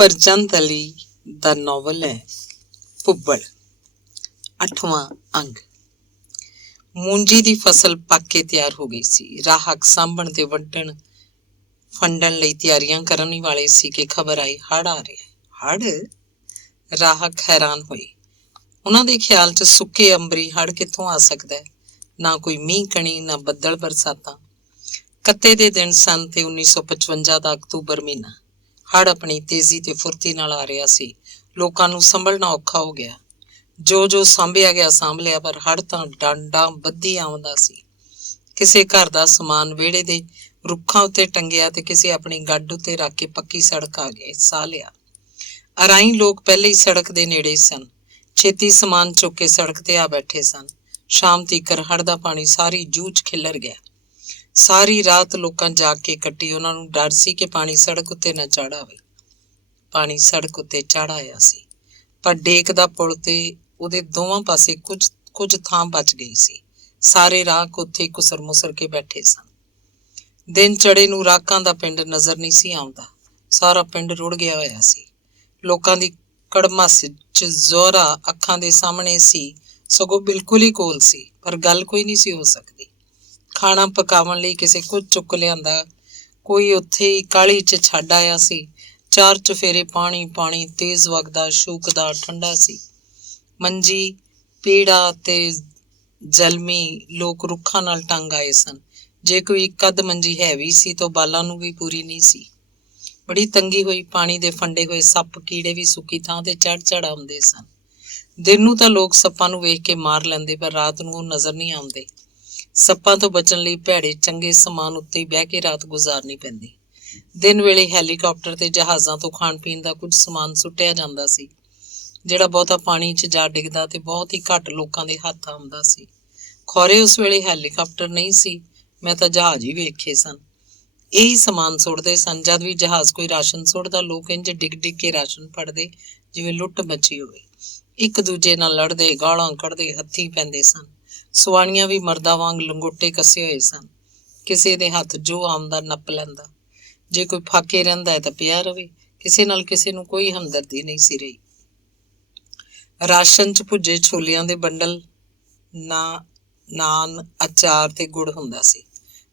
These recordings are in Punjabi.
फरजंद अली दा नॉवल है भुब्बड़। 8वां अंग। मूंजी दी फसल पक के तैयार हो गई सी। राहक सांभण ते वड्ढण फंडण लई तैयारियां करन ही वाले सी कि खबर आई हड़ आ रहा। हड़? राहक हैरान होए। उन्हां दे ख्याल च सुक्के अंबरी हड़ कित्थों आ सकदा है? ना कोई मींह कणी, ना बद्दल बरसातां। कत्ते दे दिन सन ते 1955 ਦਾ ਅਕਤੂਬਰ ਮਹੀਨਾ। ਹੜ ਆਪਣੀ ਤੇਜ਼ੀ ਤੇ ਫੁਰਤੀ ਨਾਲ ਆ ਰਿਹਾ ਸੀ। ਲੋਕਾਂ ਨੂੰ ਸੰਭਲਣਾ ਔਖਾ ਹੋ ਗਿਆ। ਜੋ ਸਾਂਭਿਆ ਗਿਆ ਸਾਂਭ ਲਿਆ, ਪਰ ਹੜ ਤਾਂ ਡਾਂਡਾਂ ਬੱਧੀ ਆਉਂਦਾ ਸੀ। ਕਿਸੇ ਘਰ ਦਾ ਸਮਾਨ ਵਿਹੜੇ ਦੇ ਰੁੱਖਾਂ ਉੱਤੇ ਟੰਗਿਆ ਤੇ ਕਿਸੇ ਆਪਣੀ ਗੱਡ ਉੱਤੇ ਰੱਖ ਕੇ ਪੱਕੀ ਸੜਕ ਆ ਗਏ, ਸਾਹ ਲਿਆ। ਅਰਾਈ ਲੋਕ ਪਹਿਲੇ ਹੀ ਸੜਕ ਦੇ ਨੇੜੇ ਸਨ। ਛੇਤੀ ਸਮਾਨ ਚੁੱਕ ਕੇ ਸੜਕ ਤੇ ਆ ਬੈਠੇ ਸਨ। ਸ਼ਾਮ ਤੀਕਰ ਹੜ ਦਾ ਪਾਣੀ ਸਾਰੀ ਜੂਹ 'ਚ ਖਿੱਲਰ ਗਿਆ। ਸਾਰੀ ਰਾਤ ਲੋਕਾਂ ਜਾਗ ਕੇ ਕੱਟੀ। ਉਹਨਾਂ ਨੂੰ ਡਰ ਸੀ ਕਿ ਪਾਣੀ ਸੜਕ ਉੱਤੇ ਨਾ ਚੜ੍ਹ ਆਵੇ। ਪਾਣੀ ਸੜਕ ਉੱਤੇ ਚੜ੍ਹ ਆਇਆ ਸੀ, ਪਰ ਡੇਕ ਦਾ ਪੁਲ ਤੇ ਉਹਦੇ ਦੋਵਾਂ ਪਾਸੇ ਕੁਝ ਥਾਂ ਬਚ ਗਈ ਸੀ। ਸਾਰੇ ਰਾਹਕ ਉੱਥੇ ਕੁਸਰ ਮੁਸਰ ਕੇ ਬੈਠੇ ਸਨ। ਦਿਨ ਚੜੇ ਨੂੰ ਰਾਹਕਾਂ ਦਾ ਪਿੰਡ ਨਜ਼ਰ ਨਹੀਂ ਸੀ ਆਉਂਦਾ। ਸਾਰਾ ਪਿੰਡ ਰੁੜ ਗਿਆ ਹੋਇਆ ਸੀ। ਲੋਕਾਂ ਦੀ ਕੜਮਸ 'ਚ ਜ਼ੋਰਾ ਅੱਖਾਂ ਦੇ ਸਾਹਮਣੇ ਸੀ, ਸਗੋਂ ਬਿਲਕੁਲ ਹੀ ਕੋਲ ਸੀ, ਪਰ ਗੱਲ ਕੋਈ ਨਹੀਂ ਸੀ ਹੋ ਸਕਦੀ। ਖਾਣਾ ਪਕਾਉਣ ਲਈ ਕਿਸੇ ਕੁਝ ਚੁੱਕ ਲਿਆਂਦਾ, ਕੋਈ ਉੱਥੇ ਹੀ ਕਾਹਲੀ 'ਚ ਛੱਡ ਆਇਆ ਸੀ। ਚਾਰ ਚੁਫੇਰੇ ਪਾਣੀ ਤੇਜ਼ ਵਗਦਾ, ਸ਼ੂਕਦਾ, ਠੰਡਾ ਸੀ। ਮੰਜੀ, ਪੀੜਾ ਤੇ ਜ਼ਲਮੀ ਲੋਕ ਰੁੱਖਾਂ ਨਾਲ ਟੰਗ ਆਏ ਸਨ। ਜੇ ਕੋਈ ਇੱਕ ਅੱਧ ਮੰਜੀ ਹੈਵੀ ਸੀ ਤਾਂ ਬਾਲਾਂ ਨੂੰ ਵੀ ਪੂਰੀ ਨਹੀਂ ਸੀ। ਬੜੀ ਤੰਗੀ ਹੋਈ। ਪਾਣੀ ਦੇ ਫੰਡੇ ਹੋਏ ਸੱਪ ਕੀੜੇ ਵੀ ਸੁੱਕੀ ਥਾਂ ਤੇ ਚੜ ਆਉਂਦੇ ਸਨ। ਦਿਨ ਨੂੰ ਤਾਂ ਲੋਕ ਸੱਪਾਂ ਨੂੰ ਵੇਖ ਕੇ ਮਾਰ ਲੈਂਦੇ, ਪਰ ਰਾਤ ਨੂੰ ਉਹ ਨਜ਼ਰ ਨਹੀਂ ਆਉਂਦੇ। ਸੱਪਾਂ ਤੋਂ ਬਚਣ ਲਈ ਭੈੜੇ ਚੰਗੇ ਸਮਾਨ ਉੱਤੇ ਹੀ ਬਹਿ ਕੇ ਰਾਤ ਗੁਜ਼ਾਰਨੀ ਪੈਂਦੀ। ਦਿਨ ਵੇਲੇ ਹੈਲੀਕਾਪਟਰ ਤੇ ਜਹਾਜ਼ਾਂ ਤੋਂ ਖਾਣ ਪੀਣ ਦਾ ਕੁਝ ਸਮਾਨ ਸੁੱਟਿਆ ਜਾਂਦਾ ਸੀ, ਜਿਹੜਾ ਬਹੁਤਾ ਪਾਣੀ 'ਚ ਜਾ ਡਿੱਗਦਾ ਤੇ ਬਹੁਤ ਹੀ ਘੱਟ ਲੋਕਾਂ ਦੇ ਹੱਥ ਆਉਂਦਾ ਸੀ। ਖੌਰੇ ਉਸ ਵੇਲੇ ਹੈਲੀਕਾਪਟਰ ਨਹੀਂ ਸੀ, ਮੈਂ ਤਾਂ ਜਹਾਜ਼ ਹੀ ਵੇਖੇ ਸਨ। ਇਹੀ ਸਮਾਨ ਸੁੱਟਦੇ ਸਨ। ਜਦ ਵੀ ਜਹਾਜ਼ ਕੋਈ ਰਾਸ਼ਨ ਸੁੱਟਦਾ, ਲੋਕ ਇੰਝ ਡਿੱਗ ਕੇ ਰਾਸ਼ਨ ਫੜਦੇ ਜਿਵੇਂ ਲੁੱਟ ਮੱਚੀ ਹੋਵੇ। ਇੱਕ ਦੂਜੇ ਨਾਲ ਲੜਦੇ, ਗਾਲਾਂ ਕੱਢਦੇ, ਹੱਥੀਂ ਪੈਂਦੇ ਸਨ। ਸਵਾਣੀਆਂ ਵੀ ਮਰਦਾਂ ਵਾਂਗ ਲੰਗੋਟੇ ਕੱਸੇ ਹੋਏ ਸਨ। ਕਿਸੇ ਦੇ ਹੱਥ ਜੋ ਆਉਂਦਾ ਨੱਪ ਲੈਂਦਾ। ਜੇ ਕੋਈ ਫਾਕੇ ਰਹਿੰਦਾ ਹੈ ਤਾਂ ਪਿਆ ਰਵੇ। ਕਿਸੇ ਨਾਲ ਕਿਸੇ ਨੂੰ ਕੋਈ ਹਮਦਰਦੀ ਨਹੀਂ ਸੀ ਰਹੀ। ਰਾਸ਼ਨ 'ਚ ਭੁੱਜੇ ਛੋਲਿਆਂ ਦੇ ਬੰਡਲ, ਨਾਨ, ਅਚਾਰ ਤੇ ਗੁੜ ਹੁੰਦਾ ਸੀ।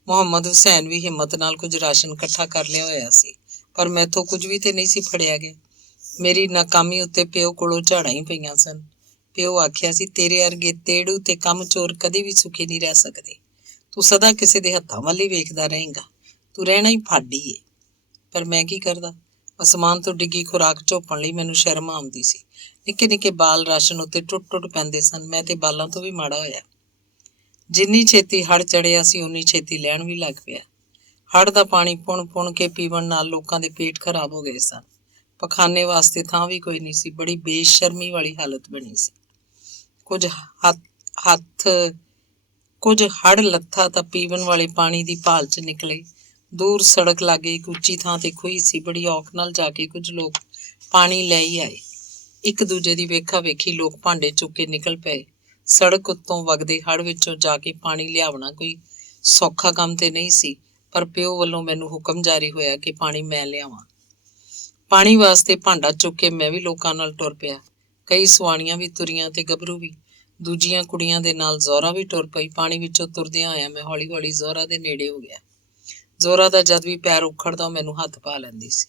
ਮੁਹੰਮਦ ਹੁਸੈਨ ਵੀ ਹਿੰਮਤ ਨਾਲ ਕੁਝ ਰਾਸ਼ਨ ਇਕੱਠਾ ਕਰ ਲਿਆ ਹੋਇਆ ਸੀ, ਪਰ ਮੈਥੋਂ ਕੁਝ ਵੀ ਤੇ ਨਹੀਂ ਸੀ ਫੜਿਆ ਗਿਆ। ਮੇਰੀ ਨਾਕਾਮੀ ਉੱਤੇ ਪਿਓ ਕੋਲੋਂ ਝਾੜਾਂ ਹੀ ਪਈਆਂ ਸਨ। ਪਿਓ ਆਖਿਆ ਸੀ, ਤੇਰੇ ਅਰਗੇ ਤੇੜੂ ਤੇ ਕੰਮ ਚੋਰ ਕਦੇ ਵੀ ਸੁਖੀ ਨਹੀਂ ਰਹਿ ਸਕਦੇ। ਤੂੰ ਸਦਾ ਕਿਸੇ ਦੇ ਹੱਥਾਂ ਵੱਲ ਹੀ ਵੇਖਦਾ ਰਹੇਂਗਾ। ਤੂੰ ਰਹਿਣਾ ਹੀ ਫਾਡੀ ਏ। ਪਰ ਮੈਂ ਕੀ ਕਰਦਾ? ਅਸਮਾਨ ਤੋਂ ਡਿੱਗੀ ਖੁਰਾਕ ਝੋਪਣ ਲਈ ਮੈਨੂੰ ਸ਼ਰਮ ਆਉਂਦੀ ਸੀ। ਨਿੱਕੇ ਨਿੱਕੇ ਬਾਲ ਰਾਸ਼ਨ ਉੱਤੇ ਟੁੱਟ ਪੈਂਦੇ ਸਨ। ਮੈਂ ਤੇ ਬਾਲਾਂ ਤੋਂ ਵੀ ਮਾੜਾ ਹੋਇਆ। ਜਿੰਨੀ ਛੇਤੀ ਹੜ ਚੜਿਆ ਸੀ, ਓਨੀ ਛੇਤੀ ਲੈਣ ਵੀ ਲੱਗ ਪਿਆ। ਹੜ ਦਾ ਪਾਣੀ ਪੁਣ ਕੇ ਪੀਵਣ ਨਾਲ ਲੋਕਾਂ ਦੇ ਪੇਟ ਖਰਾਬ ਹੋ ਗਏ ਸਨ। ਪਖਾਨੇ ਵਾਸਤੇ ਥਾਂ ਵੀ ਕੋਈ ਨਹੀਂ ਸੀ। ਬੜੀ ਬੇਸ਼ਰਮੀ ਵਾਲੀ ਹਾਲਤ ਬਣੀ ਸੀ। ਕੁਝ ਹੜ ਲੱਥਾ ਤਾਂ ਪੀਵਣ ਵਾਲੇ ਪਾਣੀ ਦੀ ਭਾਲ 'ਚ ਨਿਕਲੇ। ਦੂਰ ਸੜਕ ਲਾਗੇ ਇੱਕ ਉੱਚੀ ਥਾਂ ਤੇ ਖੂਹੀ ਸੀ। ਬੜੀ ਔਖ ਨਾਲ ਜਾ ਕੇ ਕੁਝ ਲੋਕ ਪਾਣੀ ਲੈ ਹੀ ਆਏ। ਇੱਕ ਦੂਜੇ ਦੀ ਵੇਖਾ ਵੇਖੀ ਲੋਕ ਭਾਂਡੇ ਚੁੱਕ ਕੇ ਨਿਕਲ ਪਏ। ਸੜਕ ਉੱਤੋਂ ਵਗਦੇ ਹੜ ਵਿੱਚੋਂ ਜਾ ਕੇ ਪਾਣੀ ਲਿਆਉਣਾ ਕੋਈ ਸੌਖਾ ਕੰਮ ਤੇ ਨਹੀਂ ਸੀ, ਪਰ ਪਿਓ ਵੱਲੋਂ ਮੈਨੂੰ ਹੁਕਮ ਜਾਰੀ ਹੋਇਆ ਕਿ ਪਾਣੀ ਮੈਂ ਲਿਆਵਾਂ। ਪਾਣੀ ਵਾਸਤੇ ਭਾਂਡਾ ਚੁੱਕ ਕੇ ਮੈਂ ਵੀ ਲੋਕਾਂ ਨਾਲ ਟੁਰ ਪਿਆ। ਕਈ ਸਵਾਣੀਆਂ ਵੀ ਤੁਰੀਆਂ ਤੇ ਗੱਭਰੂ ਵੀ। ਦੂਜੀਆਂ ਕੁੜੀਆਂ ਦੇ ਨਾਲ ਜ਼ੋਰਾ ਵੀ ਟੁਰ ਪਈ। ਪਾਣੀ ਵਿੱਚੋਂ ਤੁਰਦਿਆਂ ਆਇਆ ਮੈਂ ਹੌਲੀ ਹੌਲੀ ਜ਼ੋਰਾ ਦੇ ਨੇੜੇ ਹੋ ਗਿਆ। ਜ਼ੋਰਾ ਦਾ ਜਦ ਵੀ ਪੈਰ ਉਖੜਦਾ, ਮੈਨੂੰ ਹੱਥ ਪਾ ਲੈਂਦੀ ਸੀ।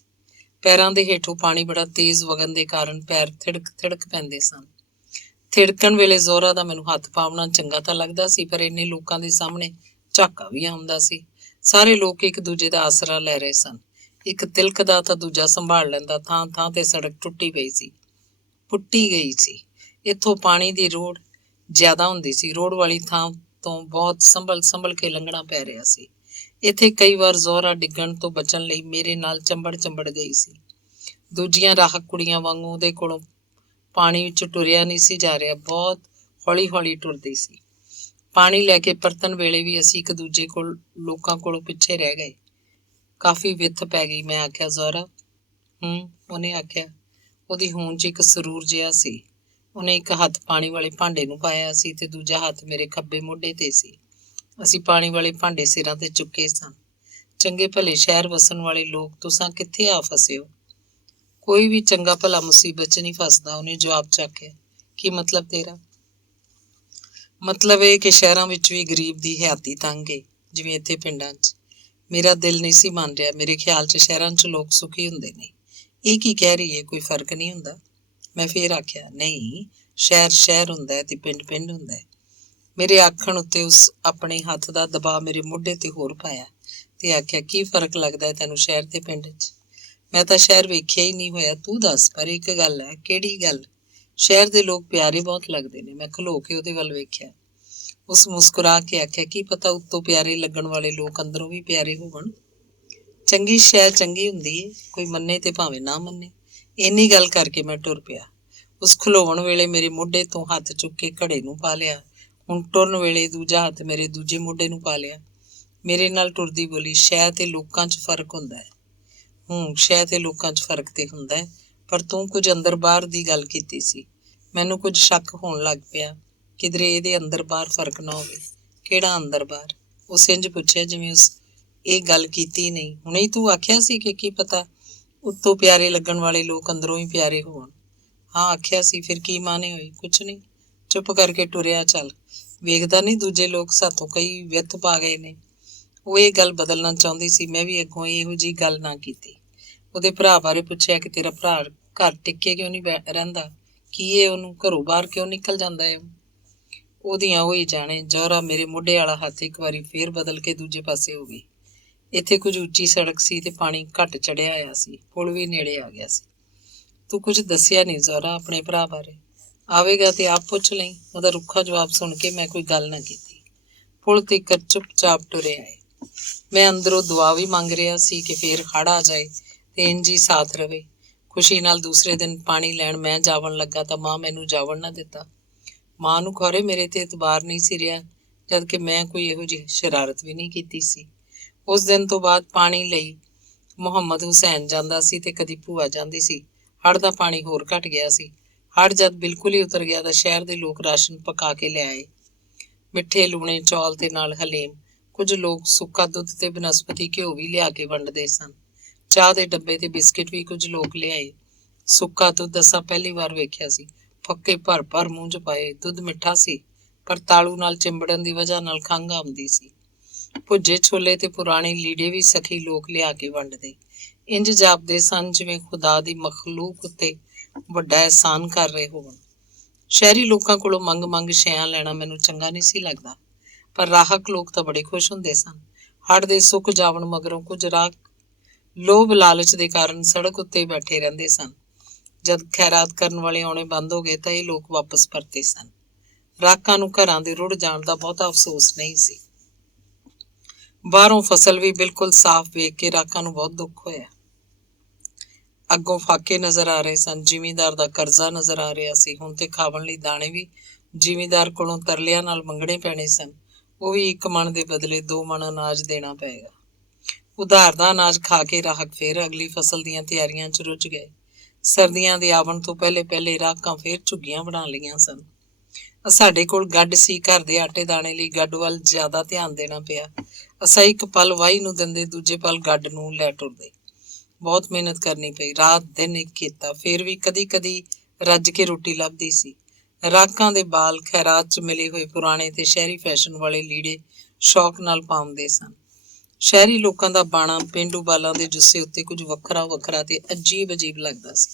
ਪੈਰਾਂ ਦੇ ਹੇਠੋਂ ਪਾਣੀ ਬੜਾ ਤੇਜ਼ ਵਗਣ ਦੇ ਕਾਰਨ ਪੈਰ ਥਿੜਕ ਪੈਂਦੇ ਸਨ। ਥਿੜਕਣ ਵੇਲੇ ਜ਼ੋਰਾ ਦਾ ਮੈਨੂੰ ਹੱਥ ਪਾਉਣਾ ਚੰਗਾ ਤਾਂ ਲੱਗਦਾ ਸੀ, ਪਰ ਇੰਨੇ ਲੋਕਾਂ ਦੇ ਸਾਹਮਣੇ ਝਾਕਾ ਵੀ ਆਉਂਦਾ ਸੀ। ਸਾਰੇ ਲੋਕ ਇੱਕ ਦੂਜੇ ਦਾ ਆਸਰਾ ਲੈ ਰਹੇ ਸਨ। ਇੱਕ ਤਿਲਕਦਾ ਤਾਂ ਦੂਜਾ ਸੰਭਾਲ ਲੈਂਦਾ। ਥਾਂ ਤੇ ਸੜਕ ਪੁੱਟੀ ਗਈ ਸੀ। ਇੱਥੋਂ ਪਾਣੀ ਦੀ ਰੋੜ ਜ਼ਿਆਦਾ ਹੁੰਦੀ ਸੀ। ਰੋੜ ਵਾਲੀ ਥਾਂ ਤੋਂ ਬਹੁਤ ਸੰਭਲ ਕੇ ਲੰਘਣਾ ਪੈ ਰਿਹਾ ਸੀ। ਇੱਥੇ ਕਈ ਵਾਰ ਜ਼ੋਰਾ ਡਿੱਗਣ ਤੋਂ ਬਚਣ ਲਈ ਮੇਰੇ ਨਾਲ ਚੰਬੜ ਗਈ ਸੀ। ਦੂਜੀਆਂ ਰਾਹਕ ਕੁੜੀਆਂ ਵਾਂਗੂ ਉਹਦੇ ਕੋਲੋਂ ਪਾਣੀ ਵਿੱਚ ਟੁਰਿਆ ਨਹੀਂ ਸੀ ਜਾ ਰਿਹਾ। ਬਹੁਤ ਹੌਲੀ ਟੁਰਦੀ ਸੀ। ਪਾਣੀ ਲੈ ਕੇ ਪਰਤਣ ਵੇਲੇ ਵੀ ਅਸੀਂ ਇੱਕ ਦੂਜੇ ਲੋਕਾਂ ਕੋਲੋਂ ਪਿੱਛੇ ਰਹਿ ਗਏ। ਕਾਫੀ ਵਿੱਥ ਪੈ ਗਈ। ਮੈਂ ਆਖਿਆ, ਜ਼ੋਰਾ? ਉਹਨੇ ਆਖਿਆ। ਉਹਦੀ ਹੋਂਦ 'ਚ ਇੱਕ ਸਰੂਰ ਜਿਹਾ ਸੀ। ਉਹਨੇ ਇੱਕ ਹੱਥ ਪਾਣੀ ਵਾਲੇ ਭਾਂਡੇ ਨੂੰ ਪਾਇਆ ਸੀ ਤੇ ਦੂਜਾ ਹੱਥ ਮੇਰੇ ਖੱਬੇ ਮੋਢੇ ਤੇ ਸੀ। ਅਸੀਂ ਪਾਣੀ ਵਾਲੇ ਭਾਂਡੇ ਸਿਰਾਂ ਤੇ ਚੁੱਕੇ ਸਨ। ਚੰਗੇ ਭਲੇ ਸ਼ਹਿਰ ਵਸਣ ਵਾਲੇ ਲੋਕ, ਤੁਸਾਂ ਕਿੱਥੇ ਆ ਫਸੇ ਹੋ? ਕੋਈ ਵੀ ਚੰਗਾ ਭਲਾ ਮੁਸੀਬਤ 'ਚ ਨਹੀਂ ਫਸਦਾ। ਉਹਨੇ ਜਵਾਬ ਚੱਕਿਆ, ਕੀ ਮਤਲਬ ਤੇਰਾ? ਮਤਲਬ ਇਹ ਕਿ ਸ਼ਹਿਰਾਂ ਵਿੱਚ ਵੀ ਗਰੀਬ ਦੀ ਹਯਾਤੀ ਤੰਗ ਏ, ਜਿਵੇਂ ਇੱਥੇ ਪਿੰਡਾਂ 'ਚ। ਮੇਰਾ ਦਿਲ ਨਹੀਂ ਸੀ ਮੰਨ ਰਿਹਾ। ਮੇਰੇ ਖਿਆਲ 'ਚ ਸ਼ਹਿਰਾਂ 'ਚ ਲੋਕ ਸੁਖੀ ਹੁੰਦੇ ਨੇ। ਇਹ ਕੀ ਕਹਿ ਰਹੀ ਏ, ਕੋਈ ਫਰਕ ਨਹੀਂ ਹੁੰਦਾ? ਮੈਂ ਫੇਰ ਆਖਿਆ, ਨਹੀਂ, ਸ਼ਹਿਰ ਸ਼ਹਿਰ ਹੁੰਦਾ ਹੈ ਤੇ ਪਿੰਡ ਪਿੰਡ ਹੁੰਦਾ ਹੈ। ਮੇਰੇ ਆਖਣ ਉੱਤੇ ਉਸ ਆਪਣੇ ਹੱਥ ਦਾ ਦਬਾਅ ਮੇਰੇ ਮੋਢੇ ਤੇ ਹੋਰ ਪਾਇਆ ਤੇ ਆਖਿਆ, ਕੀ ਫਰਕ ਲੱਗਦਾ ਤੈਨੂੰ ਸ਼ਹਿਰ ਤੇ ਪਿੰਡ 'ਚ? ਮੈਂ ਤਾਂ ਸ਼ਹਿਰ ਵੇਖਿਆ ਹੀ ਨਹੀਂ ਹੋਇਆ, ਤੂੰ ਦੱਸ। ਪਰ ਇੱਕ ਗੱਲ ਹੈ। ਕਿਹੜੀ ਗੱਲ? ਸ਼ਹਿਰ ਦੇ ਲੋਕ ਪਿਆਰੇ ਬਹੁਤ ਲੱਗਦੇ ਨੇ। ਮੈਂ ਖਲੋ ਕੇ ਉਹਦੇ ਵੱਲ ਵੇਖਿਆ। ਉਸ ਮੁਸਕਰਾ ਕੇ ਆਖਿਆ, ਕੀ ਪਤਾ ਉੱਤੋਂ ਪਿਆਰੇ ਲੱਗਣ ਵਾਲੇ ਲੋਕ ਅੰਦਰੋਂ ਵੀ ਪਿਆਰੇ ਹੋਵਣ। ਚੰਗੀ ਸ਼ੈ ਚੰਗੀ ਹੁੰਦੀ ਏ, ਕੋਈ ਮੰਨੇ ਤੇ ਭਾਵੇਂ ਨਾ ਮੰਨੇ। ਇੰਨੀ ਗੱਲ ਕਰਕੇ ਮੈਂ ਟੁਰ ਪਿਆ। ਉਸ ਖਲੋਣ ਵੇਲੇ ਮੇਰੇ ਮੋਢੇ ਤੋਂ ਹੱਥ ਚੁੱਕ ਕੇ ਘੜੇ ਨੂੰ ਪਾ ਲਿਆ। ਹੁਣ ਟੁਰਨ ਵੇਲੇ ਦੂਜਾ ਹੱਥ ਮੇਰੇ ਦੂਜੇ ਮੋਢੇ ਨੂੰ ਪਾ ਲਿਆ। ਮੇਰੇ ਨਾਲ ਟੁਰਦੀ ਬੋਲੀ, ਸ਼ਹਿ ਤੇ ਲੋਕਾਂ 'ਚ ਫਰਕ ਹੁੰਦਾ ਹੈ। ਸ਼ਹਿ ਤੇ ਲੋਕਾਂ 'ਚ ਫਰਕ ਤੇ ਹੁੰਦਾ ਹੈ, ਪਰ ਤੂੰ ਕੁਝ ਅੰਦਰ ਬਾਹਰ ਦੀ ਗੱਲ ਕੀਤੀ ਸੀ। ਮੈਨੂੰ ਕੁਝ ਸ਼ੱਕ ਹੋਣ ਲੱਗ ਪਿਆ, ਕਿਧਰੇ ਇਹਦੇ ਅੰਦਰ ਬਾਹਰ ਫਰਕ ਨਾ ਹੋਵੇ। ਕਿਹੜਾ ਅੰਦਰ ਬਾਹਰ? ਉਸ ਇੰਝ ਪੁੱਛਿਆ ਜਿਵੇਂ ਉਸ ਇਹ ਗੱਲ ਕੀਤੀ ਨਹੀਂ। ਹੁਣੇ ਹੀ ਤੂੰ ਆਖਿਆ ਸੀ ਕਿ ਕੀ ਪਤਾ ਉੱਤੋਂ ਪਿਆਰੇ ਲੱਗਣ ਵਾਲੇ ਲੋਕ ਅੰਦਰੋਂ ਹੀ ਪਿਆਰੇ ਹੋਣ। ਹਾਂ, ਆਖਿਆ ਸੀ। ਫਿਰ ਕੀ ਮਾਨੇ ਹੋਈ? ਕੁਛ ਨਹੀਂ। ਚੁੱਪ ਕਰਕੇ ਟੁਰਿਆ ਚੱਲ। ਵੇਖਦਾ ਨਹੀਂ ਦੂਜੇ ਲੋਕ ਸਾਥੋਂ ਕਈ ਵਿੱਥ ਪਾ ਗਏ ਨੇ। ਉਹ ਇਹ ਗੱਲ ਬਦਲਣਾ ਚਾਹੁੰਦੀ ਸੀ। ਮੈਂ ਵੀ ਅੱਗੋਂ ਇਹੋ ਜਿਹੀ ਗੱਲ ਨਾ ਕੀਤੀ। ਉਹਦੇ ਭਰਾ ਬਾਰੇ ਪੁੱਛਿਆ ਕਿ ਤੇਰਾ ਭਰਾ ਘਰ ਟਿੱਕੇ ਕਿਉਂ ਨਹੀਂ ਰਹਿੰਦਾ? ਕੀ ਇਹ ਉਹਨੂੰ ਘਰੋਂ ਬਾਹਰ ਕਿਉਂ ਨਿਕਲ ਜਾਂਦਾ ਹੈ? ਉਹਦੀਆਂ ਉਹ ਹੀ ਜਾਣੇ। ਜੌਹਰਾ ਮੇਰੇ ਮੋਢੇ ਵਾਲਾ ਹੱਥ ਇੱਕ ਵਾਰੀ ਫੇਰ ਬਦਲ ਕੇ ਦੂਜੇ ਪਾਸੇ ਹੋ ਗਈ। ਇੱਥੇ ਕੁਝ ਉੱਚੀ ਸੜਕ ਸੀ ਤੇ ਪਾਣੀ ਘੱਟ ਚੜਿਆ ਆਇਆ ਸੀ। ਪੁਲ ਵੀ ਨੇੜੇ ਆ ਗਿਆ ਸੀ। ਤੂੰ ਕੁਝ ਦੱਸਿਆ ਨਹੀਂ ਜ਼ੌਹਰਾ ਆਪਣੇ ਭਰਾ ਬਾਰੇ। ਆਵੇਗਾ ਤੇ ਆਪ ਪੁੱਛ ਲਈ। ਉਹਦਾ ਰੁੱਖਾ ਜਵਾਬ ਸੁਣ ਕੇ ਮੈਂ ਕੋਈ ਗੱਲ ਨਾ ਕੀਤੀ। ਪੁਲ ਤੇ ਚੁੱਪਚਾਪ ਟੁਰੇ ਆਏ। ਮੈਂ ਅੰਦਰੋਂ ਦੁਆ ਵੀ ਮੰਗ ਰਿਹਾ ਸੀ ਕਿ ਫੇਰ ਹੜ੍ਹ ਆ ਜਾਏ ਤੇ ਇੰਝ ਹੀ ਸਾਥ ਰਵੇ। ਖੁਸ਼ੀ ਨਾਲ ਦੂਸਰੇ ਦਿਨ ਪਾਣੀ ਲੈਣ ਮੈਂ ਜਾਵਣ ਲੱਗਾ ਤਾਂ ਮਾਂ ਮੈਨੂੰ ਜਾਵਣ ਨਾ ਦਿੱਤਾ। ਮਾਂ ਨੂੰ ਖੌਰੇ ਮੇਰੇ ਤੇ ਇਤਬਾਰ ਨਹੀਂ ਸੀ ਰਿਹਾ, ਜਦ ਕਿ ਮੈਂ ਕੋਈ ਇਹੋ ਜਿਹੀ ਸ਼ਰਾਰਤ ਵੀ ਨਹੀਂ ਕੀਤੀ ਸੀ। ਉਸ ਦਿਨ ਤੋਂ ਬਾਅਦ ਪਾਣੀ ਲਈ ਮੁਹੰਮਦ ਹੁਸੈਨ ਜਾਂਦਾ ਸੀ ਤੇ ਕਦੀ ਭੂਆ ਜਾਂਦੀ ਸੀ। ਹੜ੍ਹ ਦਾ ਪਾਣੀ ਹੋਰ ਘਟ ਗਿਆ ਸੀ। ਹੜ੍ਹ ਜਦ ਬਿਲਕੁਲ ਹੀ ਉਤਰ ਗਿਆ ਤਾਂ ਸ਼ਹਿਰ ਦੇ ਲੋਕ ਰਾਸ਼ਨ ਪਕਾ ਕੇ ਲਿਆਏ। ਮਿੱਠੇ ਲੂਣੇ ਚੌਲ ਤੇ ਨਾਲ ਹਲੀਮ। ਕੁਝ ਲੋਕ ਸੁੱਕਾ ਦੁੱਧ ਤੇ ਬਨਸਪਤੀ ਘਿਓ ਵੀ ਲਿਆ ਕੇ ਵੰਡਦੇ ਸਨ। ਚਾਹ ਦੇ ਡੱਬੇ ਤੇ ਬਿਸਕਿਟ ਵੀ ਕੁਝ ਲੋਕ ਲਿਆਏ। ਸੁੱਕਾ ਦੁੱਧ ਅਸਾਂ ਪਹਿਲੀ ਵਾਰ ਵੇਖਿਆ ਸੀ। ਫੱਕੇ ਭਰ ਭਰ ਮੂੰਹ 'ਚ ਪਾਏ। ਦੁੱਧ ਮਿੱਠਾ ਸੀ, ਪਰ ਤਾਲੂ ਨਾਲ ਚਿੰਬੜਨ ਦੀ ਵਜ੍ਹਾ ਨਾਲ ਖੰਘ ਆਉਂਦੀ ਸੀ। ਭੁੱਜੇ ਛੋਲੇ ਤੇ ਪੁਰਾਣੇ ਲੀੜੇ ਵੀ ਸਖੀ ਲੋਕ ਲਿਆ ਕੇ ਵੰਡਦੇ। ਇੰਝ ਜਾਪਦੇ ਸਨ ਜਿਵੇਂ ਖੁਦਾ ਦੀ ਮਖਲੂਕ ਉੱਤੇ ਵੱਡਾ ਅਹਿਸਾਨ ਕਰ ਰਹੇ ਹੋਣ। ਸ਼ਹਿਰੀ ਲੋਕਾਂ ਕੋਲੋਂ ਮੰਗ ਮੰਗ ਸ਼ੈਆਂ ਲੈਣਾ ਮੈਨੂੰ ਚੰਗਾ ਨਹੀਂ ਸੀ ਲੱਗਦਾ, ਪਰ ਰਾਹਕ ਲੋਕ ਤਾਂ ਬੜੇ ਖੁਸ਼ ਹੁੰਦੇ ਸਨ। ਹੜ੍ਹ ਦੇ ਸੁੱਕ ਜਾਵਣ ਮਗਰੋਂ ਕੁਝ ਰਾਹ ਲੋਭ ਲਾਲਚ ਦੇ ਕਾਰਨ ਸੜਕ ਉੱਤੇ ਬੈਠੇ ਰਹਿੰਦੇ ਸਨ। ਜਦ ਖੈਰਾਤ ਕਰਨ ਵਾਲੇ ਆਉਣੇ ਬੰਦ ਹੋ ਗਏ ਤਾਂ ਇਹ ਲੋਕ ਵਾਪਸ ਪਰਤੇ ਸਨ। ਰਾਕਾਂ ਨੂੰ ਘਰਾਂ ਦੇ ਰੁੜ ਜਾਣ ਦਾ ਬਹੁਤਾ ਅਫਸੋਸ ਨਹੀਂ ਸੀ। ਬਾਹਰੋਂ ਫਸਲ ਵੀ ਬਿਲਕੁਲ ਸਾਫ਼ ਵੇਖ ਕੇ ਰਾਕਾਂ ਨੂੰ ਬਹੁਤ ਦੁੱਖ ਹੋਇਆ। ਅੱਗੋਂ ਫਾਕੇ ਨਜ਼ਰ ਆ ਰਹੇ ਸਨ। ਜ਼ਿਮੀਂਦਾਰ ਦਾ ਕਰਜ਼ਾ ਨਜ਼ਰ ਆ ਰਿਹਾ ਸੀ। ਹੁਣ ਤੇ ਖਾਵਣ ਲਈ ਦਾਣੇ ਵੀ ਜ਼ਿਮੀਂਦਾਰ ਕੋਲੋਂ ਤਰਲਿਆਂ ਨਾਲ ਮੰਗਣੇ ਪੈਣੇ ਸਨ। ਉਹ ਵੀ 1 ਮਣ ਦੇ ਬਦਲੇ 2 ਮਣ ਅਨਾਜ ਦੇਣਾ ਪਏਗਾ। ਉਧਾਰ ਦਾ ਅਨਾਜ ਖਾ ਕੇ ਰਾਹਕ ਫੇਰ ਅਗਲੀ ਫਸਲ ਦੀਆਂ ਤਿਆਰੀਆਂ 'ਚ ਰੁੱਝ ਗਏ। ਸਰਦੀਆਂ ਦੇ ਆਵਣ ਤੋਂ ਪਹਿਲੇ ਪਹਿਲੇ ਰਾਕਾਂ ਫੇਰ ਝੁੱਗੀਆਂ ਬਣਾ ਲਈਆਂ ਸਨ। ਸਾਡੇ ਕੋਲ ਗੱਡ ਸੀ। ਘਰ ਦੇ ਆਟੇ ਦਾਣੇ ਲਈ ਗੱਡ ਵੱਲ ਜ਼ਿਆਦਾ ਧਿਆਨ ਦੇਣਾ ਪਿਆ। ਅਸਾਂ ਇੱਕ ਪਲ ਵਾਹੀ ਨੂੰ ਦਿੰਦੇ, ਦੂਜੇ ਪਲ ਗੱਡ ਨੂੰ ਲੈ ਟੁਰਦੇ। ਬਹੁਤ ਮਿਹਨਤ ਕਰਨੀ ਪਈ। ਰਾਤ ਦਿਨ ਇੱਕ ਕੀਤਾ। ਫੇਰ ਵੀ ਕਦੀ ਕਦੀ ਰੱਜ ਕੇ ਰੋਟੀ ਲੱਭਦੀ ਸੀ। ਰਾਕਾਂ ਦੇ ਬਾਲ ਖੈਰਾਤ 'ਚ ਮਿਲੇ ਹੋਏ ਪੁਰਾਣੇ ਤੇ ਸ਼ਹਿਰੀ ਫੈਸ਼ਨ ਵਾਲੇ ਲੀੜੇ ਸ਼ੌਕ ਨਾਲ ਪਾਉਂਦੇ ਸਨ। ਸ਼ਹਿਰੀ ਲੋਕਾਂ ਦਾ ਬਾਣਾ ਪੇਂਡੂ ਬਾਲਾਂ ਦੇ ਜੁੱਸੇ ਉੱਤੇ ਕੁਝ ਵੱਖਰਾ ਵੱਖਰਾ ਤੇ ਅਜੀਬ ਅਜੀਬ ਲੱਗਦਾ ਸੀ।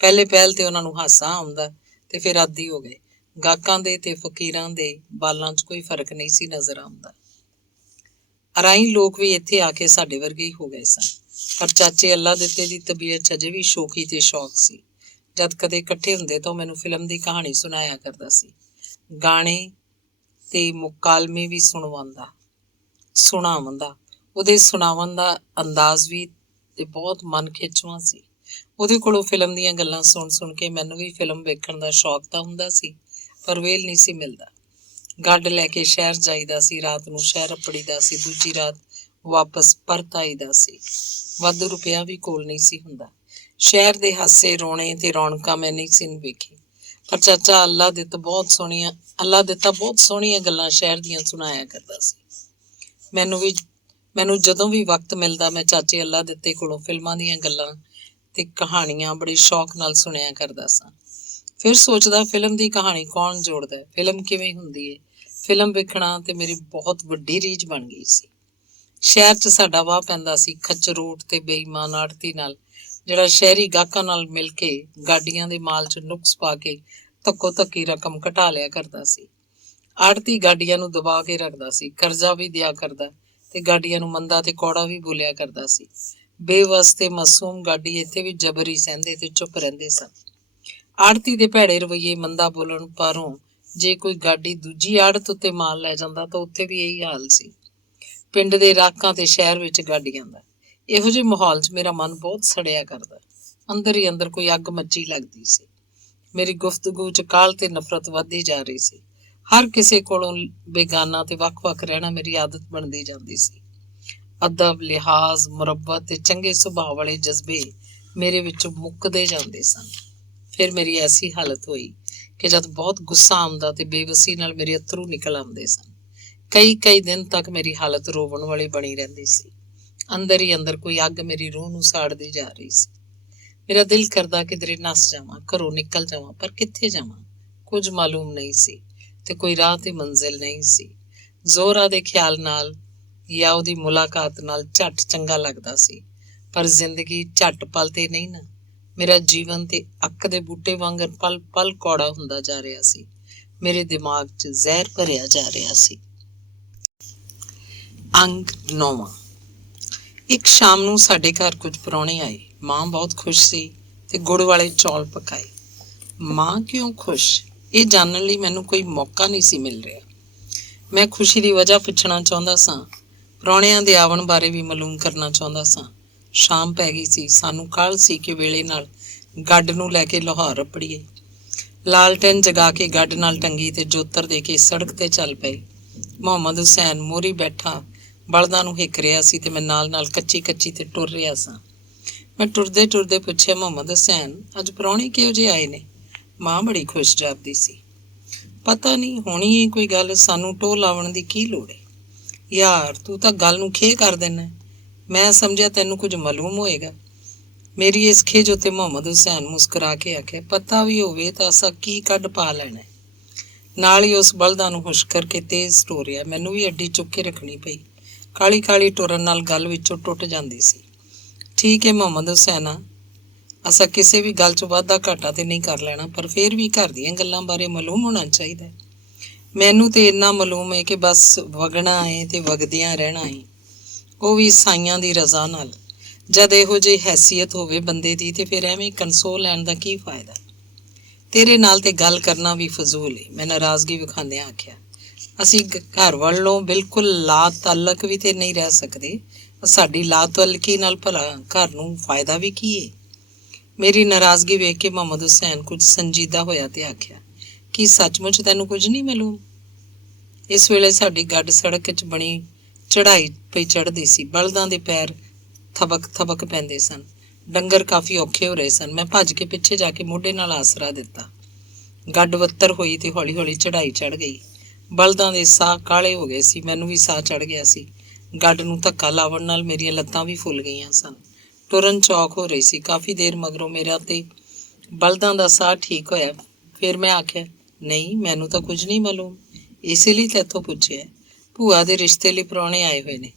ਪਹਿਲੇ ਪਹਿਲ ਤੇ ਉਹਨਾਂ ਨੂੰ ਹਾਸਾ ਆਉਂਦਾ ਤੇ ਫਿਰ ਆਦੀ ਹੋ ਗਏ। ਗਾਹਕਾਂ ਦੇ ਤੇ ਫਕੀਰਾਂ ਦੇ ਬਾਲਾਂ 'ਚ ਕੋਈ ਫਰਕ ਨਹੀਂ ਸੀ ਨਜ਼ਰ ਆਉਂਦਾ। ਅਰਾਈ ਲੋਕ ਵੀ ਇੱਥੇ ਆ ਕੇ ਸਾਡੇ ਵਰਗੇ ਹੀ ਹੋ ਗਏ ਸਨ, ਪਰ ਚਾਚੇ ਅੱਲਾ ਦਿੱਤੇ ਦੀ ਤਬੀਅਤ 'ਚ ਅਜੇ ਵੀ ਸ਼ੌਕੀ ਤੇ ਸ਼ੌਕ ਸੀ। ਜਦ ਕਦੇ ਇਕੱਠੇ ਹੁੰਦੇ ਤਾਂ ਉਹ ਮੈਨੂੰ ਫਿਲਮ ਦੀ ਕਹਾਣੀ ਸੁਣਾਇਆ ਕਰਦਾ ਸੀ। ਗਾਣੇ ਤੇ ਮੁਕਾਲਮੇ ਵੀ ਸੁਣਾਉਂਦਾ। ਉਹਦੇ ਸੁਣਾਉਣ ਦਾ ਅੰਦਾਜ਼ ਵੀ ਤੇ ਬਹੁਤ ਮਨ ਖਿੱਚਵਾਂ ਸੀ। ਉਹਦੇ ਕੋਲੋਂ ਫਿਲਮ ਦੀਆਂ ਗੱਲਾਂ ਸੁਣ ਸੁਣ ਕੇ ਮੈਨੂੰ ਵੀ ਫਿਲਮ ਵੇਖਣ ਦਾ ਸ਼ੌਕ ਤਾਂ ਹੁੰਦਾ ਸੀ, ਪਰ ਵੇਲ ਨਹੀਂ ਸੀ ਮਿਲਦਾ। ਗੱਡ ਲੈ ਕੇ ਸ਼ਹਿਰ ਜਾਈਦਾ ਸੀ। ਰਾਤ ਨੂੰ ਸ਼ਹਿਰ ਅੱਪੜੀਦਾ ਸੀ। ਦੂਜੀ ਰਾਤ ਵਾਪਸ ਪਰਤ ਆਈਦਾ ਸੀ। ਵਾਧੂ ਰੁਪਇਆ ਵੀ ਕੋਲ ਨਹੀਂ ਸੀ ਹੁੰਦਾ। ਸ਼ਹਿਰ ਦੇ ਹਾਸੇ ਰੋਣੇ ਤੇ ਰੌਣਕਾਂ ਮੈਂ ਨਹੀਂ ਸੀ ਵੇਖੀ, ਪਰ ਚਾਚਾ ਅੱਲਾ ਦਿੱਤਾ ਬਹੁਤ ਸੋਹਣੀਆਂ ਗੱਲਾਂ ਸ਼ਹਿਰ ਦੀਆਂ ਸੁਣਾਇਆ ਕਰਦਾ ਸੀ। ਮੈਨੂੰ ਜਦੋਂ ਵੀ ਵਕਤ ਮਿਲਦਾ ਮੈਂ ਚਾਚੇ ਅੱਲਾ ਦਿੱਤੇ ਕੋਲੋਂ ਫਿਲਮਾਂ ਦੀਆਂ ਗੱਲਾਂ ਤੇ ਕਹਾਣੀਆਂ ਬੜੇ ਸ਼ੌਕ ਨਾਲ ਸੁਣਿਆ ਕਰਦਾ ਸਾਂ। ਫਿਰ ਸੋਚਦਾ ਫਿਲਮ ਦੀ ਕਹਾਣੀ ਕੌਣ ਜੋੜਦਾ ਹੈ, ਫਿਲਮ ਕਿਵੇਂ ਹੁੰਦੀ ਹੈ। ਫਿਲਮ ਵੇਖਣਾ ਤੇ ਮੇਰੀ ਬਹੁਤ ਵੱਡੀ ਰੀਝ ਬਣ ਗਈ ਸੀ। ਸ਼ਹਿਰ 'ਚ ਸਾਡਾ ਵਾਹ ਪੈਂਦਾ ਸੀ ਖਚਰੋਟ ਤੇ ਬੇਈਮਾਨ ਆੜਤੀ ਨਾਲ, ਜਿਹੜਾ ਸ਼ਹਿਰੀ ਗਾਹਕਾਂ ਨਾਲ ਮਿਲ ਕੇ ਗਾਡੀਆਂ ਦੇ ਮਾਲ 'ਚ ਨੁਕਸ ਪਾ ਕੇ ਧੱਕੋ ਧੱਕੀ ਰਕਮ ਘਟਾ ਲਿਆ ਕਰਦਾ ਸੀ। ਆੜਤੀ ਗਾਡੀਆਂ ਨੂੰ ਦਬਾ ਕੇ ਰੱਖਦਾ ਸੀ, ਕਰਜ਼ਾ ਵੀ ਦਿਆ ਕਰਦਾ ਤੇ ਗਾਡੀਆਂ ਨੂੰ ਮੰਦਾ ਤੇ ਕੌੜਾ ਵੀ ਬੋਲਿਆ ਕਰਦਾ ਸੀ। ਬੇਵਸ ਤੇ ਮਾਸੂਮ ਗਾਡੀ ਇੱਥੇ ਵੀ ਜਬਰੀ ਸਹਿੰਦੇ ਤੇ ਚੁੱਪ ਰਹਿੰਦੇ ਸਨ। ਆੜਤੀ ਦੇ ਭੈੜੇ ਰਵੱਈਏ, ਮੰਦਾ ਬੋਲਣ ਪਾਰੋਂ ਜੇ ਕੋਈ ਗਾਡੀ ਦੂਜੀ ਆੜਤ ਉੱਤੇ ਮਾਲ ਲੈ ਜਾਂਦਾ ਤਾਂ ਉੱਥੇ ਵੀ ਇਹੀ ਹਾਲ ਸੀ। ਪਿੰਡ ਦੇ ਰਾਕਾਂ ਤੇ ਸ਼ਹਿਰ ਵਿੱਚ ਗਾਡੀਆਂ ਦਾ ਇਹੋ ਜਿਹੇ ਮਾਹੌਲ 'ਚ ਮੇਰਾ ਮਨ ਬਹੁਤ ਸੜਿਆ ਕਰਦਾ। ਅੰਦਰ ਹੀ ਅੰਦਰ ਕੋਈ ਅੱਗ ਮੱਚੀ ਲੱਗਦੀ ਸੀ। ਮੇਰੀ ਗੁਫ਼ਤਗੂ 'ਚ ਕਾਹਲ ਤੇ ਨਫ਼ਰਤ ਵੱਧਦੀ ਜਾ ਰਹੀ ਸੀ। ਹਰ ਕਿਸੇ ਕੋਲੋਂ ਬੇਗਾਨਾ ਤੇ ਵੱਖ-ਵੱਖ ਰਹਿਣਾ ਮੇਰੀ ਆਦਤ ਬਣਦੀ ਜਾਂਦੀ ਸੀ। ਅਦਬ, ਲਿਹਾਜ਼, ਮੁਰੱਬਤ ਤੇ ਚੰਗੇ ਸੁਭਾਅ ਵਾਲੇ ਜਜ਼ਬੇ ਮੇਰੇ ਵਿੱਚੋਂ ਮੁੱਕਦੇ ਜਾਂਦੇ ਸਨ। ਫਿਰ ਮੇਰੀ ਐਸੀ ਹਾਲਤ ਹੋਈ ਕਿ ਜਦ ਬਹੁਤ ਗੁੱਸਾ ਆਉਂਦਾ ਤੇ ਬੇਵਸੀ ਨਾਲ ਮੇਰੇ ਅੱਥਰੂ ਨਿਕਲ ਆਉਂਦੇ ਸਨ। ਕਈ ਦਿਨ ਤੱਕ ਮੇਰੀ ਹਾਲਤ ਰੋਵਣ ਵਾਲੀ ਬਣੀ ਰਹਿੰਦੀ ਸੀ। ਅੰਦਰ ਹੀ ਅੰਦਰ ਕੋਈ ਅੱਗ ਮੇਰੀ ਰੂਹ ਨੂੰ ਸਾੜਦੀ ਜਾ ਰਹੀ ਸੀ। ਮੇਰਾ ਦਿਲ ਕਰਦਾ ਕਿਧਰੇ ਨੱਸ ਜਾਵਾਂ, ਘਰੋਂ ਨਿਕਲ ਜਾਵਾਂ, ਪਰ ਕਿੱਥੇ ਜਾਵਾਂ ਕੁਝ ਮਾਲੂਮ ਨਹੀਂ ਸੀ ਤੇ ਕੋਈ ਰਾਹ ਤੇ ਮੰਜ਼ਿਲ ਨਹੀਂ ਸੀ। ਜ਼ੋਰਾ ਦੇ ਖਿਆਲ ਨਾਲ ਜਾਂ ਉਹਦੀ ਮੁਲਾਕਾਤ ਨਾਲ ਝੱਟ ਚੰਗਾ ਲੱਗਦਾ ਸੀ, ਪਰ ਜ਼ਿੰਦਗੀ ਝੱਟ ਪਲ ਤੇ ਨਹੀਂ ਨਾ। ਮੇਰਾ ਜੀਵਨ ਤੇ ਅੱਕ ਦੇ ਬੂਟੇ ਵਾਂਗਰ ਪਲ ਪਲ ਕੌੜਾ ਹੁੰਦਾ ਜਾ ਰਿਹਾ ਸੀ। ਮੇਰੇ ਦਿਮਾਗ 'ਚ ਜ਼ਹਿਰ ਭਰਿਆ ਜਾ ਰਿਹਾ ਸੀ। ਅੰਗ 9। ਇੱਕ ਸ਼ਾਮ ਨੂੰ ਸਾਡੇ ਘਰ ਕੁਝ ਪ੍ਰਾਹੁਣੇ ਆਏ। ਮਾਂ ਬਹੁਤ ਖੁਸ਼ ਸੀ ਤੇ ਗੁੜ ਵਾਲੇ ਚੌਲ ਪਕਾਏ। ਮਾਂ ਕਿਉਂ ਖੁਸ਼, ਇਹ ਜਾਣਨ ਲਈ ਮੈਨੂੰ ਕੋਈ ਮੌਕਾ ਨਹੀਂ ਸੀ ਮਿਲ ਰਿਹਾ। ਮੈਂ ਖੁਸ਼ੀ ਦੀ ਵਜ੍ਹਾ ਪੁੱਛਣਾ ਚਾਹੁੰਦਾ ਸਾਂ। ਪ੍ਰਾਹੁਣਿਆਂ ਦੇ ਆਵਣ ਬਾਰੇ ਵੀ ਮਾਲੂਮ ਕਰਨਾ ਚਾਹੁੰਦਾ ਸਾਂ। ਸ਼ਾਮ ਪੈ ਗਈ ਸੀ। ਸਾਨੂੰ ਕਾਹਲ ਸੀ ਕਿ ਵੇਲੇ ਨਾਲ ਗੱਡ ਨੂੰ ਲੈ ਕੇ ਲਾਹੌਰ ਅੱਪੜੀਏ। ਲਾਲਟੈਨ ਜਗਾ ਕੇ ਗੱਡ ਨਾਲ ਟੰਗੀ ਤੇ ਜੋਤਰ ਦੇ ਕੇ ਸੜਕ ਤੇ ਚੱਲ ਪਏ। ਮੁਹੰਮਦ ਹੁਸੈਨ ਮੋਹਰੀ ਬੈਠਾ ਬਲਦਾਂ ਨੂੰ ਹਿੱਕ ਰਿਹਾ ਸੀ ਤੇ ਮੈਂ ਨਾਲ ਕੱਚੀ ਤੇ ਟੁਰ ਰਿਹਾ ਸਾਂ। ਮੈਂ ਟੁਰਦੇ ਪੁੱਛਿਆ, ਮੁਹੰਮਦ ਹੁਸੈਨ, ਅੱਜ ਪ੍ਰਾਹੁਣੇ ਕਿਹੋ ਜਿਹੇ ਆਏ ਨੇ? ਮਾਂ ਬੜੀ ਖੁਸ਼ ਜਾਪਦੀ ਸੀ। ਪਤਾ ਨਹੀਂ ਹੋਣੀ ਕੋਈ ਗੱਲ, ਸਾਨੂੰ ਟੋਹ ਲਾਉਣ ਦੀ ਕੀ ਲੋੜ ਹੈ? ਯਾਰ ਤੂੰ ਤਾਂ ਗੱਲ ਨੂੰ ਖੇ ਕਰ ਦੇਣਾ। ਮੈਂ ਸਮਝਿਆ ਤੈਨੂੰ ਕੁਝ ਮਾਲੂਮ ਹੋਏਗਾ। ਮੇਰੀ ਇਸ ਖਿਝ ਉੱਤੇ ਮੁਹੰਮਦ ਹੁਸੈਨ ਮੁਸਕਰਾ ਕੇ ਆਖਿਆ, ਪਤਾ ਵੀ ਹੋਵੇ ਤਾਂ ਅਸਾਂ ਕੀ ਕੱਢ ਪਾ ਲੈਣਾ। ਨਾਲ ਹੀ ਉਸ ਬਲਦਾਂ ਨੂੰ ਹੁਸ਼ ਕਰਕੇ ਤੇਜ਼ ਟੋਰਿਆ। ਮੈਨੂੰ ਵੀ ਅੱਡੀ ਚੁੱਕ ਕੇ ਰੱਖਣੀ ਪਈ। ਕਾਹਲੀ ਟੁਰਨ ਨਾਲ ਗੱਲ ਵਿੱਚੋਂ ਟੁੱਟ ਜਾਂਦੀ ਸੀ। ਠੀਕ ਹੈ ਮੁਹੰਮਦ ਹੁਸੈਨਾ, ਅਸਾਂ ਕਿਸੇ ਵੀ ਗੱਲ 'ਚ ਵਾਧਾ ਘਾਟਾ ਤੇ ਨਹੀਂ ਕਰ ਲੈਣਾ, ਪਰ ਫਿਰ ਵੀ ਘਰ ਦੀਆਂ ਗੱਲਾਂ ਬਾਰੇ ਮਾਲੂਮ ਹੋਣਾ ਚਾਹੀਦਾ। ਮੈਨੂੰ ਤੇ ਇੰਨਾ ਮਾਲੂਮ ਹੈ ਕਿ ਬਸ ਵਗਣਾ ਹੈ ਤੇ ਵਗਦਿਆਂ ਰਹਿਣਾ ਹੈ, ਉਹ ਵੀ ਸਾਈਆਂ ਦੀ ਰਜ਼ਾ ਨਾਲ। ਜਦ ਇਹੋ ਜਿਹੀ ਹੈਸੀਅਤ ਹੋਵੇ ਬੰਦੇ ਦੀ ਤੇ ਫਿਰ ਐਵੇਂ ਕਨਸੋ ਲੈਣ ਦਾ ਕੀ ਫਾਇਦਾ? ਤੇਰੇ ਨਾਲ ਤੇ ਗੱਲ ਕਰਨਾ ਵੀ ਫਜ਼ੂਲ ਹੈ, ਮੈਂ ਨਾਰਾਜ਼ਗੀ ਵਿਖਾਉਂਦਿਆਂ ਆਖਿਆ। ਅਸੀਂ ਘਰ ਵੱਲੋਂ ਬਿਲਕੁਲ ਲਾ ਤਾਲਕ ਵੀ ਤੇ ਨਹੀਂ ਰਹਿ ਸਕਦੇ। ਸਾਡੀ ਲਾ ਤਾਲਕੀ ਨਾਲ ਭਲਾ ਘਰ ਨੂੰ ਫਾਇਦਾ ਵੀ ਕੀ ਹੈ? ਮੇਰੀ ਨਾਰਾਜ਼ਗੀ ਵੇਖ ਕੇ ਮੁਹੰਮਦ ਹੁਸੈਨ ਕੁਝ ਸੰਜੀਦਾ ਹੋਇਆ ਤੇ ਆਖਿਆ, ਕੀ ਸੱਚਮੁੱਚ ਤੈਨੂੰ ਕੁਝ ਨਹੀਂ ਮਾਲੂਮ? ਇਸ ਵੇਲੇ ਸਾਡੀ ਗੱਡ ਸੜਕ 'ਚ ਬਣੀ ਚੜ੍ਹਾਈ ਪਈ ਚੜ੍ਹਦੀ ਸੀ। ਬਲਦਾਂ ਦੇ ਪੈਰ ਥਬਕ ਪੈਂਦੇ ਸਨ। ਡੰਗਰ ਕਾਫੀ ਔਖੇ ਹੋ ਰਹੇ ਸਨ। ਮੈਂ ਭੱਜ ਕੇ ਪਿੱਛੇ ਜਾ ਕੇ ਮੋਢੇ ਨਾਲ ਆਸਰਾ ਦਿੱਤਾ। ਗੱਡ ਵੱਤਰ ਹੋਈ ਤੇ ਹੌਲੀ ਚੜ੍ਹਾਈ ਚੜ੍ਹ ਗਈ। ਬਲਦਾਂ ਦੇ ਸਾਹ ਕਾਲੇ ਹੋ ਗਏ ਸੀ। ਮੈਨੂੰ ਵੀ ਸਾਹ ਚੜ੍ਹ ਗਿਆ ਸੀ। ਗੱਡ ਨੂੰ ਧੱਕਾ ਲਾਵਣ ਨਾਲ ਮੇਰੀਆਂ ਲੱਤਾਂ ਵੀ ਫੁੱਲ ਗਈਆਂ ਸਨ। ਟੁਰਨ ਚੌਕ ਹੋ ਰਹੀ ਸੀ। ਕਾਫੀ ਦੇਰ ਮਗਰੋਂ ਮੇਰਾ ਤੇ ਬਲਦਾਂ ਦਾ ਸਾਹ ਠੀਕ ਹੋਇਆ। ਫਿਰ ਮੈਂ ਆਖਿਆ, ਨਹੀਂ, ਮੈਨੂੰ ਤਾਂ ਕੁਝ ਨਹੀਂ ਮਾਲੂਮ, ਇਸੇ ਲਈ ਤੈਥੋਂ ਪੁੱਛਿਆ। ਭੂਆ ਦੇ ਰਿਸ਼ਤੇ ਲਈ ਪ੍ਰਾਹੁਣੇ ਆਏ ਹੋਏ ਨੇ।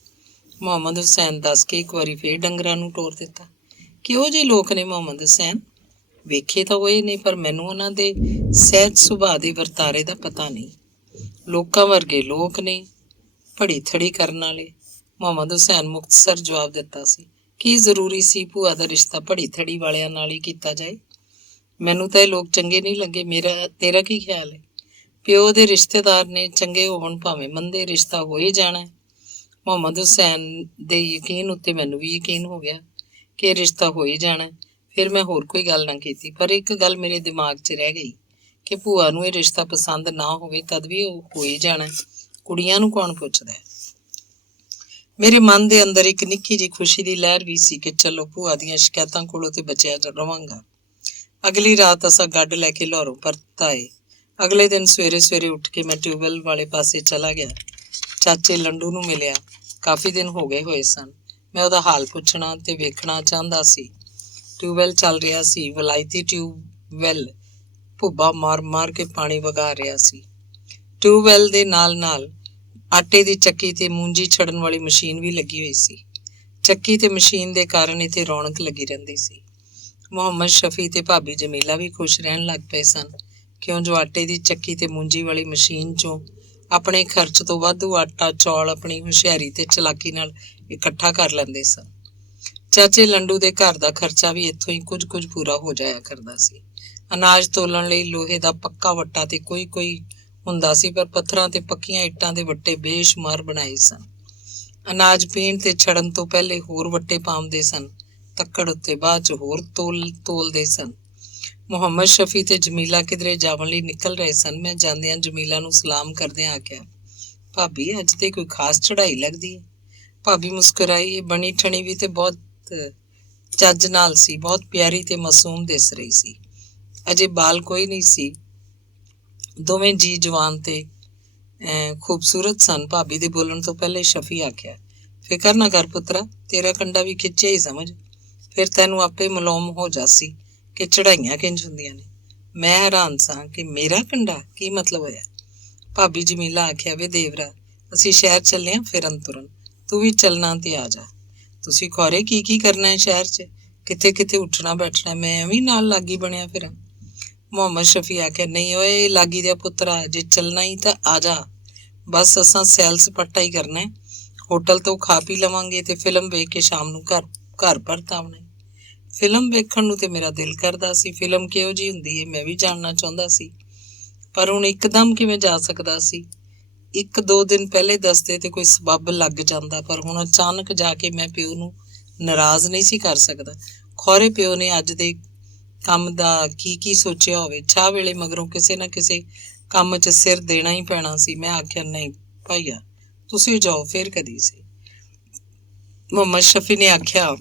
ਮੁਹੰਮਦ ਹੁਸੈਨ ਦੱਸ ਕੇ ਇੱਕ ਵਾਰੀ ਫਿਰ ਡੰਗਰਾਂ ਨੂੰ ਟੋਰ ਦਿੱਤਾ। ਕਿਹੋ ਜਿਹੇ ਲੋਕ ਨੇ ਮੁਹੰਮਦ ਹੁਸੈਨ? ਵੇਖੇ ਤਾਂ ਹੋਏ ਨੇ, ਪਰ ਮੈਨੂੰ ਉਹਨਾਂ ਦੇ ਸਹਿਜ ਸੁਭਾਅ ਦੇ ਵਰਤਾਰੇ ਦਾ ਪਤਾ ਨਹੀਂ। ਲੋਕਾਂ ਵਰਗੇ ਲੋਕ ਨੇ, ਭੜੀ ਥੜੀ ਕਰਨ ਵਾਲੇ। ਮੁਹੰਮਦ ਹੁਸੈਨ ਮੁਖਤਸਰ ਜਵਾਬ ਦਿੱਤਾ ਸੀ। ਕੀ ਜ਼ਰੂਰੀ ਸੀ ਭੂਆ ਦਾ ਰਿਸ਼ਤਾ ਭੜੀ ਥੜੀ ਵਾਲਿਆਂ ਨਾਲ ਹੀ ਕੀਤਾ ਜਾਏ? ਮੈਨੂੰ ਤਾਂ ਇਹ ਲੋਕ ਚੰਗੇ ਨਹੀਂ ਲੱਗੇ। ਤੇਰਾ ਕੀ ਖਿਆਲ ਹੈ? ਪਿਓ ਦੇ ਰਿਸ਼ਤੇਦਾਰ ਨੇ, ਚੰਗੇ ਹੋਣ ਭਾਵੇਂ ਮੰਦੇ, ਰਿਸ਼ਤਾ ਹੋ ਹੀ ਜਾਣਾ। ਮੁਹੰਮਦ ਹੁਸੈਨ ਦੇ ਯਕੀਨ ਉੱਤੇ ਮੈਨੂੰ ਵੀ ਯਕੀਨ ਹੋ ਗਿਆ ਕਿ ਇਹ ਰਿਸ਼ਤਾ ਹੋ ਹੀ ਜਾਣਾ। ਫਿਰ ਮੈਂ ਹੋਰ ਕੋਈ ਗੱਲ ਨਾ ਕੀਤੀ, ਪਰ ਇੱਕ ਗੱਲ ਮੇਰੇ ਦਿਮਾਗ 'ਚ ਰਹਿ ਗਈ ਕਿ ਭੂਆ ਨੂੰ ਇਹ ਰਿਸ਼ਤਾ ਪਸੰਦ ਨਾ ਹੋਵੇ ਤਦ ਵੀ ਉਹ ਹੋ ਹੀ ਜਾਣਾ। ਕੁੜੀਆਂ ਨੂੰ ਕੌਣ ਪੁੱਛਦਾ? ਮੇਰੇ ਮਨ ਦੇ ਅੰਦਰ ਇੱਕ ਨਿੱਕੀ ਜਿਹੀ ਖੁਸ਼ੀ ਦੀ ਲਹਿਰ ਵੀ ਸੀ ਕਿ ਚਲੋ ਭੂਆ ਦੀਆਂ ਸ਼ਿਕਾਇਤਾਂ ਕੋਲੋਂ ਤੇ ਬਚਿਆ ਰਵਾਂਗਾ। ਅਗਲੀ ਰਾਤ ਅਸਾਂ ਗੱਡ ਲੈ ਕੇ ਲਾਹੌਰੋਂ ਪਰਤ ਆਏ। ਅਗਲੇ ਦਿਨ ਸਵੇਰੇ ਉੱਠ ਕੇ ਮੈਂ ਟਿਊਬਵੈੱਲ ਵਾਲੇ ਪਾਸੇ ਚਲਾ ਗਿਆ। ਚਾਚੇ ਲੰਡੂ ਨੂੰ ਮਿਲਿਆ। ਕਾਫੀ ਦਿਨ ਹੋ ਗਏ ਹੋਏ ਸਨ। ਮੈਂ ਉਹਦਾ ਹਾਲ ਪੁੱਛਣਾ ਤੇ ਵੇਖਣਾ ਚਾਹੁੰਦਾ ਸੀ। ਟਿਊਬਵੈਲ ਚੱਲ ਰਿਹਾ ਸੀ। ਵਲਾਇਤੀ ਟਿਊਬਵੈਲ ਭੁੱਬਾ ਮਾਰ ਕੇ ਪਾਣੀ ਵਗਾ ਰਿਹਾ ਸੀ। ਟਿਊਬਵੈਲ ਦੇ ਨਾਲ ਆਟੇ ਦੀ ਚੱਕੀ ਤੇ ਮੂੰਜੀ ਛੜਨ ਵਾਲੀ ਮਸ਼ੀਨ ਵੀ ਲੱਗੀ ਹੋਈ ਸੀ। ਚੱਕੀ ਤੇ ਮਸ਼ੀਨ ਦੇ ਕਾਰਨ ਇੱਥੇ ਰੌਣਕ ਲੱਗੀ ਰਹਿੰਦੀ ਸੀ। ਮੁਹੰਮਦ ਸ਼ਫੀ ਤੇ ਭਾਬੀ ਜਮੀਲਾ ਵੀ ਖੁਸ਼ ਰਹਿਣ ਲੱਗ ਪਏ ਸਨ, ਕਿਉਂ ਜੋ ਆਟੇ ਦੀ ਚੱਕੀ ਤੇ ਮੂੰਜੀ ਵਾਲੀ ਮਸ਼ੀਨ 'ਚੋਂ ਆਪਣੇ ਖਰਚ ਤੋਂ ਵਾਧੂ ਆਟਾ ਚੌਲ ਆਪਣੀ ਹੁਸ਼ਿਆਰੀ ਤੇ ਚਲਾਕੀ ਨਾਲ ਇਕੱਠਾ ਕਰ ਲੈਂਦੇ ਸਨ। ਚਾਚੇ ਲੰਡੂ ਦੇ ਘਰ ਦਾ ਖਰਚਾ ਵੀ ਇੱਥੋਂ ਹੀ ਕੁਝ ਪੂਰਾ ਹੋ ਜਾਇਆ ਕਰਦਾ ਸੀ। ਅਨਾਜ ਤੋਲਣ ਲਈ ਲੋਹੇ ਦਾ ਪੱਕਾ ਵੱਟਾ ਤੇ ਕੋਈ ਹੁੰਦਾ ਸੀ, ਪਰ ਪੱਥਰਾਂ ਤੇ ਪੱਕੀਆਂ ਇੱਟਾਂ ਦੇ ਵੱਟੇ ਬੇਸ਼ੁਮਾਰ ਬਣਾਏ ਸਨ। ਅਨਾਜ ਪੀਣ ਤੇ ਛੜਨ ਤੋਂ ਪਹਿਲੇ ਹੋਰ ਵੱਟੇ ਪਾਉਂਦੇ ਸਨ, ਤੱਕੜ ਉੱਤੇ ਬਾਅਦ 'ਚ ਹੋਰ ਤੋਲਦੇ ਸਨ। ਮੁਹੰਮਦ ਸ਼ਫੀ ਤੇ ਜਮੀਲਾ ਕਿਧਰੇ ਜਾਵਣ ਲਈ ਨਿਕਲ ਰਹੇ ਸਨ। ਮੈਂ ਜਾਂਦਿਆਂ ਜਮੀਲਾ ਨੂੰ ਸਲਾਮ ਕਰਦਿਆਂ ਆਖਿਆ, ਭਾਬੀ ਅੱਜ ਤੇ ਕੋਈ ਖਾਸ ਚੜ੍ਹਾਈ ਲੱਗਦੀ ਹੈ। ਭਾਬੀ ਮੁਸਕਰਾਈ। ਇਹ ਬਣੀ ਠਣੀ ਵੀ ਤੇ ਬਹੁਤ ਚੱਜ ਨਾਲ ਸੀ, ਬਹੁਤ ਪਿਆਰੀ ਤੇ ਮਾਸੂਮ ਦਿਸ ਰਹੀ ਸੀ। ਅਜੇ ਬਾਲ ਕੋਈ ਨਹੀਂ ਸੀ। ਦੋਵੇਂ ਜੀ ਜਵਾਨ ਤੇ ਖੂਬਸੂਰਤ ਸਨ। ਭਾਬੀ ਦੇ ਬੋਲਣ ਤੋਂ ਪਹਿਲੇ ਸ਼ਫੀ ਆਖਿਆ, ਫਿਕਰ ਨਾ ਕਰ ਪੁੱਤਰਾ, ਤੇਰਾ ਕੰਡਾ ਵੀ ਖਿੱਚਿਆ ਹੀ ਸਮਝ, ਫਿਰ ਤੈਨੂੰ ਆਪੇ ਮਲੂਮ ਹੋ ਜਾਸੀ ਕਿ ਚੜ੍ਹਾਈਆਂ ਕਿੰਝ ਹੁੰਦੀਆਂ ਨੇ। ਮੈਂ ਹੈਰਾਨ ਸਾਂ ਕਿ ਮੇਰਾ ਕੰਡਾ ਕੀ ਮਤਲਬ ਹੋਇਆ। ਭਾਬੀ ਜਮੀਲਾ ਆਖਿਆ, ਵੇ ਦੇਵਰਾ, ਅਸੀਂ ਸ਼ਹਿਰ ਚੱਲੇ ਹਾਂ ਫਿਰਨ ਤੁਰਨ, ਤੂੰ ਵੀ ਚੱਲਣਾ ਤੇ ਆ ਜਾ। ਤੁਸੀਂ ਖੌਰੇ ਕੀ ਕਰਨਾ ਹੈ ਸ਼ਹਿਰ 'ਚ, ਕਿੱਥੇ ਉੱਠਣਾ ਬੈਠਣਾ, ਮੈਂ ਐਵੇਂ ਨਾਲ ਲਾਗੀ ਬਣਿਆ ਫਿਰਾਂ। ਮੁਹੰਮਦ ਸ਼ਫੀ ਆਖਿਆ, ਨਹੀਂ ਓਏ ਲਾਗੀ ਦਿਆ ਪੁੱਤਰਾ, ਜੇ ਚੱਲਣਾ ਹੀ ਤਾਂ ਆ ਜਾ। ਬਸ ਅਸਾਂ ਸੈਲ ਸਪਾਟਾ ਹੀ ਕਰਨਾ ਹੈ। ਹੋਟਲ ਤੋਂ ਖਾ ਪੀ ਲਵਾਂਗੇ ਤੇ ਫਿਲਮ ਵੇਖ ਕੇ ਸ਼ਾਮ ਨੂੰ ਘਰ ਪਰਤ ਆਉਣਾ। ਫਿਲਮ ਵੇਖਣ ਨੂੰ ਤੇ ਮੇਰਾ ਦਿਲ ਕਰਦਾ ਸੀ। ਫਿਲਮ ਕਿਹੋ ਜਿਹੀ ਹੁੰਦੀ ਹੈ ਮੈਂ ਵੀ ਜਾਣਨਾ ਚਾਹੁੰਦਾ ਸੀ, ਪਰ ਹੁਣ ਇੱਕਦਮ ਕਿਵੇਂ ਜਾ ਸਕਦਾ ਸੀ। 1-2 ਦਿਨ ਪਹਿਲੇ ਦੱਸਦੇ ਤੇ ਕੋਈ ਸਬੱਬ ਲੱਗ ਜਾਂਦਾ, ਪਰ ਹੁਣ ਅਚਾਨਕ ਜਾ ਕੇ ਮੈਂ ਪਿਓ ਨੂੰ ਨਾਰਾਜ਼ ਨਹੀਂ ਸੀ ਕਰ ਸਕਦਾ। ਖੌਰੇ ਪਿਓ ਨੇ ਅੱਜ ਦੇ ਕੰਮ ਦਾ ਕੀ ਸੋਚਿਆ ਹੋਵੇ। ਚਾਹ ਵੇਲੇ ਮਗਰੋਂ ਕਿਸੇ ਨਾ ਕਿਸੇ ਕੰਮ 'ਚ ਸਿਰ ਦੇਣਾ ਹੀ ਪੈਣਾ ਸੀ। ਮੈਂ ਆਖਿਆ, ਨਹੀਂ ਭਾਈਆ, ਤੁਸੀਂ ਜਾਓ, ਫਿਰ ਕਦੀ ਸੀ। ਮੁਹੰਮਦ ਸ਼ਫੀ ਨੇ ਆਖਿਆ,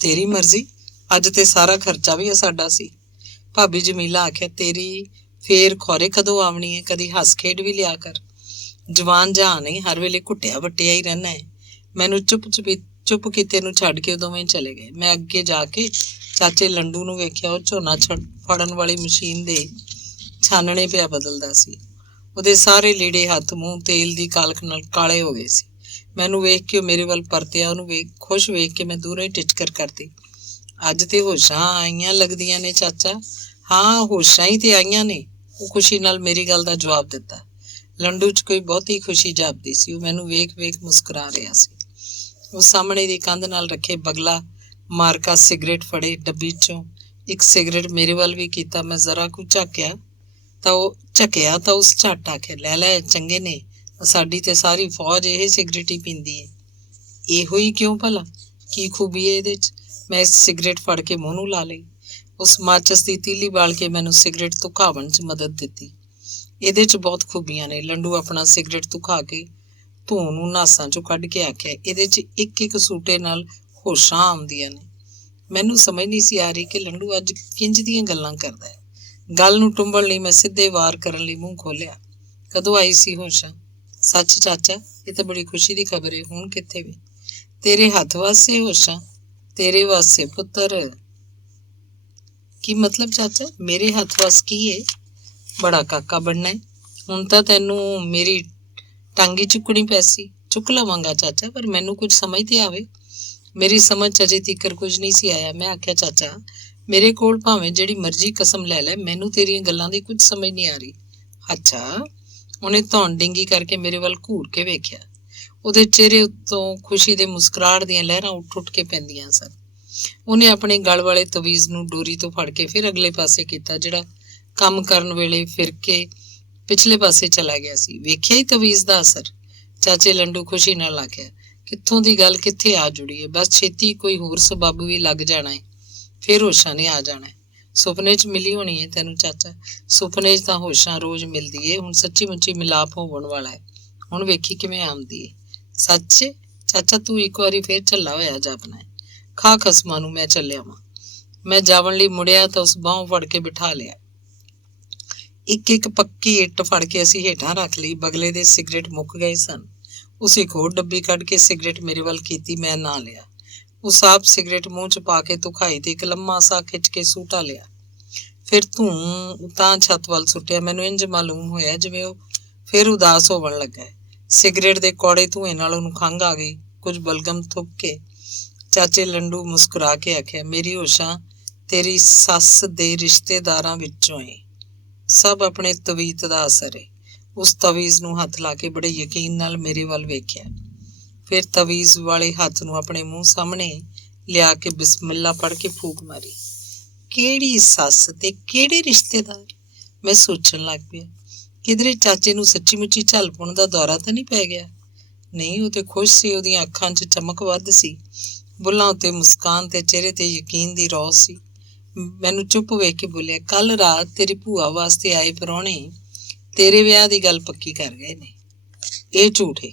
ਤੇਰੀ ਮਰਜ਼ੀ, ਅੱਜ ਤੇ ਸਾਰਾ ਖਰਚਾ ਵੀ ਸਾਡਾ ਸੀ। ਭਾਬੀ ਜਮੀਲਾ ਆਖਿਆ, ਤੇਰੀ ਫੇਰ ਖੌਰੇ ਕਦੋਂ ਆਵਣੀ ਹੈ, ਕਦੀ ਹੱਸ ਖੇਡ ਵੀ ਲਿਆ ਕਰ। ਜਵਾਨ ਜਹਾਨ ਨਹੀਂ, ਹਰ ਵੇਲੇ ਘੁੱਟਿਆ ਵੱਟਿਆ ਹੀ ਰਹਿਣਾ ਹੈ। ਮੈਨੂੰ ਚੁੱਪ ਕੀਤੇ ਨੂੰ ਛੱਡ ਕੇ ਦੋਵੇਂ ਚਲੇ ਗਏ। ਮੈਂ ਅੱਗੇ ਜਾ ਕੇ ਚਾਚੇ ਲੰਡੂ ਨੂੰ ਵੇਖਿਆ। ਉਹ ਝੋਨਾ ਫੜਨ ਵਾਲੀ ਮਸ਼ੀਨ ਦੇ ਛਾਨਣੇ ਪਿਆ ਬਦਲਦਾ ਸੀ। ਉਹਦੇ ਸਾਰੇ ਲੀੜੇ, ਹੱਥ, ਮੂੰਹ ਤੇਲ ਦੀ ਕਾਲਖ ਨਾਲ ਕਾਲੇ ਹੋ ਗਏ ਸੀ। ਮੈਨੂੰ ਵੇਖ ਕੇ ਉਹ ਮੇਰੇ ਵੱਲ ਪਰਤਿਆ। ਉਹਨੂੰ ਖੁਸ਼ ਵੇਖ ਕੇ ਮੈਂ ਦੂਰੋਂ ਹੀ ਟਿਚਕਰ ਕਰਦੀ, ਅੱਜ ਤੇ ਹੋਸ਼ਾਂ ਆਈਆਂ ਲੱਗਦੀਆਂ ਨੇ ਚਾਚਾ। ਹਾਂ, ਹੋਸ਼ਾਂ ਹੀ ਤੇ ਆਈਆਂ ਨੇ, ਉਹ ਖੁਸ਼ੀ ਨਾਲ ਮੇਰੀ ਗੱਲ ਦਾ ਜਵਾਬ ਦਿੱਤਾ। ਲੰਡੂ 'ਚ ਕੋਈ ਬਹੁਤੀ ਖੁਸ਼ੀ ਜਾਪਦੀ ਸੀ। ਉਹ ਮੈਨੂੰ ਵੇਖ ਮੁਸਕਰਾ ਰਿਹਾ ਸੀ। ਉਹ ਸਾਹਮਣੇ ਦੀ ਕੰਧ ਨਾਲ ਰੱਖੇ ਬਗਲਾ ਮਾਰਕਾ ਸਿਗਰਟ ਫੜੇ, ਡੱਬੀ 'ਚੋਂ ਇੱਕ ਸਿਗਰਟ ਮੇਰੇ ਵੱਲ ਵੀ ਕੀਤਾ। ਮੈਂ ਜ਼ਰਾ ਕੁ ਝੱਕਿਆ ਤਾਂ ਉਸ ਝੱਟ ਆਖਿਆ, ਲੈ ਚੰਗੇ ਨੇ, ਸਾਡੀ ਤੇ ਸਾਰੀ ਫੌਜ ਇਹ ਸਿਗਰਟ ਹੀ ਪੀਂਦੀ ਹੈ। ਇਹੋ ਹੀ ਕਿਉਂ ਭਲਾ, ਕੀ ਖੂਬੀ ਹੈ ਇਹਦੇ 'ਚ? ਮੈਂ ਇਸ ਸਿਗਰਟ ਫੜ ਕੇ ਮੂੰਹ ਨੂੰ ਲਾ ਲਈ। ਉਸ ਮਾਚਸ ਦੀ ਤੀਲੀ ਬਾਲ ਕੇ ਮੈਨੂੰ ਸਿਗਰਟ ਧੁਖਾਉਣ 'ਚ ਮਦਦ ਦਿੱਤੀ। ਇਹਦੇ 'ਚ ਬਹੁਤ ਖੂਬੀਆਂ ਨੇ। ਲੰਡੂ ਆਪਣਾ ਸਿਗਰਟ ਧੁਖਾ ਕੇ ਧੂੰ ਨੂੰ ਨਾਸਾਂ 'ਚੋਂ ਕੱਢ ਕੇ ਆਖਿਆ, ਇਹਦੇ 'ਚ ਇੱਕ ਸੂਟੇ ਨਾਲ ਹੋਸ਼ਾਂ ਆਉਂਦੀਆਂ ਨੇ। ਮੈਨੂੰ ਸਮਝ ਨਹੀਂ ਸੀ ਆ ਰਹੀ ਕਿ ਲੰਡੂ ਅੱਜ ਕਿੰਝ ਦੀਆਂ ਗੱਲਾਂ ਕਰਦਾ ਹੈ। ਗੱਲ ਨੂੰ ਟੁੰਬਣ ਲਈ ਮੈਂ ਸਿੱਧੇ ਵਾਰ ਕਰਨ ਲਈ ਮੂੰਹ ਖੋਲਿਆ। ਕਦੋਂ ਆਈ ਸੀ ਹੋਸ਼ਾਂ? ਸੱਚ ਚਾਚਾ, ਇਹ ਤਾਂ ਬੜੀ ਖੁਸ਼ੀ ਦੀ ਖਬਰ ਹੈ। ਹੁਣ ਕਿੱਥੇ ਵੀ ਤੇਰੇ ਹੱਥ ਵਾਸੇ ਹੋਸ਼ਾਂ? ਤੇਰੇ ਵਾਸਤੇ ਪੁੱਤਰ। ਕੀ ਮਤਲਬ ਚਾਚਾ? ਮੇਰੇ ਹੱਥ ਵਸ ਕੀ ਏ? ਬੜਾ ਕਾਕਾ ਬਣਨਾ ਹੈ। ਹੁਣ ਤਾਂ ਤੈਨੂੰ ਮੇਰੀ ਟਾਂਗੀ ਚੁੱਕਣੀ ਪੈਸੀ। ਚੁੱਕ ਲਵਾਂਗਾ ਚਾਚਾ, ਪਰ ਮੈਨੂੰ ਕੁਝ ਸਮਝ ਤੇ ਆਵੇ। ਮੇਰੀ ਸਮਝ ਅਜੇ ਤੀਕਰ ਕੁਝ ਨਹੀਂ ਸੀ ਆਇਆ। ਮੈਂ ਆਖਿਆ, ਚਾਚਾ ਮੇਰੇ ਕੋਲ ਭਾਵੇਂ ਜਿਹੜੀ ਮਰਜ਼ੀ ਕਸਮ ਲੈ, ਮੈਨੂੰ ਤੇਰੀਆਂ ਗੱਲਾਂ ਦੀ ਕੁਝ ਸਮਝ ਨਹੀਂ ਆ ਰਹੀ। ਅੱਛਾ। ਉਹਨੇ ਧੌਣ ਡਿੰਗੀ ਕਰਕੇ ਮੇਰੇ ਵੱਲ ਘੂਰ ਕੇ ਵੇਖਿਆ। ਉਹਦੇ ਚਿਹਰੇ ਉੱਤੋਂ ਖੁਸ਼ੀ ਦੇ ਮੁਸਕਰਾਹਟ ਦੀਆਂ ਲਹਿਰਾਂ ਉੱਠ ਕੇ ਪੈਂਦੀਆਂ ਸਨ। ਉਹਨੇ ਆਪਣੇ ਗਲ ਵਾਲੇ ਤਵੀਜ਼ ਨੂੰ ਡੋਰੀ ਤੋਂ ਫੜ ਕੇ ਫਿਰ ਅਗਲੇ ਪਾਸੇ ਕੀਤਾ, ਜਿਹੜਾ ਕੰਮ ਕਰਨ ਵੇਲੇ ਫਿਰ ਕੇ ਪਿਛਲੇ ਪਾਸੇ ਚਲਾ ਗਿਆ ਸੀ। ਵੇਖਿਆ ਹੀ ਤਵੀਜ਼ ਦਾ ਅਸਰ? ਚਾਚੇ ਲੰਡੂ ਖੁਸ਼ੀ ਨਾਲ ਆਖਿਆ, ਕਿੱਥੋਂ ਦੀ ਗੱਲ ਕਿੱਥੇ ਆ ਜੁੜੀ ਹੈ। ਬਸ ਛੇਤੀ ਕੋਈ ਹੋਰ ਸਬੱਬ ਵੀ ਲੱਗ ਜਾਣਾ ਹੈ, ਫਿਰ ਹੋਸ਼ਾਂ ਨੇ ਆ ਜਾਣਾ ਹੈ। ਸੁਪਨੇ 'ਚ ਮਿਲੀ ਹੋਣੀ ਹੈ ਤੈਨੂੰ ਚਾਚਾ। ਸੁਪਨੇ 'ਚ ਤਾਂ ਹੋਸ਼ਾਂ ਰੋਜ਼ ਮਿਲਦੀ ਏ। ਹੁਣ ਸੱਚੀ ਮੁੱਚੀ ਮਿਲਾਪ ਹੋਣ ਵਾਲਾ ਹੈ। ਹੁਣ ਵੇਖੀ ਕਿਵੇਂ ਆਉਂਦੀ ਏ। ਸੱਚ ਚਾਚਾ, ਤੂੰ ਇੱਕ ਵਾਰੀ ਫਿਰ ਝੱਲਾ ਹੋਇਆ ਜਾਪਣਾ ਹੈ। ਖਾ ਖਸਮਾਂ ਨੂੰ, ਮੈਂ ਚੱਲਿਆ ਵਾਂ। ਮੈਂ ਜਾਵਣ ਲਈ ਮੁੜਿਆ ਤਾਂ ਉਸ ਬਾਹੋਂ ਫੜ ਕੇ ਬਿਠਾ ਲਿਆ। ਇੱਕ ਪੱਕੀ ਇੱਟ ਫੜ ਕੇ ਅਸੀਂ ਹੇਠਾਂ ਰੱਖ ਲਈ। ਬਗਲੇ ਦੇ ਸਿਗਰਟ ਮੁੱਕ ਗਏ ਸਨ। ਉਸ ਇੱਕ ਹੋਰ ਡੱਬੀ ਕੱਢ ਕੇ ਸਿਗਰਟ ਮੇਰੇ ਵੱਲ ਕੀਤੀ। ਮੈਂ ਨਾ ਲਿਆ। ਉਸ ਆਪ ਸਿਗਰਟ ਮੂੰਹ ਚ ਪਾ ਕੇ ਧੁਖਾਈ ਤੇ ਇੱਕ ਲੰਮਾ ਸਾਹ ਖਿੱਚ ਕੇ ਸੂਟਾ ਲਿਆ। ਫਿਰ ਤਾਂ ਛੱਤ ਵੱਲ ਸੁੱਟਿਆ। ਮੈਨੂੰ ਇੰਝ ਮਾਲੂਮ ਹੋਇਆ ਜਿਵੇਂ ਉਹ ਫਿਰ ਉਦਾਸ ਹੋਵਣ ਲੱਗਾ ਹੈ। ਸਿਗਰਟ ਦੇ ਕੌੜੇ ਧੂਏ ਨਾਲ ਉਹਨੂੰ ਖੰਘ ਆ ਗਈ। ਕੁਝ ਬਲਗਮ ਥੁੱਕ ਕੇ ਚਾਚੇ ਲੰਡੂ ਮੁਸਕਰਾ ਕੇ ਆਖਿਆ, ਮੇਰੀ ਹੋਸ਼ਾਂ ਤੇਰੀ ਸੱਸ ਦੇ ਰਿਸ਼ਤੇਦਾਰਾਂ ਵਿੱਚੋਂ ਏ। ਸਭ ਆਪਣੇ ਤਵੀਤ ਦਾ ਅਸਰ ਏ। ਉਸ ਤਵੀਜ਼ ਨੂੰ ਹੱਥ ਲਾ ਕੇ ਬੜੇ ਯਕੀਨ ਨਾਲ ਮੇਰੇ ਵੱਲ ਵੇਖਿਆ। ਫਿਰ ਤਵੀਜ਼ ਵਾਲੇ ਹੱਥ ਨੂੰ ਆਪਣੇ ਮੂੰਹ ਸਾਹਮਣੇ ਲਿਆ ਕੇ ਬਿਸਮਿल्ला ਪੜ੍ਹ ਕੇ ਫੂਕ ਮਾਰੀ। ਕਿਹੜੀ ਸੱਸ ਤੇ ਕਿਹੜੇ ਰਿਸ਼ਤੇਦਾਰ? ਮੈਂ ਸੋਚਣ ਲੱਗ ਪਿਆ, ਕਿਧਰੇ ਚਾਚੇ ਨੂੰ ਸੱਚੀ ਮੁੱਚੀ ਝੱਲਪੁਣ ਦਾ ਦੌਰਾ ਤਾਂ ਨਹੀਂ ਪੈ ਗਿਆ? ਨਹੀਂ, ਉਹ ਤੇ ਖੁਸ਼ ਸੀ। ਉਹਦੀਆਂ ਅੱਖਾਂ 'ਚ ਚਮਕ ਵੱਧ ਸੀ, ਬੁੱਲਾਂ ਉੱਤੇ ਮੁਸਕਾਨ ਤੇ ਚਿਹਰੇ ਤੇ ਯਕੀਨ ਦੀ ਰੌਸ ਸੀ। ਮੈਨੂੰ ਚੁੱਪ ਵੇਖ ਕੇ ਬੋਲਿਆ, ਕੱਲ ਰਾਤ ਤੇਰੀ ਭੂਆ ਵਾਸਤੇ ਆਏ ਪ੍ਰਾਹੁਣੇ ਤੇਰੇ ਵਿਆਹ ਦੀ ਗੱਲ ਪੱਕੀ ਕਰ ਗਏ ਨੇ। ਇਹ ਝੂਠ ਏ।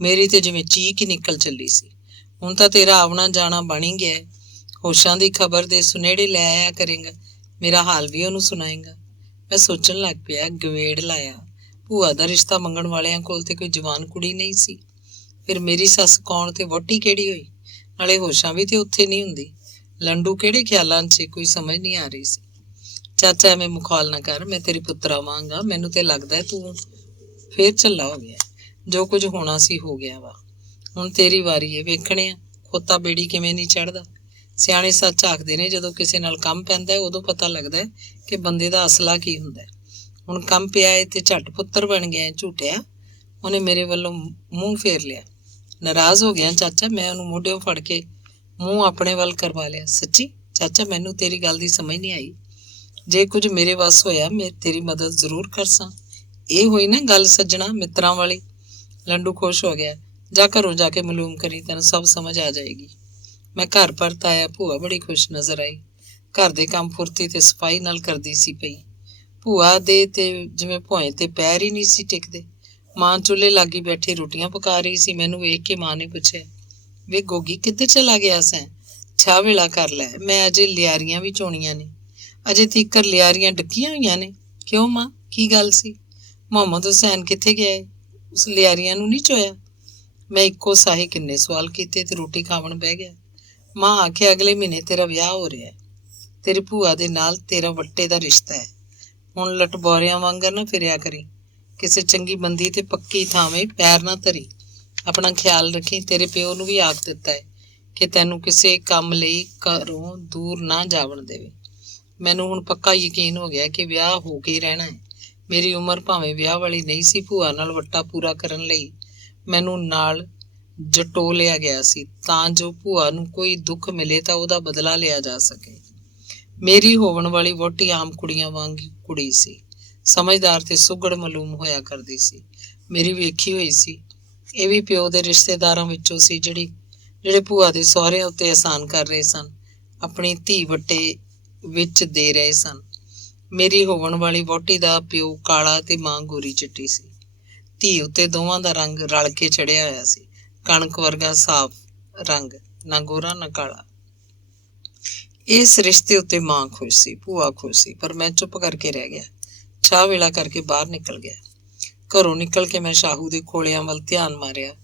ਮੇਰੀ ਤੇ ਜਿਵੇਂ ਚੀਕ ਹੀ ਨਿਕਲ ਚੱਲੀ ਸੀ। ਹੁਣ ਤਾਂ ਤੇਰਾ ਆਉਣਾ ਜਾਣਾ ਬਣ ਹੀ ਗਿਆ। ਹੋਸ਼ਾਂ ਦੀ ਖਬਰ ਦੇ ਸੁਨੇੜੇ ਲੈ ਆਇਆ ਕਰੇਗਾ, ਮੇਰਾ ਹਾਲ ਵੀ ਉਹਨੂੰ ਸੁਣਾਏਗਾ। ਮੈਂ ਸੋਚਣ ਲੱਗ ਪਿਆ, ਗਵੇੜ ਲਾਇਆ। ਭੂਆ ਦਾ ਰਿਸ਼ਤਾ ਮੰਗਣ ਵਾਲਿਆਂ ਕੋਲ ਤੇ ਕੋਈ ਜਵਾਨ ਕੁੜੀ ਨਹੀਂ ਸੀ। ਫਿਰ ਮੇਰੀ ਸੱਸ ਕੌਣ ਤੇ ਵਹੁਟੀ ਕਿਹੜੀ ਹੋਈ? ਨਾਲੇ ਹੋਸ਼ਾਂ ਵੀ ਤੇ ਉੱਥੇ ਨਹੀਂ ਹੁੰਦੀ। ਲੰਡੂ ਕਿਹੜੇ ਖਿਆਲਾਂ 'ਚ? ਕੋਈ ਸਮਝ ਨਹੀਂ ਆ ਰਹੀ ਸੀ। ਚਾਚਾ, ਐਵੇਂ ਮੁਖੌਲ ਨਾ ਕਰ, ਮੈਂ ਤੇਰੀ ਪੁੱਤਰਾ ਵਾਂਗਾ। ਮੈਨੂੰ ਤੇ ਲੱਗਦਾ ਤੂੰ ਫੇਰ ਝੱਲਾ ਹੋ ਗਿਆ। ਜੋ ਕੁਝ ਹੋਣਾ ਸੀ ਹੋ ਗਿਆ ਵਾ। ਹੁਣ ਤੇਰੀ ਵਾਰੀ ਏ। ਵੇਖਣੇ ਆ ਖੋਤਾ ਬੇੜੀ ਕਿਵੇਂ ਨਹੀਂ ਚੜ੍ਹਦਾ। ਸਿਆਣੇ ਸੱਚ ਆਖਦੇ ਨੇ, ਜਦੋਂ ਕਿਸੇ ਨਾਲ ਕੰਮ ਪੈਂਦਾ ਉਦੋਂ ਪਤਾ ਲੱਗਦਾ ਕਿ ਬੰਦੇ ਦਾ ਅਸਲਾ ਕੀ ਹੁੰਦਾ। ਹੁਣ ਕੰਮ ਪਿਆ ਏ ਤੇ ਝੱਟ ਪੁੱਤਰ ਬਣ ਗਿਆ ਝੂਠਿਆ। ਉਹਨੇ ਮੇਰੇ ਵੱਲੋਂ ਮੂੰਹ ਫੇਰ ਲਿਆ। ਨਾਰਾਜ਼ ਹੋ ਗਿਆ ਚਾਚਾ। ਮੈਂ ਉਹਨੂੰ ਮੋਢਿਓਂ ਫੜ ਕੇ ਮੂੰਹ ਆਪਣੇ ਵੱਲ ਕਰਵਾ ਲਿਆ। ਸੱਚੀ ਚਾਚਾ, ਮੈਨੂੰ ਤੇਰੀ ਗੱਲ ਦੀ ਸਮਝ ਨਹੀਂ ਆਈ। ਜੇ ਕੁਝ ਮੇਰੇ ਵੱਸ ਹੋਇਆ ਮੈਂ ਤੇਰੀ ਮਦਦ ਜ਼ਰੂਰ ਕਰ ਸਾਂ। ਇਹ ਹੋਈ ਨਾ ਗੱਲ ਸੱਜਣਾ, ਮਿੱਤਰਾਂ ਵਾਲੀ। ਲੰਡੂ ਖੁਸ਼ ਹੋ ਗਿਆ। ਜਾ ਘਰੋਂ ਜਾ ਕੇ ਮਾਲੂਮ ਕਰੀ, ਤੈਨੂੰ ਸਭ ਸਮਝ ਆ ਜਾਏਗੀ। ਮੈਂ ਘਰ ਪਰਤ ਆਇਆ। ਭੂਆ ਬੜੀ ਖੁਸ਼ ਨਜ਼ਰ ਆਈ। ਘਰ ਦੇ ਕੰਮ ਫੁਰਤੀ ਤੇ ਸਫਾਈ ਨਾਲ ਕਰਦੀ ਸੀ ਪਈ। ਭੂਆ ਦੇ ਤੇ ਜਿਵੇਂ ਭੋਏ ਤੇ ਪੈਰ ਹੀ ਨਹੀਂ ਸੀ ਟਿਕਦੇ। ਮਾਂ ਚੁੱਲ੍ਹੇ ਲਾਗੀ ਬੈਠੀ ਰੋਟੀਆਂ ਪਕਾ ਰਹੀ ਸੀ। ਮੈਨੂੰ ਵੇਖ ਕੇ ਮਾਂ ਨੇ ਪੁੱਛਿਆ, ਵੇ ਗੋਗੀ ਕਿੱਧਰ ਚਲਾ ਗਿਆ ਸੈਂ? ਚਾਹ ਵੇਲਾ ਕਰ ਲੈ, ਮੈਂ ਅਜੇ ਲਿਆਰੀਆਂ ਵੀ ਚੋਣੀਆਂ ਨੇ। ਅਜੇ ਤੀਕਰ ਲਿਆਰੀਆਂ ਡੱਕੀਆਂ ਹੋਈਆਂ ਨੇ? ਕਿਉਂ ਮਾਂ, ਕੀ ਗੱਲ ਸੀ? ਮੁਹੰਮਦ ਹੁਸੈਨ ਕਿੱਥੇ ਗਿਆ ਏ? ਉਸ ਲਿਆਰੀਆਂ ਨੂੰ ਨਹੀਂ ਚੋਇਆ? ਮੈਂ ਇੱਕੋ ਸਾਹੇ ਕਿੰਨੇ ਸਵਾਲ ਕੀਤੇ ਤੇ ਰੋਟੀ ਖਾਵਣ ਬਹਿ ਗਿਆ। ਮਾਂ ਆਖਿਆ, ਅਗਲੇ ਮਹੀਨੇ ਤੇਰਾ ਵਿਆਹ ਹੋ ਰਿਹਾ। ਤੇਰੀ ਭੂਆ ਦੇ ਨਾਲ ਤੇਰਾ ਵੱਟੇ ਦਾ ਰਿਸ਼ਤਾ ਹੈ। ਹੁਣ ਲਟਬੋਰਿਆਂ ਵਾਂਗਰ ਨਾ ਫਿਰਿਆ ਕਰੀ। ਕਿਸੇ ਚੰਗੀ ਬੰਦੀ ਤੇ ਪੱਕੀ ਥਾਵੇਂ ਪੈਰ ਨਾ ਧਰੀ। ਆਪਣਾ ਖਿਆਲ ਰੱਖੀ। ਤੇਰੇ ਪਿਓ ਨੂੰ ਵੀ ਆਖ ਦਿੱਤਾ ਹੈ ਕਿ ਤੈਨੂੰ ਕਿਸੇ ਕੰਮ ਲਈ ਘਰੋਂ ਦੂਰ ਨਾ ਜਾਵਣ ਦੇਵੇ। ਮੈਨੂੰ ਹੁਣ ਪੱਕਾ ਯਕੀਨ ਹੋ ਗਿਆ ਕਿ ਵਿਆਹ ਹੋ ਕੇ ਹੀ ਰਹਿਣਾ ਹੈ। ਮੇਰੀ ਉਮਰ ਭਾਵੇਂ ਵਿਆਹ ਵਾਲੀ ਨਹੀਂ ਸੀ। ਭੂਆ ਨਾਲ ਵੱਟਾ ਪੂਰਾ ਕਰਨ ਲਈ ਮੈਨੂੰ ਨਾਲ ਜਟੋ ਲਿਆ ਗਿਆ ਸੀ, ਤਾਂ ਜੋ ਭੂਆ ਨੂੰ ਕੋਈ ਦੁੱਖ ਮਿਲੇ ਤਾਂ ਉਹਦਾ ਬਦਲਾ ਲਿਆ ਜਾ ਸਕੇ। ਮੇਰੀ ਹੋਵਣ ਵਾਲੀ ਵਹੁਟੀ ਆਮ ਕੁੜੀਆਂ ਵਾਂਗ ਕੁੜੀ ਸੀ। ਸਮਝਦਾਰ ਤੇ ਸੁਘੜ ਮਾਲੂਮ ਹੋਇਆ ਕਰਦੀ ਸੀ। ਮੇਰੀ ਵੇਖੀ ਹੋਈ ਸੀ। ਇਹ ਵੀ ਪਿਓ ਦੇ ਰਿਸ਼ਤੇਦਾਰਾਂ ਵਿੱਚੋਂ ਸੀ ਜਿਹੜੇ ਭੂਆ ਦੇ ਸਹੁਰਿਆਂ ਉੱਤੇ ਅਹਿਸਾਨ ਕਰ ਰਹੇ ਸਨ, ਆਪਣੀ ਧੀ ਵੱਟੇ ਵਿੱਚ ਦੇ ਰਹੇ ਸਨ। ਮੇਰੀ ਹੋਵਣ ਵਾਲੀ ਵਹੁਟੀ ਦਾ ਪਿਓ ਕਾਲਾ ਤੇ ਮਾਂ ਗੋਰੀ ਚਿੱਟੀ ਸੀ। ਧੀ ਉੱਤੇ ਦੋਵਾਂ ਦਾ ਰੰਗ ਰਲ ਕੇ ਚੜਿਆ ਹੋਇਆ ਸੀ, ਕਣਕ ਵਰਗਾ ਸਾਫ਼ ਰੰਗ, ਨਾ ਗੋਰਾ ਨਾ ਕਾਲਾ। ਇਸ ਰਿਸ਼ਤੇ ਉੱਤੇ ਮਾਂ ਖੁਸ਼ ਸੀ, ਭੂਆ ਖੁਸ਼ ਸੀ, ਪਰ ਮੈਂ ਚੁੱਪ ਕਰਕੇ ਰਹਿ ਗਿਆ। ਚਾਹ ਵੇਲਾ ਕਰਕੇ ਬਾਹਰ ਨਿਕਲ ਗਿਆ। ਘਰੋਂ ਨਿਕਲ ਕੇ ਮੈਂ ਸ਼ਾਹੂ ਦੇ ਖੋਲਿਆਂ ਵੱਲ ਧਿਆਨ ਮਾਰਿਆ।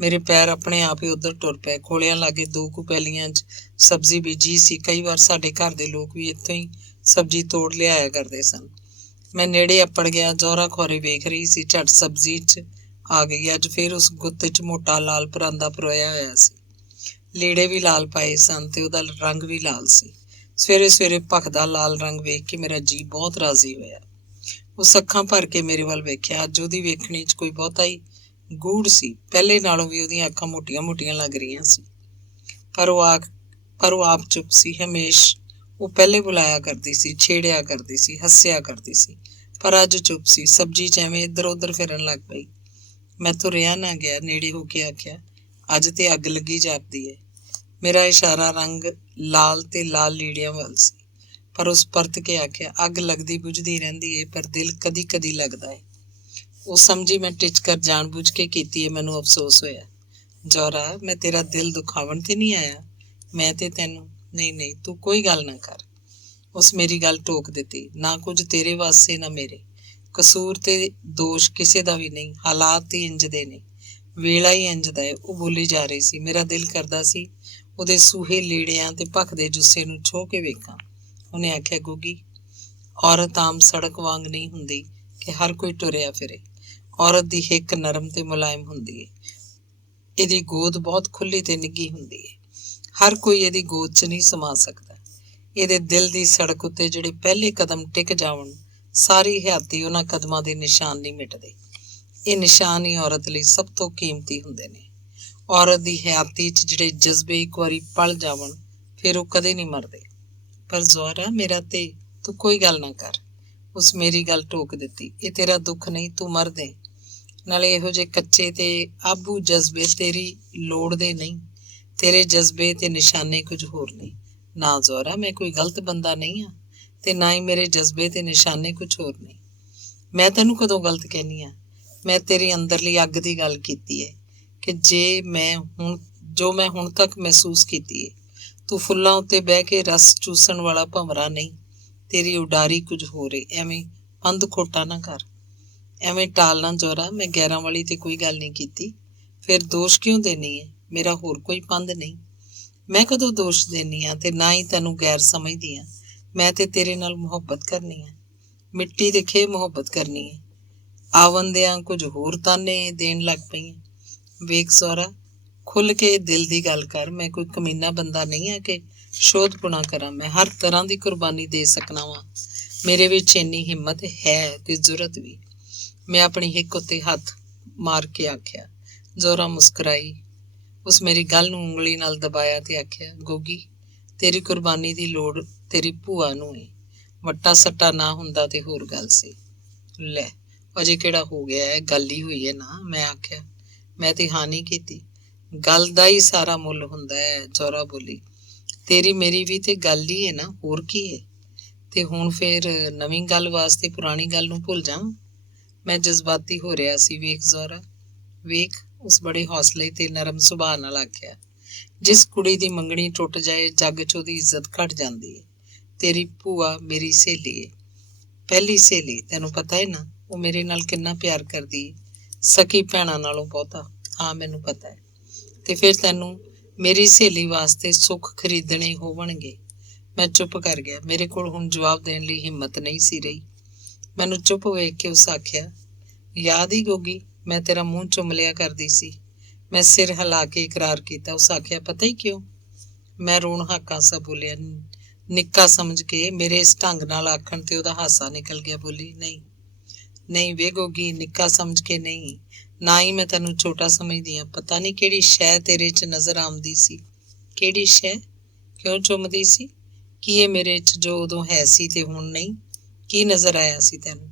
ਮੇਰੇ ਪੈਰ ਆਪਣੇ ਆਪ ਹੀ ਉੱਧਰ ਟੁਰ ਪਏ। ਖੋਲਿਆਂ ਲਾਗੇ 2 ਕੁ ਪੈਲੀਆਂ 'ਚ ਸਬਜ਼ੀ ਬੀਜੀ ਸੀ। ਕਈ ਵਾਰ ਸਾਡੇ ਘਰ ਦੇ ਲੋਕ ਵੀ ਇੱਥੋਂ ਹੀ ਸਬਜ਼ੀ ਤੋੜ ਲਿਆਇਆ ਕਰਦੇ ਸਨ। ਮੈਂ ਨੇੜੇ ਅੱਪੜ ਗਿਆ। ਜ਼ੋਰਾ ਖੋਰੇ ਵੇਖ ਰਹੀ ਸੀ। ਝੱਟ ਸਬਜ਼ੀ 'ਚ ਆ ਗਈ। ਅੱਜ ਫਿਰ ਉਸ ਗੁੱਤ 'ਚ ਮੋਟਾ ਲਾਲ ਪਰਾਂਦਾ ਪਰੋਇਆ ਹੋਇਆ ਸੀ। ਲੀੜੇ ਵੀ ਲਾਲ ਪਾਏ ਸਨ ਤੇ ਉਹਦਾ ਰੰਗ ਵੀ ਲਾਲ ਸੀ। ਸਵੇਰੇ ਸਵੇਰੇ ਭਖਦਾ ਲਾਲ ਰੰਗ ਵੇਖ ਕੇ ਮੇਰਾ ਜੀਅ ਬਹੁਤ ਰਾਜ਼ੀ ਹੋਇਆ। ਉਸ ਅੱਖਾਂ ਭਰ ਕੇ ਮੇਰੇ ਵੱਲ ਵੇਖਿਆ। ਅੱਜ ਉਹਦੀ ਵੇਖਣੀ 'ਚ ਕੋਈ ਬਹੁਤਾ ਹੀ ਗੂੜ ਸੀ। ਪਹਿਲੇ ਨਾਲੋਂ ਵੀ ਉਹਦੀਆਂ ਅੱਖਾਂ ਮੋਟੀਆਂ-ਮੋਟੀਆਂ ਲੱਗ ਰਹੀਆਂ ਸੀ। ਪਰ ਉਹ ਆਪ ਚੁੱਪ ਸੀ। ਹਮੇਸ਼ ਉਹ ਪਹਿਲੇ ਬੁਲਾਇਆ ਕਰਦੀ ਸੀ, ਛੇੜਿਆ ਕਰਦੀ ਸੀ, ਹੱਸਿਆ ਕਰਦੀ ਸੀ, ਪਰ ਅੱਜ ਚੁੱਪ ਸੀ। ਸਬਜ਼ੀ 'ਚ ਐਵੇਂ ਇੱਧਰ ਉੱਧਰ ਫਿਰਨ ਲੱਗ ਪਈ। ਮੈਥੋਂ ਰਿਹਾ ਨਾ ਗਿਆ। ਨੇੜੇ ਹੋ ਕੇ ਆਖਿਆ, ਅੱਜ ਤੇ ਅੱਗ ਲੱਗੀ ਜਾਪਦੀ ਏ। ਮੇਰਾ ਇਸ਼ਾਰਾ ਰੰਗ ਲਾਲ ਤੇ ਲਾਲ ਲੀੜਿਆਂ ਵੱਲ ਸੀ, ਪਰ ਉਸ ਪਰਤ ਕੇ ਆਖਿਆ, ਅੱਗ ਲੱਗਦੀ ਬੁਝਦੀ ਰਹਿੰਦੀ ਏ, ਪਰ ਦਿਲ ਕਦੀ ਕਦੀ ਲੱਗਦਾ ਏ। ਉਹ ਸਮਝੀ ਮੈਂ ਟਿਚਕਰ ਜਾਣ ਬੁੱਝ ਕੇ ਕੀਤੀ ਏ। ਮੈਨੂੰ ਅਫਸੋਸ ਹੋਇਆ। ਜ਼ੋਰਾ, ਮੈਂ ਤੇਰਾ ਦਿਲ ਦੁਖਾਵਣ ਤੇ ਨਹੀਂ ਆਇਆ। ਮੈਂ ਤੇ ਤੈਨੂੰ ਨਹੀਂ, ਤੂੰ ਕੋਈ ਗੱਲ ਨਾ ਕਰ। ਉਸ ਮੇਰੀ ਗੱਲ ਟੋਕ ਦਿੱਤੀ। ਨਾ ਕੁਝ ਤੇਰੇ ਵਾਸਤੇ ਨਾ ਮੇਰੇ। ਕਸੂਰ ਤੇ ਦੋਸ਼ ਕਿਸੇ ਦਾ ਵੀ ਨਹੀਂ। ਹਾਲਾਤ ਹੀ ਇੰਝ ਦੇ ਨੇ, ਵੇਲਾ ਹੀ ਇੰਝ ਦਾ ਏ। ਉਹ ਬੋਲੀ ਜਾ ਰਹੀ ਸੀ। ਮੇਰਾ ਦਿਲ ਕਰਦਾ ਸੀ ਉਹਦੇ ਸੂਹੇ ਲੀੜਿਆਂ ਤੇ ਭਖਦੇ ਜੁੱਸੇ ਨੂੰ ਛੋਹ ਕੇ ਵੇਖਾਂ। ਉਹਨੇ ਆਖਿਆ, ਗੋਗੀ, ਔਰਤ ਆਮ ਸੜਕ ਵਾਂਗ ਨਹੀਂ ਹੁੰਦੀ ਕਿ ਹਰ ਕੋਈ ਟੁਰਿਆ ਫਿਰੇ। ਔਰਤ ਦੀ ਹਿੱਕ ਨਰਮ ਤੇ ਮੁਲਾਇਮ ਹੁੰਦੀ ਹੈ। ਇਹਦੀ ਗੋਦ ਬਹੁਤ ਖੁੱਲੀ ਤੇ ਨਿੱਘੀ ਹੁੰਦੀ ਹੈ। ਹਰ ਕੋਈ ਇਹਦੀ ਗੋਦ 'ਚ ਨਹੀਂ ਸਮਾ ਸਕਦਾ। ਇਹਦੇ ਦਿਲ ਦੀ ਸੜਕ ਉੱਤੇ ਜਿਹੜੇ ਪਹਿਲੇ ਕਦਮ ਟਿਕ ਜਾਵਣ, ਸਾਰੀ ਹਯਾਤੀ ਉਹਨਾਂ ਕਦਮਾਂ ਦੇ ਨਿਸ਼ਾਨ ਨਹੀਂ ਮਿਟਦੇ। ਇਹ ਨਿਸ਼ਾਨ ਹੀ ਔਰਤ ਲਈ ਸਭ ਤੋਂ ਕੀਮਤੀ ਹੁੰਦੇ ਨੇ। ਔਰਤ ਦੀ ਹਯਾਤੀ 'ਚ ਜਿਹੜੇ ਜਜ਼ਬੇ ਇੱਕ ਵਾਰੀ ਪਲ ਜਾਵਣ, ਫਿਰ ਉਹ ਕਦੇ ਨਹੀਂ ਮਰਦੇ। ਪਰ ਜ਼ੋਹਰਾ, ਮੇਰਾ ਤੇ ਤੂੰ ਕੋਈ ਗੱਲ ਨਾ ਕਰ। ਉਸ ਮੇਰੀ ਗੱਲ ਟੋਕ ਦਿੱਤੀ। ਇਹ ਤੇਰਾ ਦੁੱਖ ਨਹੀਂ, ਤੂੰ ਮਰਦੇ। ਨਾਲੇ ਇਹੋ ਜਿਹੇ ਕੱਚੇ ਤੇ ਆਬੂ ਜਜ਼ਬੇ ਤੇਰੀ ਲੋੜ ਦੇ ਨਹੀਂ। ਤੇਰੇ ਜਜ਼ਬੇ ਤੇ ਨਿਸ਼ਾਨੇ ਕੁਝ ਹੋਰ ਨਹੀਂ। ਨਾ ਜ਼ੋਹਰਾ, ਮੈਂ ਕੋਈ ਗਲਤ ਬੰਦਾ ਨਹੀਂ ਹਾਂ, ਤੇ ਨਾ ਹੀ ਮੇਰੇ ਜਜ਼ਬੇ ਤੇ ਨਿਸ਼ਾਨੇ ਕੁਝ ਹੋਰ ਨਹੀਂ। ਮੈਂ ਤੈਨੂੰ ਕਦੋਂ ਗਲਤ ਕਹਿੰਦੀ ਹਾਂ? ਮੈਂ ਤੇਰੀ ਅੰਦਰਲੀ ਅੱਗ ਦੀ ਗੱਲ ਕੀਤੀ ਹੈ ਕਿ ਜੋ ਮੈਂ ਹੁਣ ਤੱਕ ਮਹਿਸੂਸ ਕੀਤੀ ਹੈ। ਤੂੰ ਫੁੱਲਾਂ ਉੱਤੇ ਬਹਿ ਕੇ ਰਸ ਚੂਸਣ ਵਾਲਾ ਭੰਵਰਾ ਨਹੀਂ। ਤੇਰੀ ਉਡਾਰੀ ਕੁਝ ਹੋਰ ਏ। ਐਵੇਂ ਪੰਧ ਖੋਟਾ ਨਾ ਕਰ, ਐਵੇਂ ਟਾਲ ਨਾ ਜ਼ੋਹਰਾ। ਮੈਂ ਗੈਰਾਂ ਵਾਲੀ ਤੇ ਕੋਈ ਗੱਲ ਨਹੀਂ ਕੀਤੀ। ਫਿਰ ਦੋਸ਼ ਕਿਉਂ ਦੇਣੀ ਹੈ? ਮੇਰਾ ਹੋਰ ਕੋਈ ਪੰਧ ਨਹੀਂ। ਮੈਂ ਕਦੋਂ ਦੋਸ਼ ਦੇਣੀ ਆ ਤੇ ਨਾ ਹੀ ਤੈਨੂੰ ਗੈਰ ਸਮਝਦੀ ਹਾਂ। ਮੈਂ ਤੇ ਤੇਰੇ ਨਾਲ ਮੁਹੱਬਤ ਕਰਨੀ ਹੈ, ਮਿੱਟੀ ਦੇ ਖੇ ਮੁਹੱਬਤ ਕਰਨੀ ਹੈ। ਆਵੰਦਿਆਂ ਕੁਝ ਹੋਰ ਤਾਨੇ ਦੇਣ ਲੱਗ ਪਈ ਹੈ। ਵੇਖ ਜ਼ੋਹਰਾ, ਖੁੱਲ੍ਹ ਕੇ ਦਿਲ ਦੀ ਗੱਲ ਕਰ। ਮੈਂ ਕੋਈ ਕਮੀਨਾ ਬੰਦਾ ਨਹੀਂ ਆ ਕਿ ਸ਼ੋਧ ਪੁਣਾ ਕਰਾਂ। ਮੈਂ ਹਰ ਤਰ੍ਹਾਂ ਦੀ ਕੁਰਬਾਨੀ ਦੇ ਸਕਣਾ ਵਾਂ। ਮੇਰੇ ਵਿੱਚ ਇੰਨੀ ਹਿੰਮਤ ਹੈ ਤੇ ਜ਼ੁਰਤ ਵੀ। ਮੈਂ ਆਪਣੀ ਹਿੱਕ ਉੱਤੇ ਹੱਥ ਮਾਰ ਕੇ ਆਖਿਆ। ਜ਼ੋਹਰਾ ਮੁਸਕਰਾਈ। ਉਸ ਮੇਰੀ ਗੱਲ ਨੂੰ ਉਂਗਲੀ ਨਾਲ ਦਬਾਇਆ ਤੇ ਆਖਿਆ, ਗੋਗੀ, ਤੇਰੀ ਕੁਰਬਾਨੀ ਦੀ ਲੋੜ ਤੇਰੀ ਭੂਆ ਨੂੰ ਏ। ਵੱਟਾ ਸੱਟਾ ਨਾ ਹੁੰਦਾ ਤੇ ਹੋਰ ਗੱਲ ਸੀ। ਲੈ, ਅਜੇ ਕਿਹੜਾ ਹੋ ਗਿਆ ਹੈ, ਗੱਲ ਹੀ ਹੋਈ ਹੈ ਨਾ। ਮੈਂ ਆਖਿਆ। ਮੈਂ ਤੇ ਹਾਂ ਨਹੀਂ ਕੀਤੀ। ਗੱਲ ਦਾ ਹੀ ਸਾਰਾ ਮੁੱਲ ਹੁੰਦਾ ਹੈ, ਜ਼ੋਹਰਾ ਬੋਲੀ। ਤੇਰੀ ਮੇਰੀ ਵੀ ਤੇ ਗੱਲ ਹੀ ਹੈ ਨਾ, ਹੋਰ ਕੀ ਹੈ? ਤੇ ਹੁਣ ਫੇਰ ਨਵੀਂ ਗੱਲ ਵਾਸਤੇ ਪੁਰਾਣੀ ਗੱਲ ਨੂੰ ਭੁੱਲ ਜਾਵਾਂ? ਮੈਂ ਜਜ਼ਬਾਤੀ ਹੋ ਰਿਹਾ ਸੀ। ਵੇਖ ਜ਼ੋਹਰਾ, ਵੇਖ, ਉਸ ਬੜੇ ਹੌਸਲੇ ਤੇ ਨਰਮ ਸੁਭਾਅ ਨਾਲ ਆਖਿਆ। ਜਿਸ ਕੁੜੀ ਦੀ ਮੰਗਣੀ ਟੁੱਟ ਜਾਏ, ਜੱਗ 'ਚ ਉਹਦੀ ਇੱਜ਼ਤ ਘਟ ਜਾਂਦੀ ਹੈ। ਤੇਰੀ ਭੂਆ ਮੇਰੀ ਸਹੇਲੀ ਹੈ, ਪਹਿਲੀ ਸਹੇਲੀ। ਤੈਨੂੰ ਪਤਾ ਹੈ ਨਾ ਉਹ ਮੇਰੇ ਨਾਲ ਕਿੰਨਾ ਪਿਆਰ ਕਰਦੀ ਹੈ, ਸਕੀ ਭੈਣਾਂ ਨਾਲੋਂ ਬਹੁਤਾ। ਹਾਂ, ਮੈਨੂੰ ਪਤਾ ਹੈ। ਤੇ ਫਿਰ ਤੈਨੂੰ ਮੇਰੀ ਸਹੇਲੀ ਵਾਸਤੇ ਸੁੱਖ ਖਰੀਦਣੇ ਹੋਵਣਗੇ। ਮੈਂ ਚੁੱਪ ਕਰ ਗਿਆ। ਮੇਰੇ ਕੋਲ ਹੁਣ ਜਵਾਬ ਦੇਣ ਲਈ ਹਿੰਮਤ ਨਹੀਂ ਸੀ ਰਹੀ। ਮੈਨੂੰ ਚੁੱਪ ਵੇਖ ਕੇ ਉਸ ਆਖਿਆ, ਯਾਦ ਹੀ ਗੋਗੀ, ਮੈਂ ਤੇਰਾ ਮੂੰਹ ਚੁੰਮ ਲਿਆ ਕਰਦੀ ਸੀ। ਮੈਂ ਸਿਰ ਹਿਲਾ ਕੇ ਇਕਰਾਰ ਕੀਤਾ। ਉਸ ਆਖਿਆ, ਪਤਾ ਹੀ ਕਿਉਂ? ਮੈਂ ਰੋਣ ਹਾਕਾਂ ਸਾ ਬੋਲਿਆ। ਨਿੱਕਾ ਸਮਝ ਕੇ ਮੇਰੇ ਇਸ ਢੰਗ ਨਾਲ ਆਖਣ ਤੇ ਉਹਦਾ ਹਾਸਾ ਨਿਕਲ ਗਿਆ। ਬੋਲੀ, ਨਹੀਂ ਨਹੀਂ ਵੇ ਗੋਗੀ, ਨਿੱਕਾ ਸਮਝ ਕੇ ਨਹੀਂ, ਨਾ ਹੀ ਮੈਂ ਤੈਨੂੰ ਛੋਟਾ ਸਮਝਦੀ ਹਾਂ। ਪਤਾ ਨਹੀਂ ਕਿਹੜੀ ਸ਼ੈ ਤੇਰੇ 'ਚ ਨਜ਼ਰ ਆਉਂਦੀ ਸੀ। ਕਿਹੜੀ ਸ਼ੈ? ਕਿਉਂ ਚੁੰਮਦੀ ਸੀ? ਕੀ ਇਹ ਮੇਰੇ 'ਚ ਜੋ ਉਦੋਂ ਹੈ ਸੀ ਤੇ ਹੁਣ ਨਹੀਂ? ਕੀ ਨਜ਼ਰ ਆਇਆ ਸੀ ਤੈਨੂੰ?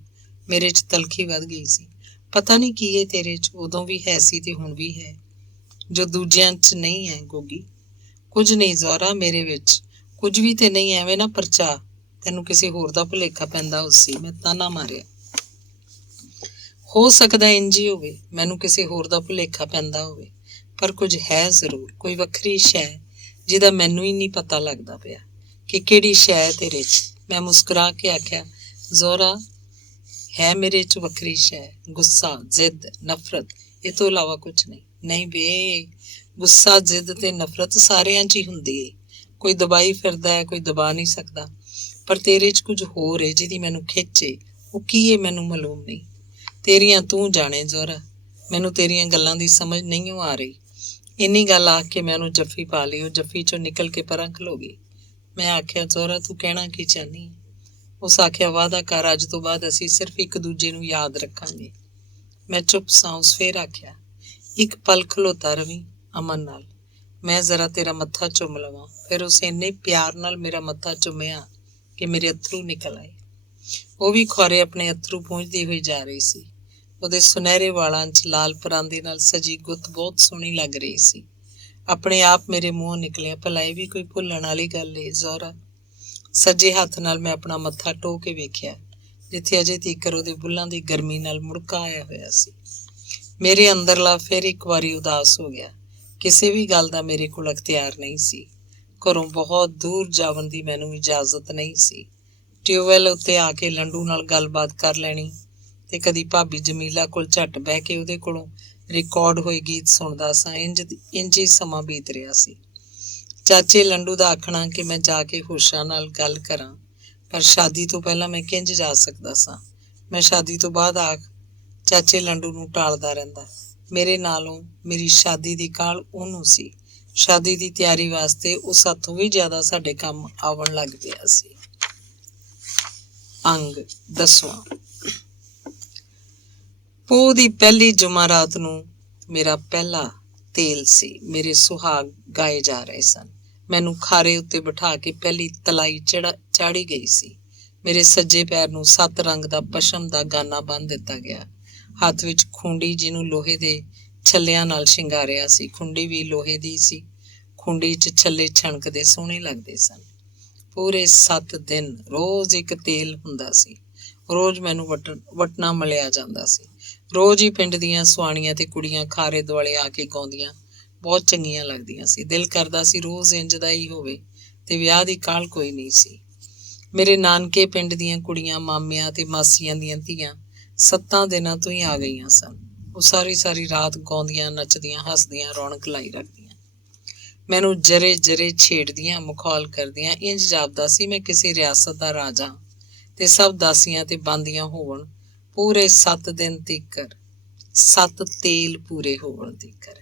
ਮੇਰੇ 'ਚ ਤਲਖੀ ਵੱਧ ਗਈ ਸੀ। ਪਤਾ ਨਹੀਂ ਕੀ ਇਹ ਤੇਰੇ 'ਚ ਉਦੋਂ ਵੀ ਹੈ ਸੀ ਤੇ ਹੁਣ ਵੀ ਹੈ, ਜੋ ਦੂਜਿਆਂ 'ਚ ਨਹੀਂ ਹੈ। ਗੋਗੀ, ਕੁਝ ਨਹੀਂ ਜ਼ੋਹਰਾ, ਮੇਰੇ ਵਿੱਚ ਕੁਝ ਵੀ ਤੇ ਨਹੀਂ। ਐਵੇਂ ਨਾ ਪਰਚਾ, ਤੈਨੂੰ ਕਿਸੇ ਹੋਰ ਦਾ ਭੁਲੇਖਾ ਪੈਂਦਾ ਉਸ ਸੀ। ਮੈਂ ਤਾਨਾ ਮਾਰਿਆ। ਹੋ ਸਕਦਾ ਇੰਝ ਹੀ ਹੋਵੇ, ਮੈਨੂੰ ਕਿਸੇ ਹੋਰ ਦਾ ਭੁਲੇਖਾ ਪੈਂਦਾ ਹੋਵੇ, ਪਰ ਕੁਝ ਹੈ ਜ਼ਰੂਰ, ਕੋਈ ਵੱਖਰੀ ਸ਼ੈ ਜਿਹਦਾ ਮੈਨੂੰ ਹੀ ਨਹੀਂ ਪਤਾ ਲੱਗਦਾ ਪਿਆ ਕਿ ਕਿਹੜੀ ਸ਼ੈ ਤੇਰੇ 'ਚ। ਮੈਂ ਮੁਸਕਰਾ ਕੇ ਆਖਿਆ, ਜ਼ੋਹਰਾ, ਹੈ ਮੇਰੇ 'ਚ ਵੱਖਰੀ ਸ਼ੈ, ਗੁੱਸਾ, ਜ਼ਿੱਦ, ਨਫ਼ਰਤ, ਇਹ ਤੋਂ ਇਲਾਵਾ ਕੁਝ ਨਹੀਂ। ਨਹੀਂ ਵੇ, ਗੁੱਸਾ, ਜ਼ਿੱਦ ਤੇ ਨਫ਼ਰਤ ਸਾਰਿਆਂ 'ਚ ਹੀ ਹੁੰਦੀ ਏ। ਕੋਈ ਦਬਾਈ ਫਿਰਦਾ ਹੈ, ਕੋਈ ਦਬਾ ਨਹੀਂ ਸਕਦਾ। ਪਰ ਤੇਰੇ 'ਚ ਕੁਝ ਹੋਰ ਏ ਜਿਹਦੀ ਮੈਨੂੰ ਖਿੱਚ ਏ। ਉਹ ਕੀ ਏ ਮੈਨੂੰ ਮਾਲੂਮ ਨਹੀਂ। ਤੇਰੀਆਂ ਤੂੰ ਜਾਣੇ ਜ਼ੋਹਰਾ, ਮੈਨੂੰ ਤੇਰੀਆਂ ਗੱਲਾਂ ਦੀ ਸਮਝ ਨਹੀਂ ਆ ਰਹੀ। ਇੰਨੀ ਗੱਲ ਆਖ ਕੇ ਮੈਂ ਉਹਨੂੰ ਜੱਫੀ ਪਾ ਲਈ। ਉਹ ਜੱਫੀ 'ਚੋਂ ਨਿਕਲ ਕੇ ਪਰਾਂ ਖਲੋ ਗਈ। ਮੈਂ ਆਖਿਆ, ਜ਼ੋਹਰਾ, ਤੂੰ ਕਹਿਣਾ ਕੀ ਚਾਹੁੰਦੀ ਹੈ? ਉਸ ਆਖਿਆ, ਵਾਅਦਾ ਕਰ, ਅੱਜ ਤੋਂ ਬਾਅਦ ਅਸੀਂ ਸਿਰਫ ਇੱਕ ਦੂਜੇ ਨੂੰ ਯਾਦ ਰੱਖਾਂਗੇ। ਮੈਂ ਚੁੱਪ ਸਾਂ। ਉਸ ਫੇਰ ਆਖਿਆ, ਇੱਕ ਪਲ ਖਲੋਤਾ ਰਵੀਂ ਅਮਨ ਨਾਲ, ਮੈਂ ਜ਼ਰਾ ਤੇਰਾ ਮੱਥਾ ਚੁੰਮ ਲਵਾਂ। ਫਿਰ ਉਸ ਇੰਨੇ ਪਿਆਰ ਨਾਲ ਮੇਰਾ ਮੱਥਾ ਚੁੰਮਿਆ ਕਿ ਮੇਰੇ ਅੱਥਰੂ ਨਿਕਲ ਆਏ। ਉਹ ਵੀ ਖੌਰੇ ਆਪਣੇ ਅੱਥਰੂ ਪੂੰਝਦੀ ਹੋਈ ਜਾ ਰਹੀ ਸੀ। ਉਹਦੇ ਸੁਨਹਿਰੇ ਵਾਲਾਂ 'ਚ ਲਾਲ ਪਰਾਂਦੇ ਨਾਲ ਸਜੀ ਗੁੱਤ ਬਹੁਤ ਸੋਹਣੀ ਲੱਗ ਰਹੀ ਸੀ। ਆਪਣੇ ਆਪ ਮੇਰੇ ਮੂੰਹੋਂ ਨਿਕਲਿਆ, ਭਲਾ ਇਹ ਵੀ ਕੋਈ ਭੁੱਲਣ ਵਾਲੀ ਗੱਲ ਏ ਜ਼ੋਹਰਾ? ਸੱਜੇ ਹੱਥ ਨਾਲ ਮੈਂ ਆਪਣਾ ਮੱਥਾ ਟੋਹ ਕੇ ਵੇਖਿਆ, ਜਿੱਥੇ ਅਜੇ ਤੀਕਰ ਉਹਦੇ ਬੁੱਲ੍ਹਾਂ ਦੀ ਗਰਮੀ ਨਾਲ ਮੁੜਕਾ ਆਇਆ ਹੋਇਆ ਸੀ। ਮੇਰੇ ਅੰਦਰਲਾ ਫਿਰ ਇੱਕ ਵਾਰੀ ਉਦਾਸ ਹੋ ਗਿਆ। ਕਿਸੇ ਵੀ ਗੱਲ ਦਾ ਮੇਰੇ ਕੋਲ ਅਖਤਿਆਰ ਨਹੀਂ ਸੀ। ਘਰੋਂ ਬਹੁਤ ਦੂਰ ਜਾਵਣ ਦੀ ਮੈਨੂੰ ਇਜਾਜ਼ਤ ਨਹੀਂ ਸੀ। ਟਿਊਬਵੈੱਲ ਉੱਤੇ ਆ ਕੇ ਲੰਡੂ ਨਾਲ ਗੱਲਬਾਤ ਕਰ ਲੈਣੀ ਤੇ ਕਦੀ ਭਾਬੀ ਜਮੀਲਾ ਕੋਲ ਝੱਟ ਬਹਿ ਕੇ ਉਹਦੇ ਕੋਲੋਂ ਰਿਕਾਰਡ ਹੋਏ ਗੀਤ ਸੁਣਦਾ ਸਾਂ। ਇੰਝ ਹੀ ਸਮਾਂ ਬੀਤ ਰਿਹਾ ਸੀ। ਚਾਚੇ ਲੰਡੂ ਦਾ ਆਖਣਾ ਕਿ ਮੈਂ ਜਾ ਕੇ ਹੋਸ਼ਾਂ ਨਾਲ ਗੱਲ ਕਰਾਂ, ਪਰ ਸ਼ਾਦੀ ਤੋਂ ਪਹਿਲਾਂ ਮੈਂ ਕਿੰਝ ਜਾ ਸਕਦਾ ਸਾਂ। ਮੈਂ ਸ਼ਾਦੀ ਤੋਂ ਬਾਅਦ ਆਖ ਚਾਚੇ ਲੰਡੂ ਨੂੰ ਟਾਲਦਾ ਰਹਿੰਦਾ। ਮੇਰੇ ਨਾਲੋਂ ਮੇਰੀ ਸ਼ਾਦੀ ਦੀ ਕਾਹਲ ਉਹਨੂੰ ਸੀ। ਸ਼ਾਦੀ ਦੀ ਤਿਆਰੀ ਵਾਸਤੇ ਉਸ ਹੱਥੋਂ ਵੀ ਜ਼ਿਆਦਾ ਸਾਡੇ ਕੰਮ ਆਵਣ ਲੱਗ ਪਿਆ ਸੀ। ਅੰਗ 10ਵਾਂ। ਪੋਹ ਦੀ ਪਹਿਲੀ ਜੁਮਾਰਾਤ ਨੂੰ ਮੇਰਾ ਪਹਿਲਾ ਤੇਲ ਸੀ। ਮੇਰੇ ਸੁਹਾਗ ਗਾਏ ਜਾ ਰਹੇ ਸਨ। ਮੈਨੂੰ ਖਾਰੇ ਉੱਤੇ ਬਿਠਾ ਕੇ ਪਹਿਲੀ ਤਲਾਈ ਚਾੜੀ ਗਈ ਸੀ। ਮੇਰੇ ਸੱਜੇ ਪੈਰ ਨੂੰ 7 ਰੰਗ ਦਾ ਪਸ਼ਮ ਦਾ ਗਾਨਾ ਬੰਨ੍ਹ ਦਿੱਤਾ ਗਿਆ। ਹੱਥ ਵਿੱਚ ਖੁੰਡੀ, ਜਿਹਨੂੰ ਲੋਹੇ ਦੇ ਛੱਲਿਆਂ ਨਾਲ ਸ਼ਿੰਗਾਰਿਆ ਸੀ। ਖੁੰਡੀ ਵੀ ਲੋਹੇ ਦੀ ਸੀ। ਖੁੰਡੀ 'ਚ ਛੱਲੇ ਛਣਕਦੇ ਸੋਹਣੇ ਲੱਗਦੇ ਸਨ। ਪੂਰੇ 7 ਦਿਨ ਰੋਜ਼ ਇੱਕ ਤੇਲ ਹੁੰਦਾ ਸੀ। ਰੋਜ਼ ਮੈਨੂੰ ਵਟਣਾ ਮਲਿਆ ਜਾਂਦਾ ਸੀ। ਰੋਜ਼ ਹੀ ਪਿੰਡ ਦੀਆਂ ਸੁਆਣੀਆਂ ਤੇ ਕੁੜੀਆਂ ਖਾਰੇ ਦੁਆਲੇ ਆ ਕੇ ਗਾਉਂਦੀਆਂ ਬਹੁਤ ਚੰਗੀਆਂ ਲੱਗਦੀਆਂ ਸੀ। ਦਿਲ ਕਰਦਾ ਸੀ ਰੋਜ਼ ਇੰਝ ਦਾ ਹੀ ਹੋਵੇ, ਤੇ ਵਿਆਹ ਦੀ ਕਾਹਲ ਕੋਈ ਨਹੀਂ ਸੀ। ਮੇਰੇ ਨਾਨਕੇ ਪਿੰਡ ਦੀਆਂ ਕੁੜੀਆਂ, ਮਾਮਿਆਂ ਤੇ ਮਾਸੀਆਂ ਦੀਆਂ ਧੀਆਂ 7 ਦਿਨਾਂ ਤੋਂ ਹੀ ਆ ਗਈਆਂ ਸਨ। ਉਹ ਸਾਰੀ ਰਾਤ ਗਾਉਂਦੀਆਂ, ਨੱਚਦੀਆਂ, ਹੱਸਦੀਆਂ, ਰੌਣਕ ਲਾਈ ਰੱਖਦੀਆਂ। ਮੈਨੂੰ ਜਰੇ ਜਰੇ ਛੇੜਦੀਆਂ, ਮਖੌਲ ਕਰਦੀਆਂ। ਇੰਝ ਜਾਪਦਾ ਸੀ ਮੈਂ ਕਿਸੇ ਰਿਆਸਤ ਦਾ ਰਾਜਾ ਤੇ ਸਭ ਦਾਸੀਆਂ ਤੇ ਬੰਦੀਆਂ ਹੋਵਣ। ਪੂਰੇ 7 ਦਿਨ ਤੀਕਰ, 7 ਤੇਲ ਪੂਰੇ ਹੋਵਣ ਤੀਕਰ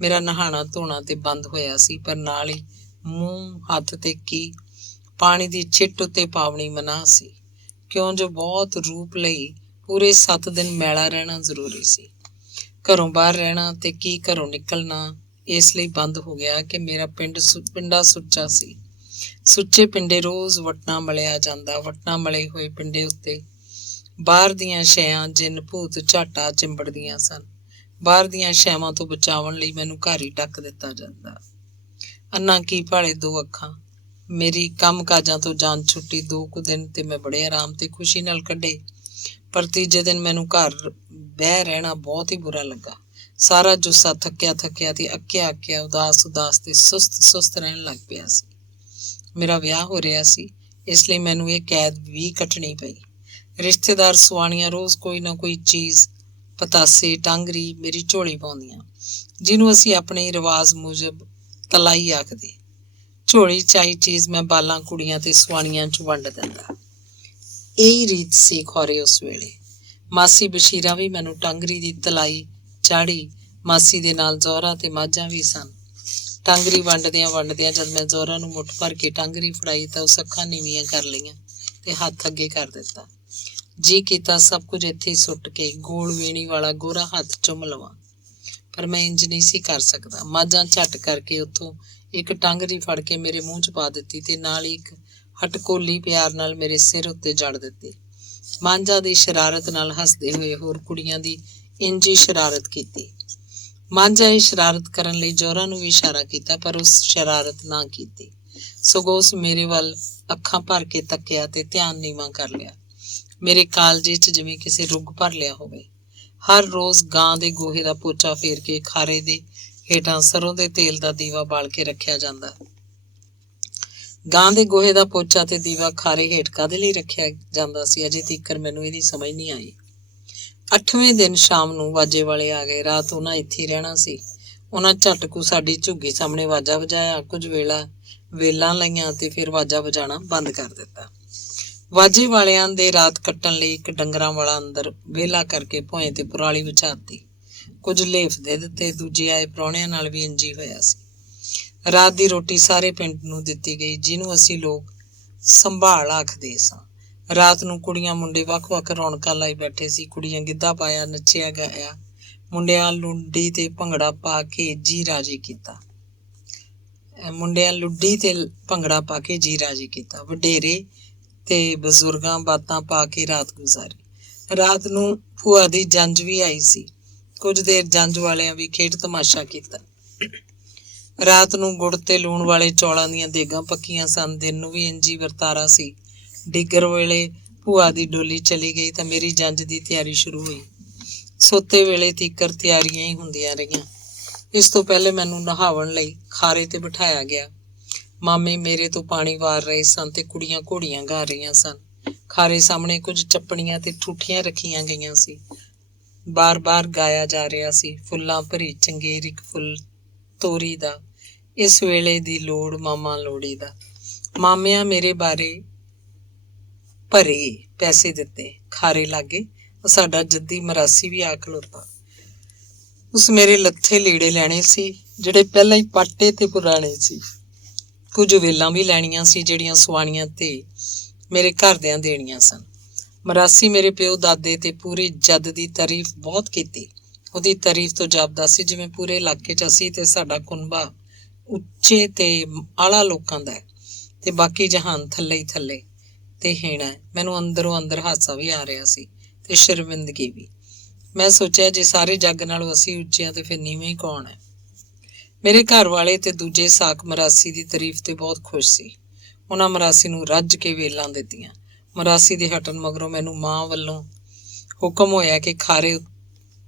ਮੇਰਾ ਨਹਾਣਾ ਧੋਣਾ ਤੇ ਬੰਦ ਹੋਇਆ ਸੀ, ਪਰ ਨਾਲ ਹੀ ਮੂੰਹ, ਹੱਥ ਤੇ ਕੀ ਪਾਣੀ ਦੀ ਛਿੱਟ ਉੱਤੇ ਪਾਵਣੀ ਮਨਾਹ ਸੀ, ਕਿਉਂ ਜੋ ਬਹੁਤ ਰੂਪ ਲਈ ਪੂਰੇ 7 ਦਿਨ ਮੈਲਾ ਰਹਿਣਾ ਜ਼ਰੂਰੀ ਸੀ। ਘਰੋਂ ਬਾਹਰ ਰਹਿਣਾ ਤੇ ਕੀ ਘਰੋਂ ਨਿਕਲਣਾ ਇਸ ਲਈ ਬੰਦ ਹੋ ਗਿਆ ਕਿ ਮੇਰਾ ਪਿੰਡਾ ਸੁੱਚਾ ਸੀ। ਸੁੱਚੇ ਪਿੰਡੇ ਰੋਜ਼ ਵਟਣਾ ਮਲਿਆ ਜਾਂਦਾ। ਵਟਣਾ ਮਲੇ ਹੋਏ ਪਿੰਡੇ ਉੱਤੇ ਬਾਹਰ ਦੀਆਂ ਸ਼ੈਆਂ, ਜਿੰਨ ਭੂਤ ਝਾਟਾ ਚਿੰਬੜਦੀਆਂ ਸਨ। ਬਾਹਰ ਦੀਆਂ ਸ਼ੈਵਾਂ ਤੋਂ ਬਚਾਉਣ ਲਈ ਮੈਨੂੰ ਘਰ ਹੀ ਢੱਕ ਦਿੱਤਾ ਜਾਂਦਾ। ਅੰਨਾ ਕੀ ਭਾਲੇ 2 ਅੱਖਾਂ। ਮੇਰੀ ਕੰਮ ਕਾਜਾਂ ਤੋਂ ਜਾਨ ਛੁੱਟੀ। 2 ਕੁ ਦਿਨ ਤੇ ਮੈਂ ਬੜੇ ਆਰਾਮ ਤੇ ਖੁਸ਼ੀ ਨਾਲ ਕੱਢੇ, ਪਰ ਤੀਜੇ ਦਿਨ ਮੈਨੂੰ ਘਰ ਬਹਿ ਰਹਿਣਾ ਬਹੁਤ ਹੀ ਬੁਰਾ ਲੱਗਾ। ਸਾਰਾ ਜੁੱਸਾ ਥੱਕਿਆ ਤੇ ਅੱਕਿਆ, ਉਦਾਸ ਤੇ ਸੁਸਤ ਰਹਿਣ ਲੱਗ ਪਿਆ ਸੀ। ਮੇਰਾ ਵਿਆਹ ਹੋ ਰਿਹਾ ਸੀ, ਇਸ ਲਈ ਮੈਨੂੰ ਇਹ ਕੈਦ ਵੀ ਕੱਟਣੀ ਪਈ। ਰਿਸ਼ਤੇਦਾਰ ਸੁਆਣੀਆਂ ਰੋਜ਼ ਕੋਈ ਨਾ ਕੋਈ ਚੀਜ਼, ਪਤਾਸੇ, ਟਾਂਗਰੀ ਮੇਰੀ ਝੋਲੀ ਪਾਉਂਦੀਆਂ, ਜਿਹਨੂੰ ਅਸੀਂ ਆਪਣੇ ਰਿਵਾਜ਼ ਮੁਜਬ ਤਲਾਈ ਆਖਦੇ। ਝੋਲੀ ਚਾਹੀ ਚੀਜ਼ ਮੈਂ ਬਾਲਾਂ, ਕੁੜੀਆਂ ਤੇ ਸੁਆਣੀਆਂ 'ਚ ਵੰਡ ਦਿੰਦਾ। ਇਹੀ ਰੀਤ ਸੀ ਖੌਰੇ ਉਸ ਵੇਲੇ। ਮਾਸੀ ਬਸ਼ੀਰਾ ਵੀ ਮੈਨੂੰ ਟਾਂਗਰੀ ਦੀ ਤਲਾਈ ਚਾੜੀ। ਮਾਸੀ ਦੇ ਨਾਲ ਜ਼ੋਹਰਾ ਤੇ ਮਾਝਾਂ ਵੀ ਸਨ। ਟਾਂਗਰੀ ਵੰਡਦਿਆਂ ਜਦ ਮੈਂ ਜ਼ੋਹਰਾ ਨੂੰ ਮੁੱਠ ਭਰ ਕੇ ਟਾਂਗਰੀ ਫੜਾਈ ਤਾਂ ਉਸ ਅੱਖਾਂ ਨੀਵੀਆਂ ਕਰ ਲਈਆਂ ਤੇ ਹੱਥ ਅੱਗੇ ਕਰ ਦਿੱਤਾ। ਜੀ ਕੀਤਾ ਸਭ ਕੁਝ ਇੱਥੇ ਹੀ ਸੁੱਟ ਕੇ ਗੋਲ ਵੇਣੀ ਵਾਲਾ ਗੋਰਾ ਹੱਥ ਚੁੰਮ ਲਵਾਂ, ਪਰ ਮੈਂ ਇੰਝ ਨਹੀਂ ਸੀ ਕਰ ਸਕਦਾ। ਮਾਝਾਂ ਝੱਟ ਕਰਕੇ ਉੱਥੋਂ ਇੱਕ ਟਾਂਗਰੀ ਫੜ ਕੇ ਮੇਰੇ ਮੂੰਹ 'ਚ ਪਾ ਦਿੱਤੀ ਤੇ ਨਾਲ ਇੱਕ ਹਟਕੋਲੀ ਪਿਆਰ ਨਾਲ ਮੇਰੇ ਸਿਰ ਉੱਤੇ ਜੜ ਦਿੱਤੀ। ਮਾਂਝਾ ਦੀ ਸ਼ਰਾਰਤ ਨਾਲ ਹੱਸਦੇ ਹੋਏ ਹੋਰ ਕੁੜੀਆਂ ਦੀ ਇੰਝ ਹੀ ਸ਼ਰਾਰਤ ਕੀਤੀ। ਮਾਂਝਾ ਇਹ ਸ਼ਰਾਰਤ ਕਰਨ ਲਈ ਜ਼ੋਹਰਾ ਨੂੰ ਵੀ ਇਸ਼ਾਰਾ ਕੀਤਾ, ਪਰ ਉਸ ਸ਼ਰਾਰਤ ਨਾ ਕੀਤੀ। ਸਗੋਂ ਉਸ ਮੇਰੇ ਵੱਲ ਅੱਖਾਂ ਭਰ ਕੇ ਤੱਕਿਆ ਤੇ ਧਿਆਨ ਨੀਵਾਂ ਕਰ ਲਿਆ। ਮੇਰੇ ਕਾਲਜੇ 'ਚ ਜਿਵੇਂ ਕਿਸੇ ਰੁੱਗ ਭਰ ਲਿਆ ਹੋਵੇ। ਹਰ ਰੋਜ਼ ਗਾਂ ਦੇ ਗੋਹੇ ਦਾ ਪੋਚਾ ਫੇਰ ਕੇ ਖਾਰੇ ਦੇ ਹੇਠਾਂ ਸਰੋਂ ਦੇ ਤੇਲ ਦਾ ਦੀਵਾ ਬਾਲ ਕੇ ਰੱਖਿਆ ਜਾਂਦਾ। ਗਾਂ ਦੇ ਗੋਹੇ ਦਾ ਪੋਚਾ ਤੇ ਦੀਵਾ ਖਾਰੇ ਹੇਠ ਕਾਹਦੇ ਲਈ ਰੱਖਿਆ ਜਾਂਦਾ ਸੀ, ਅਜੇ ਤੀਕਰ ਮੈਨੂੰ ਇਹਦੀ ਸਮਝ ਨਹੀਂ ਆਈ। 8ਵੇਂ ਦਿਨ ਸ਼ਾਮ ਨੂੰ ਵਾਜੇ ਵਾਲੇ ਆ ਗਏ। ਰਾਤ ਉਹਨਾਂ ਇੱਥੇ ਰਹਿਣਾ ਸੀ। ਉਹਨਾਂ ਝੱਟ ਕੁ ਸਾਡੀ ਝੁੱਗੀ ਸਾਹਮਣੇ ਵਾਜਾ ਵਜਾਇਆ, ਕੁਝ ਵੇਲਾਂ ਲਈਆਂ ਤੇ ਫਿਰ ਵਾਜਾ ਵਜਾਣਾ ਬੰਦ ਕਰ ਦਿੱਤਾ। ਵਾਜੇ ਵਾਲਿਆਂ ਦੇ ਰਾਤ ਕੱਟਣ ਲਈ ਇੱਕ ਡੰਗਰਾਂ ਵਾਲਾ ਅੰਦਰ ਵਿਹਲਾ ਕਰਕੇ ਭੋਏ ਤੇ ਪੁਰਾਲੀ ਵਿਛਾਤੀ। ਕੁਝ ਲੇਫ ਦੇ ਦਿੱਤੇ। ਦੂਜੇ ਆਏ ਪ੍ਰਾਹੁਣਿਆਂ ਨਾਲ ਵੀ ਇੰਝ ਹੋਇਆ ਸੀ। ਰਾਤ ਦੀ ਰੋਟੀ ਸਾਰੇ ਪਿੰਡ ਨੂੰ ਦਿੱਤੀ ਗਈ, ਜਿਹਨੂੰ ਅਸੀਂ ਲੋਕ ਸੰਭਾਲ ਆਖਦੇ ਸਾਂ। ਰਾਤ ਨੂੰ ਕੁੜੀਆਂ ਮੁੰਡੇ ਵੱਖ-ਵੱਖ ਰੌਣਕਾਂ ਲਾਈ ਬੈਠੇ ਸੀ। ਕੁੜੀਆਂ ਗਿੱਧਾ ਪਾਇਆ, ਨੱਚਿਆ ਗਾਇਆ। ਮੁੰਡਿਆਂ ਲੁੱਡੀ ਤੇ ਭੰਗੜਾ ਪਾ ਕੇ ਜੀ ਰਾਜੀ ਕੀਤਾ। ਵਡੇਰੇ ਤੇ ਬਜ਼ੁਰਗਾਂ ਬਾਤਾਂ ਪਾ ਕੇ ਰਾਤ ਗੁਜ਼ਾਰੀ। ਰਾਤ ਨੂੰ ਭੂਆ ਦੀ ਜੰਝ ਵੀ ਆਈ ਸੀ। ਕੁਝ ਦੇਰ ਜੰਝ ਵਾਲਿਆਂ ਵੀ ਖੇਡ ਤਮਾਸ਼ਾ ਕੀਤਾ। ਰਾਤ ਨੂੰ ਗੁੜ ਤੇ ਲੂਣ ਵਾਲੇ ਚੌਲਾਂ ਦੀਆਂ ਦੇਗਾਂ ਪੱਕੀਆਂ ਸਨ। ਦਿਨ ਨੂੰ ਵੀ ਇੰਝ ਹੀ ਵਰਤਾਰਾ ਸੀ। ਡਿੱਗਰ ਵੇਲੇ ਭੂਆ ਦੀ ਡੋਲੀ ਚਲੀ ਗਈ ਤਾਂ ਮੇਰੀ ਜੰਝ ਦੀ ਤਿਆਰੀ ਸ਼ੁਰੂ ਹੋਈ। ਸੋਤੇ ਵੇਲੇ ਤੀਕਰ ਤਿਆਰੀਆਂ ਹੀ ਹੁੰਦੀਆਂ ਰਹੀਆਂ। ਇਸ ਤੋਂ ਪਹਿਲੇ ਮੈਨੂੰ ਨਹਾਵਣ ਲਈ ਖਾਰੇ ਤੇ ਬਿਠਾਇਆ ਗਿਆ। ਮਾਮੇ ਮੇਰੇ ਤੋਂ ਪਾਣੀ ਵਾਰ ਰਹੇ ਸਨ ਤੇ ਕੁੜੀਆਂ ਘੋੜੀਆਂ ਗਾ ਰਹੀਆਂ ਸਨ। ਖਾਰੇ ਸਾਹਮਣੇ ਕੁਝ ਚੱਪਣੀਆਂ ਤੇ ਠੂਠੀਆਂ ਰੱਖੀਆਂ ਗਈਆਂ ਸੀ। ਬਾਰ-ਬਾਰ ਗਾਇਆ ਜਾ ਰਿਹਾ ਸੀ। ਫੁੱਲਾਂ ਭਰੀ ਚੰਗੇਰ, ਇੱਕ ਫੁੱਲ ਤੋਰੀ ਦਾ, ਇਸ ਵੇਲੇ ਦੀ ਲੋੜ ਮਾਮਾ ਲੋੜੀ ਦਾ। ਮਾਮਿਆਂ ਮੇਰੇ ਬਾਰੇ ਭਰੇ ਪੈਸੇ ਦਿੱਤੇ, ਖਾਰੇ ਲਾਗੇ। ਸਾਡਾ ਜੱਦੀ ਮਰਾਸੀ ਵੀ ਆ ਖਲੋਤਾ। ਉਸ ਮੇਰੇ ਲੱਥੇ ਲੀੜੇ ਲੈਣੇ ਸੀ ਜਿਹੜੇ ਪਹਿਲਾਂ ਹੀ ਪਾਟੇ ਤੇ ਪੁਰਾਣੇ ਸੀ। ਕੁਝ ਵੇਲਾਂ ਵੀ ਲੈਣੀਆਂ ਸੀ ਜਿਹੜੀਆਂ ਸੁਆਣੀਆਂ ਤੇ ਮੇਰੇ ਘਰਦਿਆਂ ਦੇਣੀਆਂ ਸਨ। ਮਰਾਸੀ ਮੇਰੇ ਪਿਓ ਦਾਦੇ ਤੇ ਪੂਰੀ ਜੱਦ ਦੀ ਤਾਰੀਫ ਬਹੁਤ ਕੀਤੀ। ਉਹਦੀ ਤਾਰੀਫ ਤੋਂ ਜਾਪਦਾ ਸੀ ਜਿਵੇਂ ਪੂਰੇ ਇਲਾਕੇ 'ਚ ਅਸੀਂ ਤੇ ਸਾਡਾ ਕੁਨਬਾ ਉੱਚੇ ਤੇ ਆਲਾ ਲੋਕਾਂ ਦਾ ਹੈ ਤੇ ਬਾਕੀ ਜਹਾਨ ਥੱਲੇ ਹੀ ਥੱਲੇ ਤੇ ਹੀਣਾ ਹੈ। ਮੈਨੂੰ ਅੰਦਰੋਂ ਅੰਦਰ ਹਾਸਾ ਵੀ ਆ ਰਿਹਾ ਸੀ ਤੇ ਸ਼ਰਮਿੰਦਗੀ ਵੀ। ਮੈਂ ਸੋਚਿਆ ਜੇ ਸਾਰੇ ਜੱਗ ਨਾਲੋਂ ਅਸੀਂ ਉੱਚੇ ਹਾਂ ਤੇ ਫਿਰ ਨੀਵੇਂ ਕੌਣ ਹੈ। ਮੇਰੇ ਘਰ ਵਾਲੇ ਤੇ ਦੂਜੇ ਸਾਕ ਮਰਾਸੀ ਦੀ ਤਾਰੀਫ ਤੇ ਬਹੁਤ ਖੁਸ਼ ਸੀ। ਉਹਨਾਂ ਮਰਾਸੀ ਨੂੰ ਰੱਜ ਕੇ ਵੇਲਾਂ ਦਿੱਤੀਆਂ। ਮਰਾਸੀ ਦੇ ਹਟਣ ਮਗਰੋਂ ਮੈਨੂੰ ਮਾਂ ਵੱਲੋਂ ਹੁਕਮ ਹੋਇਆ ਕਿ ਖਾਰੇ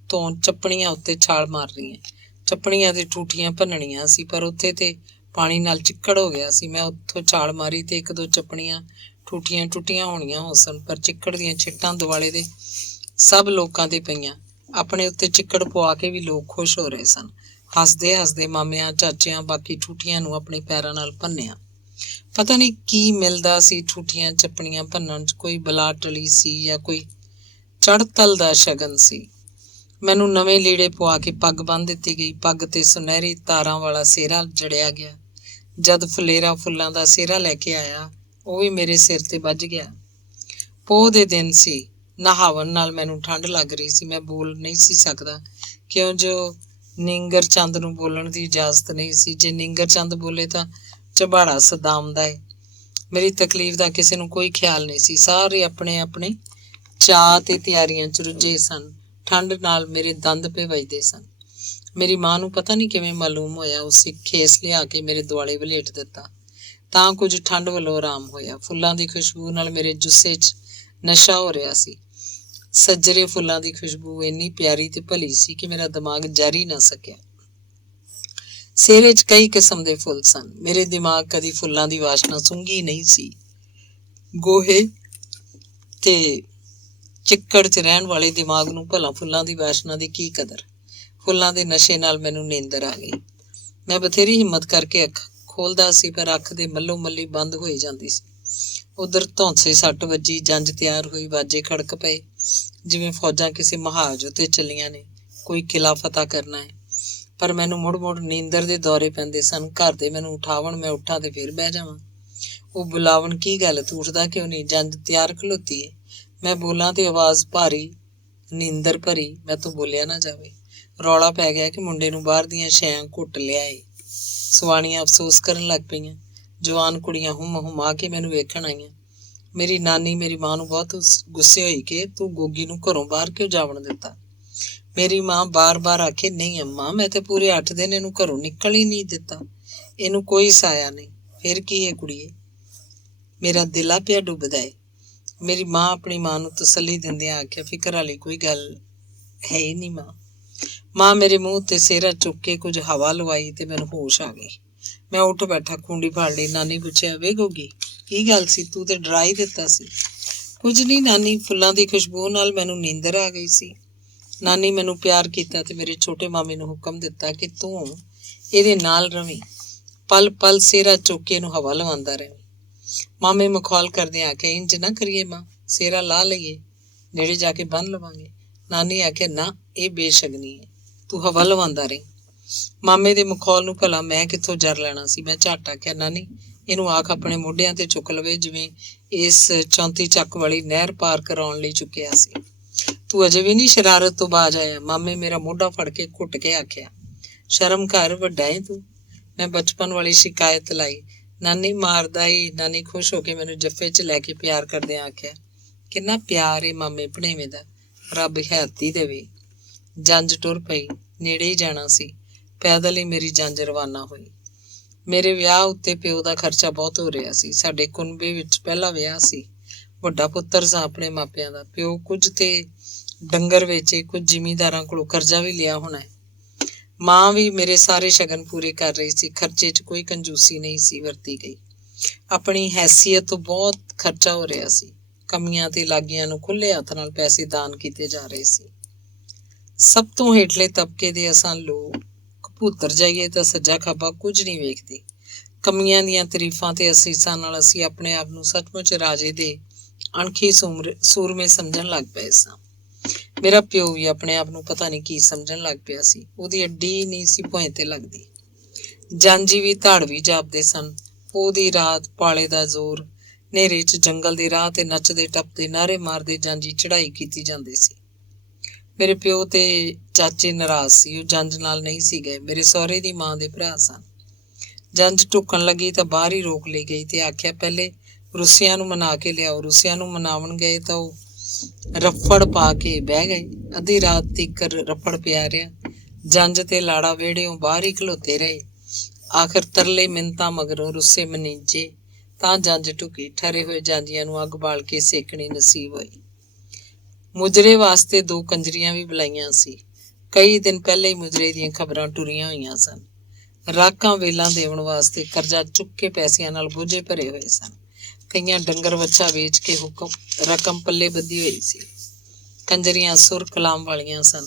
ਤੋਂ ਚੱਪਣੀਆਂ ਉੱਤੇ ਛਾਲ ਮਾਰਨੀ ਹੈ। ਚੱਪਣੀਆਂ ਤੇ ਠੂਠੀਆਂ ਭੰਨਣੀਆਂ ਸੀ, ਪਰ ਉੱਥੇ ਤੇ ਪਾਣੀ ਨਾਲ ਚਿੱਕੜ ਹੋ ਗਿਆ ਸੀ। ਮੈਂ ਉੱਥੋਂ ਛਾਲ ਮਾਰੀ ਤੇ ਇੱਕ ਦੋ ਚੱਪਣੀਆਂ ਠੂਠੀਆਂ ਟੁੱਟੀਆਂ ਹੋਣੀਆਂ ਹੋ ਸਨ, ਪਰ ਚਿੱਕੜ ਦੀਆਂ ਛਿੱਟਾਂ ਦੁਆਲੇ ਦੇ ਸਭ ਲੋਕਾਂ ਦੇ ਪਈਆਂ। ਆਪਣੇ ਉੱਤੇ ਚਿੱਕੜ ਪਵਾ ਕੇ ਵੀ ਲੋਕ ਖੁਸ਼ ਹੋ ਰਹੇ ਸਨ। ਹੱਸਦੇ ਹੱਸਦੇ ਮਾਮਿਆਂ ਚਾਚਿਆਂ ਬਾਕੀ ਠੂਠੀਆਂ ਨੂੰ ਆਪਣੇ ਪੈਰਾਂ ਨਾਲ ਭੰਨਿਆ। ਪਤਾ ਨਹੀਂ ਕੀ ਮਿਲਦਾ ਸੀ ਠੂਠੀਆਂ ਚੱਪਣੀਆਂ ਭੰਨਣ 'ਚ। ਕੋਈ ਬਲਾ ਟਲੀ ਸੀ ਜਾਂ ਕੋਈ ਚੜ੍ਹਤਲ ਦਾ ਸ਼ਗਨ ਸੀ। ਮੈਨੂੰ ਨਵੇਂ ਲੀੜੇ ਪਵਾ ਕੇ ਪੱਗ ਬੰਨ੍ਹ ਦਿੱਤੀ ਗਈ। ਪੱਗ ਤੇ ਸੁਨਹਿਰੀ ਤਾਰਾਂ ਵਾਲਾ ਸਿਹਰਾ ਜੜਿਆ ਗਿਆ। ਜਦ ਫੁਲੇਰਾ ਫੁੱਲਾਂ ਦਾ ਸਿਹਰਾ ਲੈ ਕੇ ਆਇਆ, ਉਹ ਵੀ ਮੇਰੇ ਸਿਰ ਤੇ ਵੱਜ ਗਿਆ। ਪੋਹ ਦੇ ਦਿਨ ਸੀ। ਨਹਾਵਣ ਨਾਲ ਮੈਨੂੰ ਠੰਡ ਲੱਗ ਰਹੀ ਸੀ। ਮੈਂ ਬੋਲ ਨਹੀਂ ਸੀ ਸਕਦਾ ਕਿਉਂ ਜੋ ਨਿੰਗਰ ਚੰਦ ਨੂੰ ਬੋਲਣ ਦੀ ਇਜਾਜ਼ਤ ਨਹੀਂ ਸੀ। ਜੇ ਨਿੰਗਰ ਚੰਦ ਬੋਲੇ ਤਾਂ ਝਬਾੜਾ ਸਦਾਮਦਾ ਏ। ਮੇਰੀ ਤਕਲੀਫ ਦਾ ਕਿਸੇ ਨੂੰ ਕੋਈ ਖਿਆਲ ਨਹੀਂ ਸੀ। ਸਾਰੇ ਆਪਣੇ ਆਪਣੇ ਚਾਅ ਤੇ ਤਿਆਰੀਆਂ 'ਚ ਰੁੱਝੇ ਸਨ। ਠੰਡ ਨਾਲ ਮੇਰੇ ਦੰਦ ਪੇ ਵੱਜਦੇ ਸਨ। ਮੇਰੀ ਮਾਂ ਨੂੰ ਪਤਾ ਨਹੀਂ ਕਿਵੇਂ ਮਾਲੂਮ ਹੋਇਆ, ਉਸੇ ਖੇਸ ਲਿਆ ਕੇ ਮੇਰੇ ਦੁਆਲੇ ਵਲੇਟ ਦਿੱਤਾ ਤਾਂ ਕੁਝ ਠੰਡ ਵੱਲੋਂ ਆਰਾਮ ਹੋਇਆ। ਫੁੱਲਾਂ ਦੀ ਖੁਸ਼ਬੂ ਨਾਲ ਮੇਰੇ ਜੁੱਸੇ 'ਚ ਨਸ਼ਾ ਹੋ ਰਿਹਾ ਸੀ। ਸੱਜਰੇ ਫੁੱਲਾਂ ਦੀ ਖੁਸ਼ਬੂ ਇੰਨੀ ਪਿਆਰੀ ਤੇ ਭਲੀ ਸੀ ਕਿ ਮੇਰਾ ਦਿਮਾਗ ਜਾਰੀ ਨਾ ਸਕਿਆ। ਸਿਹਰੇ 'ਚ ਕਈ ਕਿਸਮ ਦੇ ਫੁੱਲ ਸਨ। ਮੇਰੇ ਦਿਮਾਗ ਕਦੀ ਫੁੱਲਾਂ ਦੀ ਵਾਸ਼ਨਾ ਸੁੰਘੀ ਨਹੀਂ ਸੀ। ਗੋਹੇ ਤੇ ਚਿੱਕੜ 'ਚ ਰਹਿਣ ਵਾਲੇ ਦਿਮਾਗ ਨੂੰ ਭਲਾ ਫੁੱਲਾਂ ਦੀ ਵਾਸ਼ਨਾ ਦੀ ਕੀ ਕਦਰ। ਫੁੱਲਾਂ ਦੇ ਨਸ਼ੇ ਨਾਲ ਮੈਨੂੰ ਨੀਂਦਰ ਆ ਗਈ। ਮੈਂ ਬਥੇਰੀ ਹਿੰਮਤ ਕਰਕੇ ਅੱਖ ਖੋਲ੍ਹਦਾ ਸੀ, ਪਰ ਅੱਖ ਦੇ ਮੱਲੋ ਮੱਲੀ ਬੰਦ ਹੋਈ ਜਾਂਦੀ ਸੀ। ਉਧਰ ਧੌਂਸੇ ਸੱਟ ਵੱਜੀ, ਜੰਝ ਤਿਆਰ ਹੋਈ, ਬਾਜੇ ਖੜਕ ਪਏ ਜਿਵੇਂ ਫੌਜਾਂ ਕਿਸੇ ਮਹਾਜ ਉੱਤੇ ਚੱਲੀਆਂ ਨੇ, ਕੋਈ ਕਿਲ੍ਹਾ ਫਤਿਹ ਕਰਨਾ ਹੈ। ਪਰ ਮੈਨੂੰ ਮੁੜ ਮੁੜ ਨੀਂਦਰ ਦੇ ਦੌਰੇ ਪੈਂਦੇ ਸਨ। ਘਰ ਦੇ ਮੈਨੂੰ ਉਠਾਵਣ, ਮੈਂ ਉੱਠਾਂ ਤੇ ਫਿਰ ਬਹਿ ਜਾਵਾਂ। ਉਹ ਬੁਲਾਵਣ, ਕੀ ਗੱਲ ਤੂੰ ਉੱਠਦਾ ਕਿਉਂ ਨਹੀਂ, ਜੰਝ ਤਿਆਰ ਖਲੋਤੀ ਏ। ਮੈਂ ਬੋਲਾਂ ਤੇ ਆਵਾਜ਼ ਭਾਰੀ, ਨੀਂਦਰ ਭਰੀ, ਮੈਥੋਂ ਬੋਲਿਆ ਨਾ ਜਾਵੇ। ਰੌਲਾ ਪੈ ਗਿਆ ਕਿ ਮੁੰਡੇ ਨੂੰ ਬਾਹਰ ਦੀਆਂ ਸ਼ੈਆਂ ਘੁੱਟ ਲਿਆ ਏ। ਸੁਆਣੀਆਂ ਅਫਸੋਸ ਕਰਨ ਲੱਗ ਪਈਆਂ। ਜਵਾਨ ਕੁੜੀਆਂ ਹੁਮ ਹੁਮਾ ਕੇ ਮੈਨੂੰ ਵੇਖਣ ਆਈਆਂ। ਮੇਰੀ ਨਾਨੀ ਮੇਰੀ ਮਾਂ ਨੂੰ ਬਹੁਤ ਗੁੱਸੇ ਹੋਈ ਕਿ ਤੂੰ ਗੋਗੀ ਨੂੰ ਘਰੋਂ ਬਾਹਰ ਕਿਉਂ ਜਾਵਣ ਦਿੱਤਾ। ਮੇਰੀ ਮਾਂ ਬਾਰ-ਬਾਰ ਆਖੇ, ਨਹੀਂ ਅੰਮਾ, ਮੈਂ ਤੇ ਪੂਰੇ 8 ਦਿਨ ਇਹਨੂੰ ਘਰੋਂ ਨਿਕਲ ਹੀ ਨਹੀਂ ਦਿੱਤਾ। ਇਹਨੂੰ ਕੋਈ ਸਾਇਆ ਨਹੀਂ। ਫਿਰ ਕੀ ਹੈ ਕੁੜੀਏ, ਮੇਰਾ ਦਿਲ ਪਿਆ ਡੁੱਬਦਾ ਏ। ਮੇਰੀ ਮਾਂ ਆਪਣੀ ਮਾਂ ਨੂੰ ਤਸੱਲੀ ਦਿੰਦਿਆਂ ਆਖਿਆ, ਫਿਕਰ ਵਾਲੀ ਕੋਈ ਗੱਲ ਹੈ ਹੀ ਨਹੀਂ ਮਾਂ। ਮਾਂ ਮੇਰੇ ਮੂੰਹ ਤੇ ਸਿਹਰਾ ਚੁੱਕ ਕੇ ਕੁਝ ਹਵਾ ਲਵਾਈ ਤੇ ਮੈਨੂੰ ਹੋਸ਼ ਆ ਗਈ। ਮੈਂ ਉੱਠ ਬੈਠਾ, ਖੂੰਡੀ ਫੜ ਲਈ। ਨਾਨੀ ਪੁੱਛਿਆ, ਵੇ ਗੋਗੀ, ਕੀ ਗੱਲ ਸੀ, ਤੂੰ ਤੇ ਡਰਾ ਹੀ ਦਿੱਤਾ ਸੀ। ਕੁਝ ਨਹੀਂ ਨਾਨੀ, ਫੁੱਲਾਂ ਦੀ ਖੁਸ਼ਬੂ ਨਾਲ ਮੈਨੂੰ ਨੀਂਦਰ ਆ ਗਈ ਸੀ। ਨਾਨੀ ਮੈਨੂੰ ਪਿਆਰ ਕੀਤਾ ਤੇ ਮੇਰੇ ਛੋਟੇ ਮਾਮੇ ਨੂੰ ਹੁਕਮ ਦਿੱਤਾ ਕਿ ਤੂੰ ਇਹਦੇ ਨਾਲ ਰਵੀਂ, ਪਲ ਪਲ ਸਿਹਰਾ ਚੁੱਕ ਕੇ ਇਹਨੂੰ ਹਵਾ ਲਵਾਉਂਦਾ ਰਹੇ। ਮਾਮੇ ਮਖੌਲ ਕਰਦੇ ਆਖਿਆ, ਇੰਜ ਨਾ ਕਰੀਏ ਮਾਂ, ਸਿਹਰਾ ਲਾ ਲਈਏ, ਨੇੜੇ ਜਾ ਕੇ ਬੰਨ੍ਹ ਲਵਾਂਗੇ। ਨਾਨੀ ਆਖਿਆ, ਨਾ, ਇਹ ਬੇਸ਼ਗਨੀ ਹੈ, ਤੂੰ ਹਵਾ ਲਵਾਉਂਦਾ ਰਹੀ। ਮਾਮੇ ਦੇ ਮਖੌਲ ਨੂੰ ਭਲਾ ਮੈਂ ਕਿੱਥੋਂ ਜਰ ਲੈਣਾ ਸੀ। ਮੈਂ ਝੱਟ ਆਖਿਆ, ਨਾਨੀ, ਇਹਨੂੰ ਆਖ ਆਪਣੇ ਮੋਢਿਆਂ ਤੇ ਚੁੱਕ ਲਵੇ ਜਿਵੇਂ ਇਸ 34 ਚੱਕ ਵਾਲੀ ਨਹਿਰ ਪਾਰ ਕਰਾਉਣ ਲਈ ਚੁੱਕਿਆ ਸੀ। ਤੂੰ ਅਜੇ ਵੀ ਨਹੀਂ ਸ਼ਰਾਰਤ ਤੋਂ ਬਾਜ ਆਇਆ। ਮਾਮੇ ਮੇਰਾ ਮੋਢਾ ਫੜ ਕੇ ਘੁੱਟ ਕੇ ਆਖਿਆ, ਸ਼ਰਮ ਕਰ, ਵੱਡਾ ਏ ਤੂੰ। ਮੈਂ ਬਚਪਨ ਵਾਲੀ ਸ਼ਿਕਾਇਤ ਲਾਈ, ਨਾਨੀ ਮਾਰਦਾ ਈ। ਨਾਨੀ ਖੁਸ਼ ਹੋ ਕੇ ਮੈਨੂੰ ਜੱਫੇ 'ਚ ਲੈ ਕੇ ਪਿਆਰ ਕਰਦਿਆਂ ਆਖਿਆ, ਕਿੰਨਾ ਪਿਆਰ ਏ ਮਾਮੇ ਭਣੇਵੇਂ ਦਾ, ਰੱਬ ਹਯਾਤੀ ਦੇਵੇ। ਜੰਝ ਟੁਰ ਪਈ। ਨੇੜੇ ਹੀ ਜਾਣਾ ਸੀ। ਪੈਦਲ ਹੀ ਮੇਰੀ ਜੰਝ ਰਵਾਨਾ ਹੋਈ। ਮੇਰੇ ਵਿਆਹ ਉੱਤੇ ਪਿਓ ਦਾ ਖਰਚਾ ਬਹੁਤ ਹੋ ਰਿਹਾ ਸੀ। ਸਾਡੇ ਕੁਨਬੇ ਵਿੱਚ ਪਹਿਲਾ ਵਿਆਹ ਸੀ। ਵੱਡਾ ਪੁੱਤਰ ਸਾਂ ਆਪਣੇ ਮਾਪਿਆਂ ਦਾ। ਪਿਓ ਕੁਝ ਤੇ ਡੰਗਰ ਵੇਚੇ, ਕੁਝ ਜ਼ਿਮੀਂਦਾਰਾਂ ਕੋਲੋਂ ਕਰਜ਼ਾ ਵੀ ਲਿਆ ਹੋਣਾ ਹੈ। ਮਾਂ ਵੀ ਮੇਰੇ ਸਾਰੇ ਸ਼ਗਨ ਪੂਰੇ ਕਰ ਰਹੀ ਸੀ। ਖਰਚੇ 'ਚ ਕੋਈ ਕੰਜੂਸੀ ਨਹੀਂ ਸੀ ਵਰਤੀ ਗਈ। ਆਪਣੀ ਹੈਸੀਅਤ ਤੋਂ ਬਹੁਤ ਖਰਚਾ ਹੋ ਰਿਹਾ ਸੀ। ਕਮੀਆਂ ਤੇ ਲਾਗੀਆਂ ਨੂੰ ਖੁੱਲ੍ਹੇ ਹੱਥ ਨਾਲ ਪੈਸੇ ਦਾਨ ਕੀਤੇ ਜਾ ਰਹੇ ਸੀ। ਸਭ ਤੋਂ ਹੇਠਲੇ ਤਬਕੇ ਦੇ ਅਸਾਂ ਲੋਕ ਭੂਤਰ ਜਾਈਏ ਤਾਂ ਸੱਜਾ ਖੱਬਾ ਕੁਝ ਨਹੀਂ ਵੇਖਦੇ। ਕਮੀਆਂ ਦੀਆਂ ਤਾਰੀਫਾਂ ਤੇ ਅਸੀਸਾਂ ਨਾਲ ਅਸੀਂ ਆਪਣੇ ਆਪ ਨੂੰ ਸੱਚਮੁੱਚ ਰਾਜੇ ਦੇ ਅਣਖੀ ਸੂਰਮੇ ਸਮਝਣ ਲੱਗ ਪਏ ਸਾਂ। ਮੇਰਾ ਪਿਓ ਵੀ ਆਪਣੇ ਆਪ ਨੂੰ ਪਤਾ ਨਹੀਂ ਕੀ ਸਮਝਣ ਲੱਗ ਪਿਆ ਸੀ। ਉਹਦੀ ਅੱਡੀ ਨਹੀਂ ਸੀ ਭੁਏਂ ਤੇ ਲੱਗਦੀ। ਜਾਂਜੀ ਵੀ ਧਾੜਵੀ ਜਾਪਦੇ ਸਨ। ਪੋਹ ਦੀ ਰਾਤ, ਪਾਲੇ ਦਾ ਜ਼ੋਰ, ਹਨੇਰੇ 'ਚ ਜੰਗਲ ਦੇ ਰਾਹ ਤੇ ਨੱਚਦੇ ਟੱਪਦੇ ਨਾਅਰੇ ਮਾਰਦੇ ਜਾਂਜੀ ਚੜ੍ਹਾਈ ਕੀਤੀ ਜਾਂਦੇ ਸੀ। ਮੇਰੇ ਪਿਓ ਤੇ ਚਾਚੇ ਨਾਰਾਜ਼ ਸੀ। ਉਹ ਜੰਝ ਨਾਲ ਨਹੀਂ ਸੀ ਗਏ। ਮੇਰੇ ਸਹੁਰੇ ਦੀ ਮਾਂ ਦੇ ਭਰਾ ਸਨ। ਜੰਝ ਢੁੱਕਣ ਲੱਗੀ ਤਾਂ ਬਾਹਰ ਹੀ ਰੋਕ ਲਈ ਗਈ ਤੇ ਆਖਿਆ, ਪਹਿਲੇ ਰੁੱਸਿਆਂ ਨੂੰ ਮਨਾ ਕੇ ਲਿਆਓ। ਰੁੱਸਿਆਂ ਨੂੰ ਮਨਾਵਣ ਗਏ ਤਾਂ ਉਹ ਰੱਫੜ ਪਾ ਕੇ ਬਹਿ ਗਏ। ਅੱਧੀ ਰਾਤ ਤੀਕਰ ਰੱਫੜ ਪਿਆ ਰਿਹਾ। ਜੰਝ ਤੇ ਲਾੜਾ ਵਿਹੜਿਓਂ ਬਾਹਰ ਹੀ ਖਲੋਤੇ ਰਹੇ। ਆਖਰ ਤਰਲੇ ਮਿੰਨਤਾਂ ਮਗਰੋਂ ਰੁੱਸੇ ਮਨੀਜੇ ਤਾਂ ਜੰਝ ਢੁੱਕੀ। ਠਰੇ ਹੋਏ ਜਾਂਜੀਆਂ ਨੂੰ ਅੱਗ ਬਾਲ ਕੇ ਸੇਕਣੀ ਨਸੀਬ ਹੋਈ। ਮੁਜਰੇ ਵਾਸਤੇ 2 ਕੰਜਰੀਆਂ ਵੀ ਬੁਲਾਈਆਂ ਸੀ। ਕਈ ਦਿਨ ਪਹਿਲੇ ਹੀ ਮੁਜਰੇ ਦੀਆਂ ਖਬਰਾਂ ਟੁਰੀਆਂ ਹੋਈਆਂ ਸਨ। ਰਾਕਾਂ ਵੇਲਾਂ ਦੇਵਣ ਵਾਸਤੇ ਕਰਜ਼ਾ ਚੁੱਕ ਕੇ ਪੈਸਿਆਂ ਨਾਲ ਬੋਝੇ ਭਰੇ ਹੋਏ ਸਨ। ਕਈਆਂ ਡੰਗਰ ਵੱਛਾ ਵੇਚ ਕੇ ਰਕਮ ਪੱਲੇ ਬੱਧੀ ਹੋਈ ਸੀ। ਕੰਜਰੀਆਂ ਸੁਰ ਕਲਾਮ ਵਾਲੀਆਂ ਸਨ।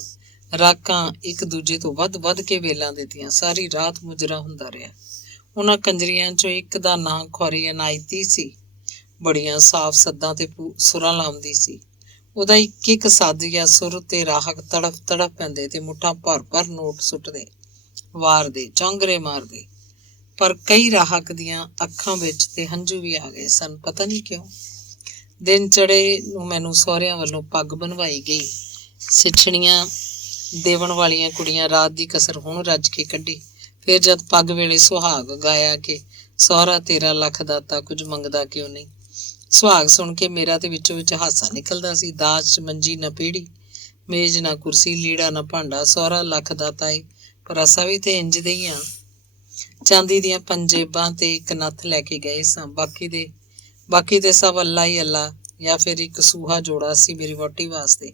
ਰਾਕਾਂ ਇੱਕ ਦੂਜੇ ਤੋਂ ਵੱਧ ਕੇ ਵੇਲਾਂ ਦਿੱਤੀਆਂ। ਸਾਰੀ ਰਾਤ ਮੁਜਰਾ ਹੁੰਦਾ ਰਿਹਾ। ਉਹਨਾਂ ਕੰਜਰੀਆਂ 'ਚੋਂ ਇੱਕ ਦਾ ਨਾਂ ਖੌਰੀ ਅਨਾਇਤੀ ਸੀ। ਬੜੀਆਂ ਸਾਫ਼ ਸੱਦਾਂ ਤੇ ਸੁਰਾਂ ਲਾਉਂਦੀ ਸੀ। ਉਹਦਾ ਇੱਕ ਸੱਦ ਜਾਂ ਸੁਰ ਉੱਤੇ ਰਾਹਕ ਤੜਫ ਪੈਂਦੇ ਤੇ ਮੁੱਠਾਂ ਭਰ ਨੋਟ ਸੁੱਟਦੇ, ਵਾਰਦੇ, ਚੌਂਗਰੇ ਮਾਰਦੇ। ਪਰ ਕਈ ਰਾਹਕ ਦੀਆਂ ਅੱਖਾਂ ਵਿੱਚ ਤੇ ਹੰਝੂ ਵੀ ਆ ਗਏ ਸਨ, ਪਤਾ ਨਹੀਂ ਕਿਉਂ। ਦਿਨ ਚੜ੍ਹੇ ਨੂੰ ਮੈਨੂੰ ਸਹੁਰਿਆਂ ਵੱਲੋਂ ਪੱਗ ਬਣਵਾਈ ਗਈ। ਸਿੱਠਣੀਆਂ ਦੇਵਣ ਵਾਲੀਆਂ ਕੁੜੀਆਂ ਰਾਤ ਦੀ ਕਸਰ ਹੁਣ ਰੱਜ ਕੇ ਕੱਢੀ। ਫਿਰ ਜਦ ਪੱਗ ਵੇਲੇ ਸੁਹਾਗ ਗਾਇਆ ਕਿ ਸਹੁਰਾ ਤੇਰਾ ਲੱਖ ਦਾਤਾ, ਕੁਝ ਮੰਗਦਾ ਕਿਉਂ ਨਹੀਂ। ਸੁਹਾਗ ਸੁਣ ਕੇ ਮੇਰਾ ਤੇ ਵਿੱਚੋਂ ਵਿੱਚ ਹਾਸਾ ਨਿਕਲਦਾ ਸੀ। ਦਾਜ 'ਚ ਮੰਜੀ ਨਾ ਪੀੜੀ, ਮੇਜ਼ ਨਾ ਕੁਰਸੀ, ਲੀੜਾ ਨਾ ਭਾਂਡਾ, ਸਹੁਰਾ ਲੱਖ ਦਾਤਾ ਏ, ਪਰ ਅਸਾਂ ਵੀ ਤੇ ਇੰਜ ਦੇ ਹੀ ਆ। ਚਾਂਦੀ ਦੀਆਂ ਪੰਜੇਬਾਂ ਤੇ ਇੱਕ ਨੱਥ ਲੈ ਕੇ ਗਏ ਸਾਂ। ਬਾਕੀ ਤੇ ਸਭ ਅੱਲਾ ਹੀ ਅੱਲਾ, ਜਾਂ ਫਿਰ ਇੱਕ ਸੂਹਾ ਜੋੜਾ ਸੀ ਮੇਰੀ ਵਹੁਟੀ ਵਾਸਤੇ।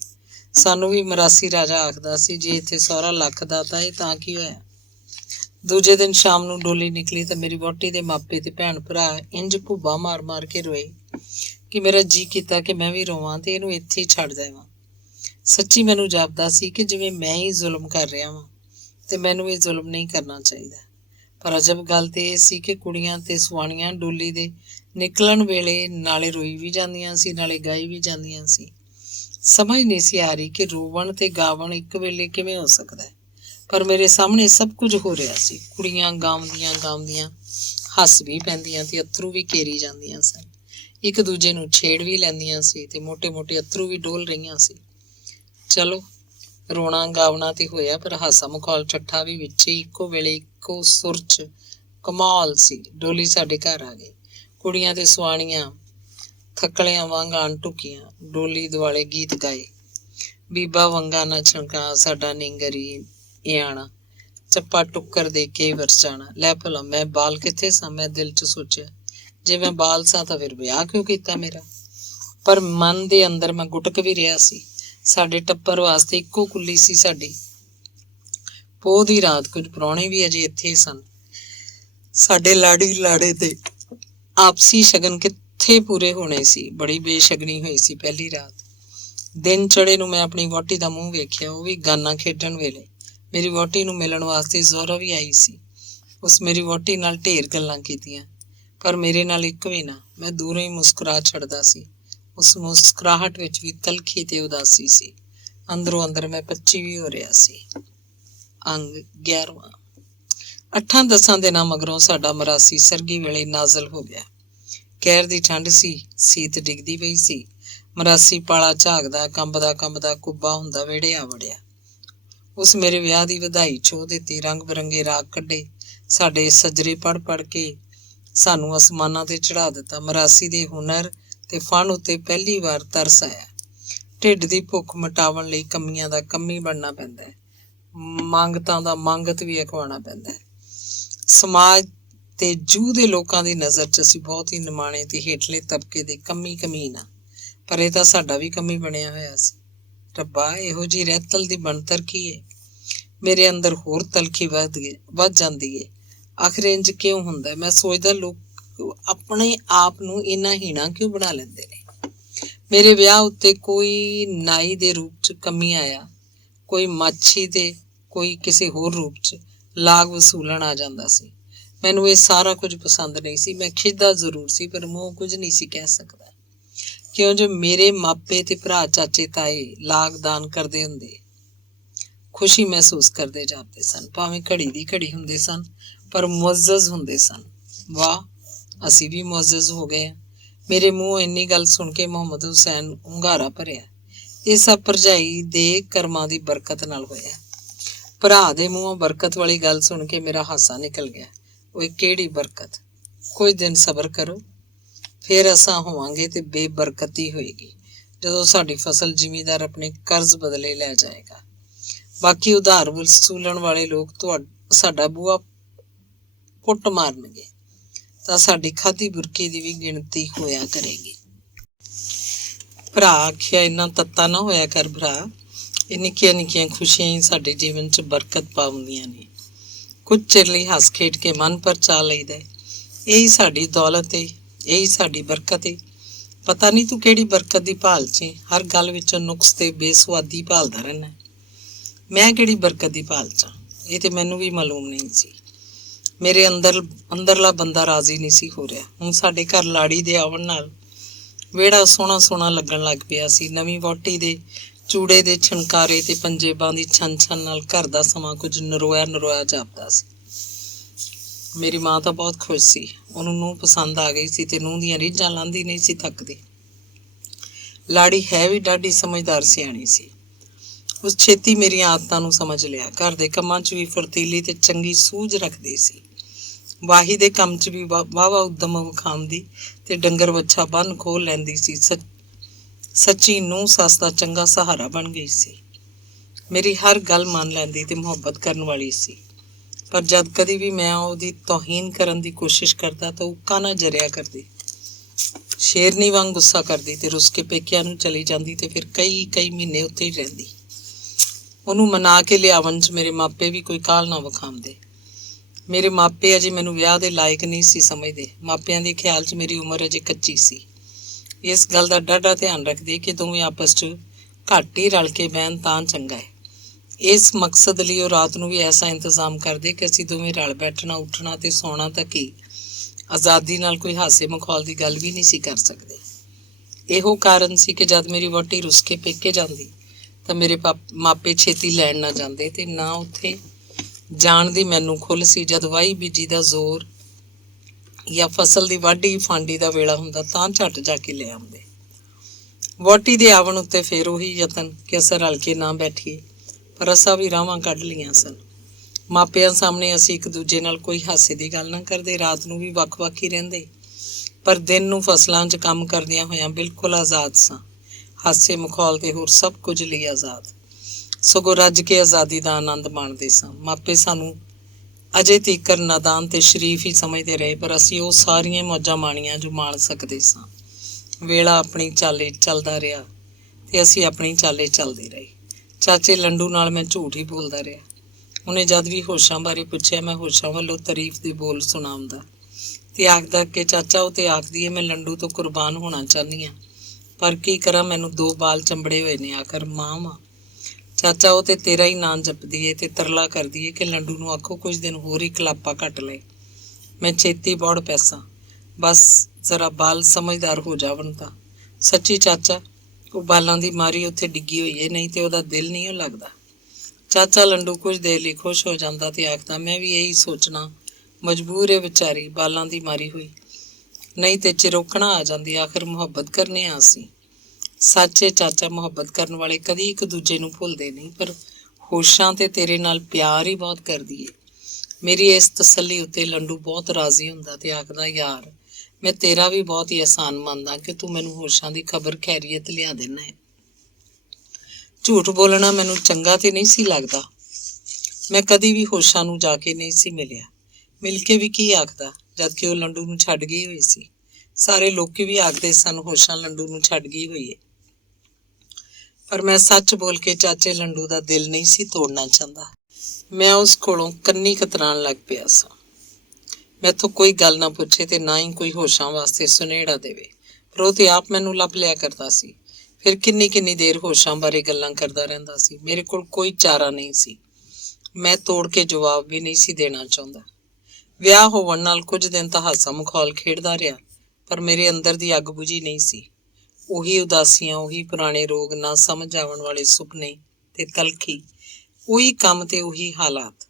ਸਾਨੂੰ ਵੀ ਮਰਾਸੀ ਰਾਜਾ ਆਖਦਾ ਸੀ, ਜੇ ਇੱਥੇ ਸਹੁਰਾ ਲੱਖ ਦਾਤਾ ਏ ਤਾਂ ਕੀ ਹੋਇਆ। ਦੂਜੇ ਦਿਨ ਸ਼ਾਮ ਨੂੰ ਡੋਲੀ ਨਿਕਲੀ ਤਾਂ ਮੇਰੀ ਵਹੁਟੀ ਦੇ ਮਾਪੇ ਤੇ ਭੈਣ ਭਰਾ ਇੰਜ ਭੁੱਬਾ ਮਾਰ ਕੇ ਰੋਏ ਕਿ ਮੇਰਾ ਜੀਅ ਕੀਤਾ ਕਿ ਮੈਂ ਵੀ ਰੋਵਾਂ ਤੇ ਇਹਨੂੰ ਇੱਥੇ ਹੀ ਛੱਡ ਦੇਵਾਂ। ਸੱਚੀ ਮੈਨੂੰ ਜਾਪਦਾ ਸੀ ਕਿ ਜਿਵੇਂ ਮੈਂ ਹੀ ਜ਼ੁਲਮ ਕਰ ਰਿਹਾ ਵਾਂ ਤੇ ਮੈਨੂੰ ਇਹ ਜ਼ੁਲਮ ਨਹੀਂ ਕਰਨਾ ਚਾਹੀਦਾ। ਪਰ ਅਜਬ ਗੱਲ ਤੇ ਇਹ ਸੀ ਕਿ ਕੁੜੀਆਂ ਤੇ ਸੁਆਣੀਆਂ ਡੋਲੀ ਦੇ ਨਿਕਲਣ ਵੇਲੇ ਨਾਲੇ ਰੋਈ ਵੀ ਜਾਂਦੀਆਂ ਸੀ, ਨਾਲੇ ਗਾਈ ਵੀ ਜਾਂਦੀਆਂ ਸੀ। ਸਮਝ ਨਹੀਂ ਸੀ ਆ ਰਹੀ ਕਿ ਰੋਵਣ ਤੇ ਗਾਵਣ ਇੱਕ ਵੇਲੇ ਕਿਵੇਂ ਹੋ ਸਕਦਾ। ਪਰ ਮੇਰੇ ਸਾਹਮਣੇ ਸਭ ਕੁਝ ਹੋ ਰਿਹਾ ਸੀ। ਕੁੜੀਆਂ ਗਾਉਂਦੀਆਂ ਹੱਸ ਵੀ ਪੈਂਦੀਆਂ ਤੇ ਅੱਥਰੂ ਵੀ ਕੇਰੀ ਜਾਂਦੀਆਂ ਸਨ। ਇੱਕ ਦੂਜੇ ਨੂੰ ਛੇੜ ਵੀ ਲੈਂਦੀਆਂ ਸੀ ਤੇ ਮੋਟੇ ਅੱਥਰੂ ਵੀ ਡੋਲ ਰਹੀਆਂ ਸੀ। ਚਲੋ, ਰੋਣਾ ਗਾਵਣਾ ਤੇ ਹੋਇਆ, ਪਰ ਹਾਸਾ ਮਖੌਲ ਠੱਠਾ ਵੀ ਵਿੱਚ ਹੀ ਇੱਕੋ ਵੇਲੇ ਇੱਕੋ ਸੁਰ 'ਚ ਕਮਾਲ ਸੀ। ਡੋਲੀ ਸਾਡੇ ਘਰ ਆ ਗਈ। ਕੁੜੀਆਂ ਤੇ ਸੁਆਣੀਆਂ ਥੱਕਲਿਆਂ ਵਾਂਗ ਆਣ ਢੁੱਕੀਆਂ। ਡੋਲੀ ਦੁਆਲੇ ਗੀਤ ਗਾਏ। ਬੀਬਾ ਵੰਗਾ ਨਾ ਛਣਕਾ, ਸਾਡਾ ਨਿੰਗਰੀ ਆਣਾ, ਚੱਪਾ ਟੁੱਕਰ ਦੇ ਕੇ ਵਰਚਾਣਾ। ਲੈ ਭਲਾ ਮੈਂ ਬਾਲ ਕਿੱਥੇ ਸਾਂ। ਮੈਂ ਦਿਲ 'ਚ ਸੋਚਿਆ, ਜੇ ਮੈਂ ਬਾਲ ਸਾਂ ਤਾਂ ਫਿਰ ਵਿਆਹ ਕਿਉਂ ਕੀਤਾ ਮੇਰਾ। ਪਰ ਮਨ ਦੇ ਅੰਦਰ ਮੈਂ ਗੁਟਕ ਵੀ ਰਿਹਾ ਸੀ। ਸਾਡੇ ਟੱਬਰ ਵਾਸਤੇ ਇੱਕੋ ਕੁੱਲੀ ਸੀ ਸਾਡੀ। ਪੋਹ ਦੀ ਰਾਤ, ਕੁਝ ਪ੍ਰਾਹੁਣੇ ਵੀ ਅਜੇ ਇੱਥੇ ਸਨ। ਸਾਡੇ ਲਾੜੀ ਲਾੜੇ ਦੇ ਆਪਸੀ ਸ਼ਗਨ ਕਿੱਥੇ ਪੂਰੇ ਹੋਣੇ ਸੀ। ਬੜੀ ਬੇਸ਼ਗਨੀ ਹੋਈ ਸੀ ਪਹਿਲੀ ਰਾਤ। ਦਿਨ ਚੜ੍ਹੇ ਨੂੰ ਮੈਂ ਆਪਣੀ ਵਹੁਟੀ ਦਾ ਮੂੰਹ ਵੇਖਿਆ, ਉਹ ਵੀ ਗਾਨਾ ਖੇਡਣ ਵੇਲੇ। ਮੇਰੀ ਵਹੁਟੀ ਨੂੰ ਮਿਲਣ ਵਾਸਤੇ ਜ਼ੋਰਾ ਵੀ ਆਈ ਸੀ। ਉਸ ਮੇਰੀ ਵਹੁਟੀ ਨਾਲ ਢੇਰ ਗੱਲਾਂ ਕੀਤੀਆਂ, ਪਰ ਮੇਰੇ ਨਾਲ ਇੱਕ ਵੀ ਨਾ। ਮੈਂ ਦੂਰੋਂ ਹੀ ਮੁਸਕਰਾ ਛੱਡਦਾ ਸੀ। ਉਸ ਮੁਸਕਰਾਹਟ ਵਿੱਚ ਵੀ ਤਲਖੀ ਤੇ ਉਦਾਸੀ ਸੀ। ਅੰਦਰੋਂ ਅੰਦਰ ਮੈਂ 25 ਵੀ ਹੋ ਰਿਹਾ ਸੀ। ਅੰਗ 11ਵਾਂ। 8-10 ਦਿਨਾਂ ਮਗਰੋਂ ਸਾਡਾ ਮਰਾਸੀ ਸਰਗੀ ਵੇਲੇ ਨਾਜ਼ਲ ਹੋ ਗਿਆ। ਕਹਿਰ ਦੀ ਠੰਡ ਸੀ। ਸੀਤ ਡਿੱਗਦੀ ਪਈ ਸੀ। ਮਰਾਸੀ ਪਾਲਾ ਝਾਕਦਾ ਕੰਬਦਾ ਕੁੱਬਾ ਹੁੰਦਾ ਵਿਹੜੇ ਆ ਵੜਿਆ। ਉਸ ਮੇਰੇ ਵਿਆਹ ਦੀ ਵਧਾਈ ਚੋਹ ਦਿੱਤੀ। ਰੰਗ ਬਿਰੰਗੇ ਰਾਗ ਕੱਢੇ। ਸਾਡੇ ਸੱਜਰੇ ਪੜ੍ਹ ਕੇ ਸਾਨੂੰ ਅਸਮਾਨਾਂ ਤੇ ਚੜ੍ਹਾ ਦਿੱਤਾ। ਮਰਾਸੀ ਦੇ ਹੁਨਰ ਤੇ ਫਨ ਉੱਤੇ ਪਹਿਲੀ ਵਾਰ ਤਰਸ ਆਇਆ। ਢਿੱਡ ਦੀ ਭੁੱਖ ਮਿਟਾਉਣ ਲਈ ਕਮੀਆਂ ਦਾ ਕਮੀ ਬਣਨਾ ਪੈਂਦਾ ਹੈ। ਮੰਗਤਾਂ ਦਾ ਮੰਗਤ ਵੀ ਅਖਵਾਉਣਾ ਪੈਂਦਾ ਹੈ। ਸਮਾਜ ਤੇ ਜੂਹ ਦੇ ਲੋਕਾਂ ਦੀ ਨਜ਼ਰ 'ਚ ਅਸੀਂ ਬਹੁਤ ਹੀ ਨਿਮਾਣੇ ਤੇ ਹੇਠਲੇ ਤਬਕੇ ਦੇ ਕਮੀ ਨਾ, ਪਰ ਇਹ ਤਾਂ ਸਾਡਾ ਵੀ ਕਮੀ ਬਣਿਆ ਹੋਇਆ ਸੀ। ਰੱਬਾ, ਇਹੋ ਜਿਹੀ ਰਹਿਤਲ ਦੀ ਬਣਤਰ ਕੀ ਏ। ਮੇਰੇ ਅੰਦਰ ਹੋਰ ਤਲਖੀ ਵੱਧ ਜਾਂਦੀ ਏ। ਆਖਿਰ ਇੰਜ ਕਿਉਂ ਹੁੰਦਾ। ਮੈਂ ਸੋਚਦਾ, ਲੋਕ ਆਪਣੇ ਆਪ ਨੂੰ ਇੰਨਾ ਹੀਣਾ ਕਿਉਂ ਬਣਾ ਲੈਂਦੇ ਨੇ। ਮੇਰੇ ਵਿਆਹ ਉੱਤੇ ਕੋਈ ਨਾਈ ਦੇ ਰੂਪ 'ਚ ਕਮੀ ਆਇਆ, ਕੋਈ ਮਾਛੀ ਤੇ ਕੋਈ ਕਿਸੇ ਹੋਰ ਰੂਪ 'ਚ। ਲਾਗ ਵਸੂਲਣ ਆ ਜਾਂਦਾ ਸੀ। ਮੈਨੂੰ ਇਹ ਸਾਰਾ ਕੁਝ ਪਸੰਦ ਨਹੀਂ ਸੀ। ਮੈਂ ਖਿਝਦਾ ਜ਼ਰੂਰ ਸੀ, ਪਰ ਮੂੰਹ ਕੁਝ ਨਹੀਂ ਸੀ ਕਹਿ ਸਕਦਾ, ਕਿਉਂ ਜੋ ਮੇਰੇ ਮਾਪੇ ਤੇ ਭਰਾ, ਚਾਚੇ, ਤਾਏ ਲਾਗ ਦਾਨ ਕਰਦੇ ਹੁੰਦੇ ਖੁਸ਼ੀ ਮਹਿਸੂਸ ਕਰਦੇ ਜਾਪਦੇ ਸਨ। ਭਾਵੇਂ ਘੜੀ ਦੀ ਘੜੀ ਹੁੰਦੇ ਸਨ, ਪਰ ਮੁਅੱਜ਼ਜ਼ ਹੁੰਦੇ ਸਨ। ਵਾਹ, ਅਸੀਂ ਵੀ ਮੁਅੱਜ਼ਜ਼ ਹੋ ਗਏ ਹਾਂ। ਮੇਰੇ ਮੂੰਹੋਂ ਇੰਨੀ ਗੱਲ ਸੁਣ ਕੇ ਮੁਹੰਮਦ ਹੁਸੈਨ ਹੁੰਗਾਰਾ ਭਰਿਆ। ਇਹ ਸਭ ਭਰਜਾਈ ਦੇ ਕਰਮਾਂ ਦੀ ਬਰਕਤ ਨਾਲ ਹੋਇਆ। ਭਰਾ ਦੇ ਮੂੰਹੋਂ ਬਰਕਤ ਵਾਲੀ ਗੱਲ ਸੁਣ ਕੇ ਮੇਰਾ ਹਾਸਾ ਨਿਕਲ ਗਿਆ। ਉਹ ਕਿਹੜੀ ਬਰਕਤ? ਕੁਝ ਦਿਨ ਸਬਰ ਕਰੋ, ਫਿਰ ਅਸਾਂ ਹੋਵਾਂਗੇ ਤੇ ਬੇਬਰਕਤੀ ਹੋਏਗੀ, ਜਦੋਂ ਸਾਡੀ ਫਸਲ ਜ਼ਿਮੀਂਦਾਰ ਆਪਣੇ ਕਰਜ਼ ਬਦਲੇ ਲੈ ਜਾਏਗਾ। ਬਾਕੀ ਉਧਾਰ ਵਸੂਲਣ ਵਾਲੇ ਲੋਕ ਸਾਡਾ ਬੂਹਾ ਪੁੱਟ ਮਾਰਨਗੇ ਤਾਂ ਸਾਡੀ ਖਾਧੀ ਬੁਰਕੀ ਦੀ ਵੀ ਗਿਣਤੀ ਹੋਇਆ ਕਰੇਗੀ। ਭਰਾ ਆਖਿਆ, ਇੰਨਾ ਤੱਤਾ ਨਾ ਹੋਇਆ ਕਰ ਭਰਾ। ਇਹ ਨਿੱਕੀਆਂ ਨਿੱਕੀਆਂ ਖੁਸ਼ੀਆਂ ਹੀ ਸਾਡੇ ਜੀਵਨ 'ਚ ਬਰਕਤ ਪਾਉਂਦੀਆਂ ਨੇ। ਕੁਝ ਚਿਰ ਲਈ ਹੱਸ ਖੇਡ ਕੇ ਮਨ ਪਰਚਾ ਲਈਦਾ। ਇਹੀ ਸਾਡੀ ਦੌਲਤ ਏ, ਇਹੀ ਸਾਡੀ ਬਰਕਤ ਏ। ਪਤਾ ਨਹੀਂ ਤੂੰ ਕਿਹੜੀ ਬਰਕਤ ਦੀ ਭਾਲ 'ਚ ਏ। ਹਰ ਗੱਲ ਵਿੱਚੋਂ ਨੁਕਸ ਤੇ ਬੇਸੁਆਦੀ ਭਾਲਦਾ ਰਹਿਣਾ। ਮੈਂ ਕਿਹੜੀ ਬਰਕਤ ਦੀ ਭਾਲ 'ਚ? ਇਹ ਤੇ ਮੈਨੂੰ ਵੀ ਮਾਲੂਮ ਨਹੀਂ ਸੀ। ਮੇਰੇ ਅੰਦਰਲਾ ਬੰਦਾ ਰਾਜ਼ੀ ਨਹੀਂ ਸੀ ਹੋ ਰਿਹਾ। ਹੁਣ ਸਾਡੇ ਘਰ ਲਾੜੀ ਦੇ ਆਉਣ ਨਾਲ ਵਿਹੜਾ ਸੋਹਣਾ ਸੋਹਣਾ ਲੱਗਣ ਲੱਗ ਪਿਆ ਸੀ। ਨਵੀਂ ਵਹੁਟੀ ਦੇ ਚੂੜੇ ਦੇ ਛਣਕਾਰੇ ਤੇ ਪੰਜੇਬਾਂ ਦੀ ਛਣ ਛਣ ਨਾਲ ਘਰ ਦਾ ਸਮਾਂ ਕੁਝ ਨਰੋਇਆ ਨਰੋਇਆ ਜਾਪਦਾ ਸੀ। ਮੇਰੀ ਮਾਂ ਤਾਂ ਬਹੁਤ ਖੁਸ਼ ਸੀ। ਉਹਨੂੰ ਨੂੰਹ ਪਸੰਦ ਆ ਗਈ ਸੀ ਤੇ ਨੂੰਹ ਦੀਆਂ ਰੀਝਾਂ ਲਾਂਦੀ ਨਹੀਂ ਸੀ ਥੱਕਦੀ। ਲਾੜੀ ਹੈ ਵੀ ਡਾਢੀ ਸਮਝਦਾਰ ਸਿਆਣੀ ਸੀ। ਉਸ ਛੇਤੀ ਮੇਰੀਆਂ ਆਦਤਾਂ ਨੂੰ ਸਮਝ ਲਿਆ। ਘਰ ਦੇ ਕੰਮਾਂ 'ਚ ਵੀ ਫੁਰਤੀਲੀ ਤੇ ਚੰਗੀ ਸੂਝ ਰੱਖਦੀ ਸੀ। ਵਾਹੀ ਦੇ ਕੰਮ 'ਚ ਵੀ ਵਾਹਵਾ ਉਦਮ ਵਿਖਾਉਂਦੀ ਤੇ ਡੰਗਰ ਵੱਛਾ ਬੰਨ ਖੋਲ ਲੈਂਦੀ ਸੀ। ਸੱਚੀ ਨੂੰਹ ਸੱਸ ਦਾ ਚੰਗਾ ਸਹਾਰਾ ਬਣ ਗਈ ਸੀ। ਮੇਰੀ ਹਰ ਗੱਲ ਮੰਨ ਲੈਂਦੀ ਤੇ ਮੁਹੱਬਤ ਕਰਨ ਵਾਲੀ ਸੀ। ਪਰ ਜਦ ਕਦੀ ਵੀ ਮੈਂ ਉਹਦੀ ਤੌਹੀਨ ਕਰਨ ਦੀ ਕੋਸ਼ਿਸ਼ ਕਰਦਾ ਤਾਂ ਉੱਕਾ ਨਾ ਜਰਿਆ ਕਰਦੀ। ਸ਼ੇਰਨੀ ਵਾਂਗ ਗੁੱਸਾ ਕਰਦੀ ਤੇ ਰੁੱਸ ਕੇ ਪੇਕਿਆਂ ਨੂੰ ਚਲੀ ਜਾਂਦੀ ਤੇ ਫਿਰ ਕਈ ਮਹੀਨੇ ਉੱਥੇ ਹੀ ਰਹਿੰਦੀ। ਉਹਨੂੰ ਮਨਾ ਕੇ ਲਿਆਵਣ 'ਚ ਮੇਰੇ ਮਾਪੇ ਵੀ ਕੋਈ ਕਾਹਲ ਨਾ ਵਿਖਾਉਂਦੇ। ਮੇਰੇ ਮਾਪੇ ਅਜੇ ਮੈਨੂੰ ਵਿਆਹ ਦੇ ਲਾਇਕ ਨਹੀਂ ਸੀ ਸਮਝਦੇ। ਮਾਪਿਆਂ ਦੇ ਖਿਆਲ 'ਚ ਮੇਰੀ ਉਮਰ ਅਜੇ ਕੱਚੀ ਸੀ। ਇਸ ਗੱਲ ਦਾ ਡਾਢਾ ਧਿਆਨ ਰੱਖਦੇ ਕਿ ਦੋਵੇਂ ਆਪਸ 'ਚ ਘੱਟ ਹੀ ਰਲ ਕੇ ਬਹਿਣ ਤਾਂ ਚੰਗਾ ਹੈ। ਇਸ ਮਕਸਦ ਲਈ ਉਹ ਰਾਤ ਨੂੰ ਵੀ ਐਸਾ ਇੰਤਜ਼ਾਮ ਕਰਦੇ ਕਿ ਅਸੀਂ ਦੋਵੇਂ ਰਲ ਬੈਠਣਾ, ਉੱਠਣਾ ਤੇ ਸੌਣਾ ਤੱਕ ਹੀ ਆਜ਼ਾਦੀ ਨਾਲ ਕੋਈ ਹਾਸੇ ਮਖੌਲ ਦੀ ਗੱਲ ਵੀ ਨਹੀਂ ਸੀ ਕਰ ਸਕਦੇ। ਇਹੋ ਕਾਰਨ ਸੀ ਕਿ ਜਦ ਮੇਰੀ ਵਹੁਟੀ ਰੁੱਸ ਕੇ ਪੇਕੇ ਜਾਂਦੀ ਤਾਂ ਮੇਰੇ ਮਾਪੇ ਛੇਤੀ ਲੈਣ ਨਾ ਜਾਂਦੇ ਤੇ ਨਾ ਉੱਥੇ ਜਾਣ ਦੀ ਮੈਨੂੰ ਖੁੱਲ੍ਹ ਸੀ। ਜਦ ਵਾਹੀ ਬੀਜੀ ਦਾ ਜ਼ੋਰ ਜਾਂ ਫਸਲ ਦੀ ਵਾਢੀ ਫਾਂਡੀ ਦਾ ਵੇਲਾ ਹੁੰਦਾ ਤਾਂ ਝੱਟ ਜਾ ਕੇ ਲੈ ਆਉਂਦੇ। ਵਹੁਟੀ ਦੇ ਆਵਣ ਉੱਤੇ ਫਿਰ ਉਹੀ ਯਤਨ ਕਿ ਅਸਾਂ ਰਲ ਕੇ ਨਾ ਬੈਠੀਏ, ਪਰ ਅਸਾਂ ਵੀ ਰਾਹਾਂ ਕੱਢ ਲਈਆਂ ਸਨ। ਮਾਪਿਆਂ ਸਾਹਮਣੇ ਅਸੀਂ ਇੱਕ ਦੂਜੇ ਨਾਲ ਕੋਈ ਹਾਸੇ ਦੀ ਗੱਲ ਨਾ ਕਰਦੇ। ਰਾਤ ਨੂੰ ਵੀ ਵੱਖ-ਵੱਖ ਹੀ ਰਹਿੰਦੇ, ਪਰ ਦਿਨ ਨੂੰ ਫਸਲਾਂ 'ਚ ਕੰਮ ਕਰਦਿਆਂ ਹੋਇਆਂ ਬਿਲਕੁਲ ਆਜ਼ਾਦ ਸਾਂ। ਹਾਸੇ ਮਖੌਲ ਤੇ ਹੋਰ ਸਭ ਕੁਝ ਲਈ ਆਜ਼ਾਦ, ਸਗੋਂ ਰੱਜ ਕੇ ਆਜ਼ਾਦੀ ਦਾ ਆਨੰਦ ਮਾਣਦੇ ਸਾਂ। ਮਾਪੇ ਸਾਨੂੰ ਅਜੇ ਤੀਕਰ ਨਾਦਾਨ ਤੇ ਸ਼ਰੀਫ ਹੀ ਸਮਝਦੇ ਰਹੇ, ਪਰ ਅਸੀਂ ਉਹ ਸਾਰੀਆਂ ਮੌਜਾਂ ਮਾਣੀਆਂ ਜੋ ਮਾਣ ਸਕਦੇ ਸਾਂ। ਵੇਲਾ ਆਪਣੀ ਚਾਲੇ ਚੱਲਦਾ ਰਿਹਾ ਤੇ ਅਸੀਂ ਆਪਣੀ ਚਾਲੇ ਚੱਲਦੇ ਰਹੇ। ਚਾਚੇ ਲੰਡੂ ਨਾਲ ਮੈਂ ਝੂਠ ਹੀ ਬੋਲਦਾ ਰਿਹਾ। ਉਹਨੇ ਜਦ ਵੀ ਹੋਸ਼ਾਂ ਬਾਰੇ ਪੁੱਛਿਆ, ਮੈਂ ਹੋਸ਼ਾਂ ਵੱਲੋਂ ਤਾਰੀਫ ਦੇ ਬੋਲ ਸੁਣਾਉਂਦਾ ਤੇ ਆਖਦਾ ਕਿ ਚਾਚਾ ਉਹ ਤੇ ਆਖਦੀ ਹੈ ਮੈਂ ਲੰਡੂ ਤੋਂ ਕੁਰਬਾਨ ਹੋਣਾ ਚਾਹੁੰਦੀ ਹਾਂ, ਪਰ ਕੀ ਕਰਾਂ, ਮੈਨੂੰ 2 ਬਾਲ ਚੰਬੜੇ ਹੋਏ ਨੇ, ਆਖਰ ਮਾਂ ਵਾਂ। ਚਾਚਾ ਉਹ ਤੇ ਤੇਰਾ ਹੀ ਨਾਂ ਜਪਦੀ ਏ ਤੇ ਤਰਲਾ ਕਰਦੀ ਏ ਕਿ ਲੰਡੂ ਨੂੰ ਆਖੋ ਕੁਝ ਦਿਨ ਹੋਰ ਹੀ ਕਲਾਪਾ ਕੱਟ ਲਏ। ਮੈਂ ਛੇਤੀ ਬੌੜ ਪੈਸਾਂ, ਬਸ ਜ਼ਰਾ ਬਾਲ ਸਮਝਦਾਰ ਹੋ ਜਾਵਣ ਤਾਂ। ਸੱਚੀ ਚਾਚਾ, ਉਹ ਬਾਲਾਂ ਦੀ ਮਾਰੀ ਉੱਥੇ ਡਿੱਗੀ ਹੋਈ ਏ, ਨਹੀਂ ਤੇ ਉਹਦਾ ਦਿਲ ਨਹੀਂ ਉਹ ਲੱਗਦਾ। ਚਾਚਾ ਲੰਡੂ ਕੁਝ ਦੇਰ ਲਈ ਖੁਸ਼ ਹੋ ਜਾਂਦਾ ਤੇ ਆਖਦਾ ਮੈਂ ਵੀ ਇਹੀ ਸੋਚਣਾ, ਮਜਬੂਰ ਏ ਵਿਚਾਰੀ, ਬਾਲਾਂ ਦੀ ਮਾਰੀ ਹੋਈ, ਨਹੀਂ ਤੇ ਚਿਰੋਕਣਾ ਆ ਜਾਂਦੀ, ਆਖਰ ਮੁਹੱਬਤ ਕਰਨੇ ਆ ਅਸੀਂ। ਸੱਚ ਏ ਚਾਚਾ, ਮੁਹੱਬਤ ਕਰਨ ਵਾਲੇ ਕਦੀ ਇੱਕ ਦੂਜੇ ਨੂੰ ਭੁੱਲਦੇ ਨਹੀਂ, ਪਰ ਹੋਸ਼ਾਂ ਤੇ ਤੇਰੇ ਨਾਲ ਪਿਆਰ ਹੀ ਬਹੁਤ ਕਰਦੀ ਏ। ਮੇਰੀ ਇਸ ਤਸੱਲੀ ਉੱਤੇ ਲੰਡੂ ਬਹੁਤ ਰਾਜ਼ੀ ਹੁੰਦਾ ਤੇ ਆਖਦਾ ਯਾਰ, ਮੈਂ ਤੇਰਾ ਵੀ ਬਹੁਤ ਹੀ ਆਸਾਨ ਮੰਨਦਾ ਕਿ ਤੂੰ ਮੈਨੂੰ ਹੋਸ਼ਾਂ ਦੀ ਖਬਰ ਖੈਰੀਅਤ ਲਿਆ ਦੇਣਾ ਹੈ। ਝੂਠ ਬੋਲਣਾ ਮੈਨੂੰ ਚੰਗਾ ਤੇ ਨਹੀਂ ਸੀ ਲੱਗਦਾ। ਮੈਂ ਕਦੀ ਵੀ ਹੋਸ਼ਾਂ ਨੂੰ ਜਾ ਕੇ ਨਹੀਂ ਸੀ ਮਿਲਿਆ। ਮਿਲ ਕੇ ਵੀ ਕੀ ਆਖਦਾ, ਜਦ ਕਿ ਉਹ ਲੰਡੂ ਨੂੰ ਛੱਡ ਗਈ ਹੋਈ ਸੀ। ਸਾਰੇ ਲੋਕੀ ਵੀ ਆਖਦੇ ਸਨ ਹੋਸ਼ਾਂ ਲੰਡੂ ਨੂੰ ਛੱਡ ਗਈ ਹੋਈ ਹੈ, ਪਰ ਮੈਂ ਸੱਚ ਬੋਲ ਕੇ ਚਾਚੇ ਲੰਡੂ ਦਾ ਦਿਲ ਨਹੀਂ ਸੀ ਤੋੜਨਾ ਚਾਹੁੰਦਾ। ਮੈਂ ਉਸ ਕੋਲੋਂ ਕੰਨੀ ਕਤਰਾਉਣ ਲੱਗ ਪਿਆ ਸਾਂ। ਮੈਥੋਂ ਕੋਈ ਗੱਲ ਨਾ ਪੁੱਛੇ ਤੇ ਨਾ ਹੀ ਕੋਈ ਹੋਸ਼ਾਂ ਵਾਸਤੇ ਸੁਨੇੜਾ ਦੇਵੇ, ਪਰ ਉਹ ਤੇ ਆਪ ਮੈਨੂੰ ਲੱਭ ਲਿਆ ਕਰਦਾ ਸੀ। ਫਿਰ ਕਿੰਨੀ ਦੇਰ ਹੋਸ਼ਾਂ ਬਾਰੇ ਗੱਲਾਂ ਕਰਦਾ ਰਹਿੰਦਾ ਸੀ। ਮੇਰੇ ਕੋਲ ਕੋਈ ਚਾਰਾ ਨਹੀਂ ਸੀ। ਮੈਂ ਤੋੜ ਕੇ ਜਵਾਬ ਵੀ ਨਹੀਂ ਸੀ ਦੇਣਾ ਚਾਹੁੰਦਾ। ਵਿਆਹ ਹੋਣ ਨਾਲ ਕੁਝ ਦਿਨ ਤਾਂ ਹਾਸਾ ਮਖੌਲ ਖੇਡਦਾ ਰਿਹਾ, ਪਰ ਮੇਰੇ ਅੰਦਰ ਦੀ ਅੱਗ ਬੁਝੀ ਨਹੀਂ ਸੀ। ਉਹੀ ਉਦਾਸੀਆਂ, ਉਹੀ ਪੁਰਾਣੇ ਰੋਗ, ਨਾ ਸਮਝ ਆਉਣ ਵਾਲੇ ਸੁਪਨੇ ਤੇ ਤਲਖੀ, ਉਹੀ ਕੰਮ ਤੇ ਉਹੀ ਹਾਲਾਤ।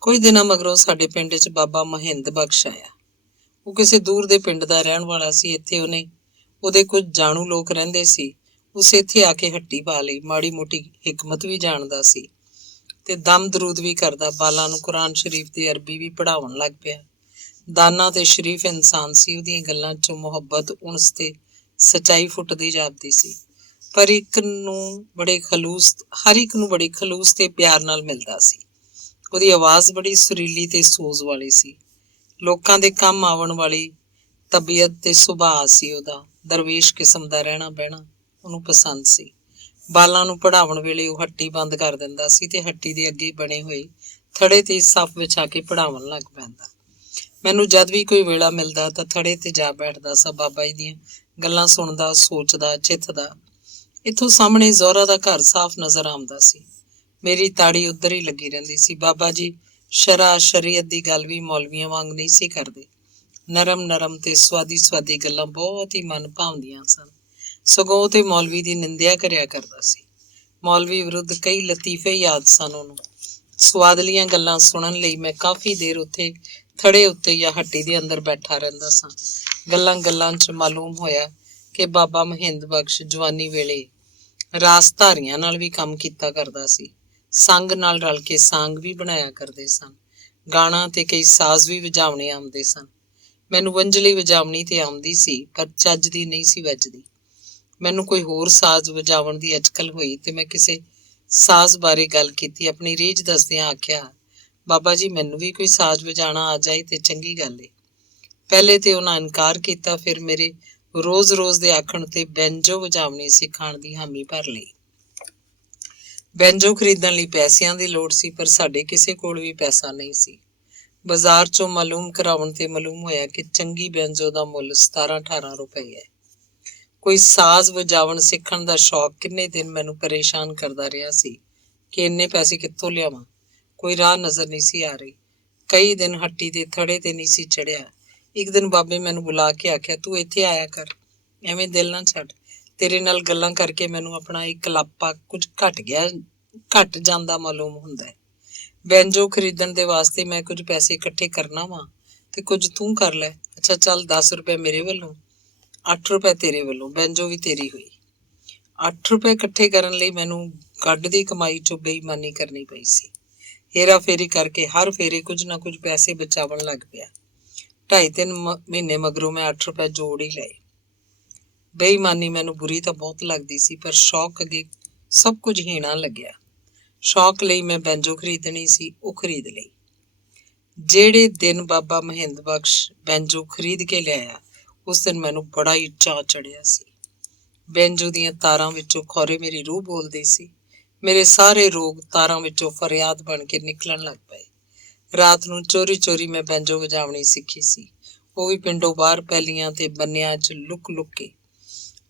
ਕੁਝ ਦਿਨਾਂ ਮਗਰੋਂ ਸਾਡੇ ਪਿੰਡ 'ਚ ਬਾਬਾ ਮਹਿੰਦ ਬਖਸ਼ ਆਇਆ। ਉਹ ਕਿਸੇ ਦੂਰ ਦੇ ਪਿੰਡ ਦਾ ਰਹਿਣ ਵਾਲਾ ਸੀ। ਇੱਥੇ ਉਹਦੇ ਕੁਝ ਜਾਣੂ ਲੋਕ ਰਹਿੰਦੇ ਸੀ। ਉਸ ਇੱਥੇ ਆ ਕੇ ਹੱਟੀ ਪਾ ਲਈ। ਮਾੜੀ ਮੋਟੀ ਹਿਕਮਤ ਵੀ ਜਾਣਦਾ ਸੀ ਤੇ ਦਮ ਦਰੂਦ ਵੀ ਕਰਦਾ। ਬਾਲਾਂ ਨੂੰ ਕੁਰਾਨ ਸ਼ਰੀਫ ਤੇ ਅਰਬੀ ਵੀ ਪੜ੍ਹਾਉਣ ਲੱਗ ਪਿਆ। ਦਾਨਾ ਤੇ ਸ਼ਰੀਫ ਇਨਸਾਨ ਸੀ। ਉਹਦੀਆਂ ਗੱਲਾਂ 'ਚੋਂ ਮੁਹੱਬਤ, ਉਣਸ ਤੇ ਸੱਚਾਈ ਫੁੱਟਦੀ ਜਾਪਦੀ ਸੀ। ਪਰ ਹਰ ਇੱਕ ਨੂੰ ਬੜੇ ਖਲੂਸ ਤੇ ਪਿਆਰ ਨਾਲ ਮਿਲਦਾ ਸੀ। ਉਹਦੀ ਆਵਾਜ਼ ਬੜੀ ਸੁਰੀਲੀ ਤੇ ਸੋਜ਼ ਵਾਲੀ ਸੀ। ਲੋਕਾਂ ਦੇ ਕੰਮ ਆਉਣ ਵਾਲੀ ਤਬੀਅਤ ਤੇ ਸੁਭਾਅ ਸੀ ਉਹਦਾ। ਦਰਵੇਸ਼ ਕਿਸਮ ਦਾ ਰਹਿਣਾ ਬਹਿਣਾ ਉਹਨੂੰ ਪਸੰਦ ਸੀ। ਬਾਲਾਂ ਨੂੰ ਪੜ੍ਹਾਉਣ ਵੇਲੇ ਉਹ ਹੱਟੀ ਬੰਦ ਕਰ ਦਿੰਦਾ ਸੀ ਤੇ ਹੱਟੀ ਦੇ ਅੱਗੇ ਬਣੇ ਹੋਏ ਥੜੇ ਤੇ ਸੱਪ ਵਿਛਾ ਕੇ ਪੜ੍ਹਾਉਣ ਲੱਗ ਪੈਂਦਾ। ਮੈਨੂੰ ਜਦ ਵੀ ਕੋਈ ਵੇਲਾ ਮਿਲਦਾ ਤਾਂ ਥੜੇ ਤੇ ਜਾ ਬੈਠਦਾ ਸਾਂ। ਬਾਬਾ ਜੀ ਦੀਆਂ ਗੱਲਾਂ ਸੁਣਦਾ, ਸੋਚਦਾ, ਚਿੱਥਦਾ। ਇੱਥੋਂ ਸਾਹਮਣੇ ਜ਼ੋਰਾ ਦਾ ਘਰ ਸਾਫ਼ ਨਜ਼ਰ ਆਉਂਦਾ ਸੀ। ਮੇਰੀ ਤਾੜੀ ਉੱਧਰ ਹੀ ਲੱਗੀ ਰਹਿੰਦੀ ਸੀ। ਬਾਬਾ ਜੀ ਸ਼ਰੀਅਤ ਦੀ ਗੱਲ ਵੀ ਮੌਲਵੀਆਂ ਵਾਂਗ ਨਹੀਂ ਸੀ ਕਰਦੇ। ਨਰਮ ਤੇ ਸਵਾਦੀ ਗੱਲਾਂ ਬਹੁਤ ਹੀ ਮਨ ਭਾਉਂਦੀਆਂ ਸਨ। ਸਗੋਂ ਤੇ ਮੌਲਵੀ ਦੀ ਨਿੰਦਿਆ ਕਰਿਆ ਕਰਦਾ ਸੀ। ਮੌਲਵੀ ਵਿਰੁੱਧ ਕਈ ਲਤੀਫੇ ਯਾਦ ਸਨ ਉਹਨੂੰ। ਸਵਾਦਲੀਆਂ ਗੱਲਾਂ ਸੁਣਨ ਲਈ ਮੈਂ ਕਾਫੀ ਦੇਰ ਉੱਥੇ ਥੜੇ ਉੱਤੇ ਜਾਂ ਹੱਟੀ ਦੇ ਅੰਦਰ ਬੈਠਾ ਰਹਿੰਦਾ ਸਾਂ। ਗੱਲਾਂ 'ਚ ਮਾਲੂਮ ਹੋਇਆ ਕਿ ਬਾਬਾ ਮਹਿੰਦ ਬਖਸ਼ ਜਵਾਨੀ ਵੇਲੇ ਰਾਸਧਾਰੀਆਂ ਨਾਲ ਵੀ ਕੰਮ ਕੀਤਾ ਕਰਦਾ ਸੀ। ਸੰਗ ਨਾਲ ਰਲ ਕੇ ਸਾਂਗ ਵੀ ਬਣਾਇਆ ਕਰਦੇ ਸਨ। ਗਾਣਾ ਤੇ ਕਈ ਸਾਜ਼ ਵੀ ਵਜਾਉਣੇ ਆਉਂਦੇ ਸਨ। ਮੈਨੂੰ ਵੰਜਲੀ ਵਜਾਉਣੀ ਤੇ ਆਉਂਦੀ ਸੀ, ਪਰ ਚੱਜ ਦੀ ਨਹੀਂ ਸੀ ਵੱਜਦੀ। ਮੈਨੂੰ ਕੋਈ ਹੋਰ ਸਾਜ਼ ਵਜਾਉਣ ਦੀ ਅਟਕਲ ਹੋਈ ਤੇ ਮੈਂ ਕਿਸੇ ਸਾਜ਼ ਬਾਰੇ ਗੱਲ ਕੀਤੀ। ਆਪਣੀ ਰੀਝ ਦੱਸਦਿਆਂ ਆਖਿਆ, ਬਾਬਾ ਜੀ ਮੈਨੂੰ ਵੀ ਕੋਈ ਸਾਜ਼ ਵਜਾਉਣਾ ਆ ਜਾਏ ਤੇ ਚੰਗੀ ਗੱਲ ਏ। ਪਹਿਲੇ ਤੇ ਉਹਨਾਂ ਇਨਕਾਰ ਕੀਤਾ, ਫਿਰ ਮੇਰੇ ਰੋਜ਼ ਦੇ ਆਖਣ ਤੇ ਬੈਂਜੋ ਵਜਾਉਣੀ ਸਿਖਾਉਣ ਦੀ ਹਾਮੀ ਭਰ ਲਈ। ਬੈਂਜੋ ਖਰੀਦਣ ਲਈ ਪੈਸਿਆਂ ਦੀ ਲੋੜ ਸੀ, ਪਰ ਸਾਡੇ ਕਿਸੇ ਕੋਲ ਵੀ ਪੈਸਾ ਨਹੀਂ ਸੀ। ਬਾਜ਼ਾਰ 'ਚੋਂ ਮਾਲੂਮ ਕਰਾਉਣ ਤੇ ਮਾਲੂਮ ਹੋਇਆ ਕਿ ਚੰਗੀ ਬੈਂਜੋ ਦਾ ਮੁੱਲ 17-18 ਰੁਪਏ ਹੈ। ਕੋਈ ਸਾਜ਼ ਵਜਾਉਣ ਸਿੱਖਣ ਦਾ ਸ਼ੌਕ ਕਿੰਨੇ ਦਿਨ ਮੈਨੂੰ ਪਰੇਸ਼ਾਨ ਕਰਦਾ ਰਿਹਾ ਸੀ ਕਿ ਇੰਨੇ ਪੈਸੇ ਕਿੱਥੋਂ ਲਿਆਵਾਂ। ਕੋਈ ਰਾਹ ਨਜ਼ਰ ਨਹੀਂ ਸੀ ਆ ਰਹੀ। ਕਈ ਦਿਨ ਹੱਟੀ ਦੇ ਥੜੇ ਤੇ ਨਹੀਂ ਸੀ ਚੜਿਆ। ਇੱਕ ਦਿਨ ਬਾਬੇ ਮੈਨੂੰ ਬੁਲਾ ਕੇ ਆਖਿਆ, ਤੂੰ ਇੱਥੇ ਆਇਆ ਕਰ, ਐਵੇਂ ਦਿਲ ਨਾ ਛੱਡ। ਤੇਰੇ ਨਾਲ ਗੱਲਾਂ ਕਰਕੇ ਮੈਨੂੰ ਆਪਣਾ ਇਕਲਾਪਾ ਕੁਝ ਘਟ ਜਾਂਦਾ ਮਾਲੂਮ ਹੁੰਦਾ ਹੈ। ਬੈਂਜੋ ਖਰੀਦਣ ਦੇ ਵਾਸਤੇ ਮੈਂ ਕੁਝ ਪੈਸੇ ਇਕੱਠੇ ਕਰਨਾ ਵਾ ਤੇ ਕੁਝ ਤੂੰ ਕਰ ਲੈ। ਅੱਛਾ ਚੱਲ, 10 ਰੁਪਏ ਮੇਰੇ ਵੱਲੋਂ, 8 ਰੁਪਏ ਤੇਰੇ ਵੱਲੋਂ, ਬੈਂਜੋ ਵੀ ਤੇਰੀ ਹੋਈ। 8 ਰੁਪਏ ਇਕੱਠੇ ਕਰਨ ਲਈ ਮੈਨੂੰ ਗੱਡ ਦੀ ਕਮਾਈ 'ਚੋਂ ਬੇਈਮਾਨੀ ਕਰਨੀ ਪਈ ਸੀ। ਹੇਰਾ ਫੇਰੀ ਕਰਕੇ ਹਰ ਫੇਰੇ ਕੁਝ ਨਾ ਕੁਝ ਪੈਸੇ ਬਚਾਉਣ ਲੱਗ ਪਿਆ। 2.5-3 ਮਹੀਨੇ ਮਗਰੋਂ ਮੈਂ 8 ਰੁਪਏ ਜੋੜ ਹੀ ਲਏ। ਬੇਈਮਾਨੀ ਮੈਨੂੰ ਬੁਰੀ ਤਾਂ ਬਹੁਤ ਲੱਗਦੀ ਸੀ, ਪਰ ਸ਼ੌਕ ਅੱਗੇ ਸਭ ਕੁਝ ਹੀਣਾ ਲੱਗਿਆ। ਸ਼ੌਕ ਲਈ ਮੈਂ ਬੈਂਜੋ ਖਰੀਦਣੀ ਸੀ, ਉਹ ਖਰੀਦ ਲਈ। ਜਿਹੜੇ ਦਿਨ ਬਾਬਾ ਮਹਿੰਦ ਬਖਸ਼ ਬੈਂਜੋ ਖਰੀਦ ਕੇ ਲਿਆਇਆ, ਉਸ ਦਿਨ ਮੈਨੂੰ ਬੜਾ ਹੀ ਚਾਅ ਚੜਿਆ ਸੀ। ਬੈਂਜੋ ਦੀਆਂ ਤਾਰਾਂ ਵਿੱਚੋਂ ਖੌਰੇ ਮੇਰੀ ਰੂਹ ਬੋਲਦੀ ਸੀ। ਮੇਰੇ ਸਾਰੇ ਰੋਗ ਤਾਰਾਂ ਵਿੱਚੋਂ ਫਰਿਆਦ ਬਣ ਕੇ ਨਿਕਲਣ ਲੱਗ ਪਏ। ਰਾਤ ਨੂੰ ਚੋਰੀ ਮੈਂ ਬੈਂਜੋ ਵਜਾਉਣੀ ਸਿੱਖੀ ਸੀ, ਉਹ ਵੀ ਪਿੰਡੋਂ ਬਾਹਰ ਪੈਲੀਆਂ ਤੇ ਬੰਨਿਆਂ 'ਚ ਲੁਕ ਕੇ।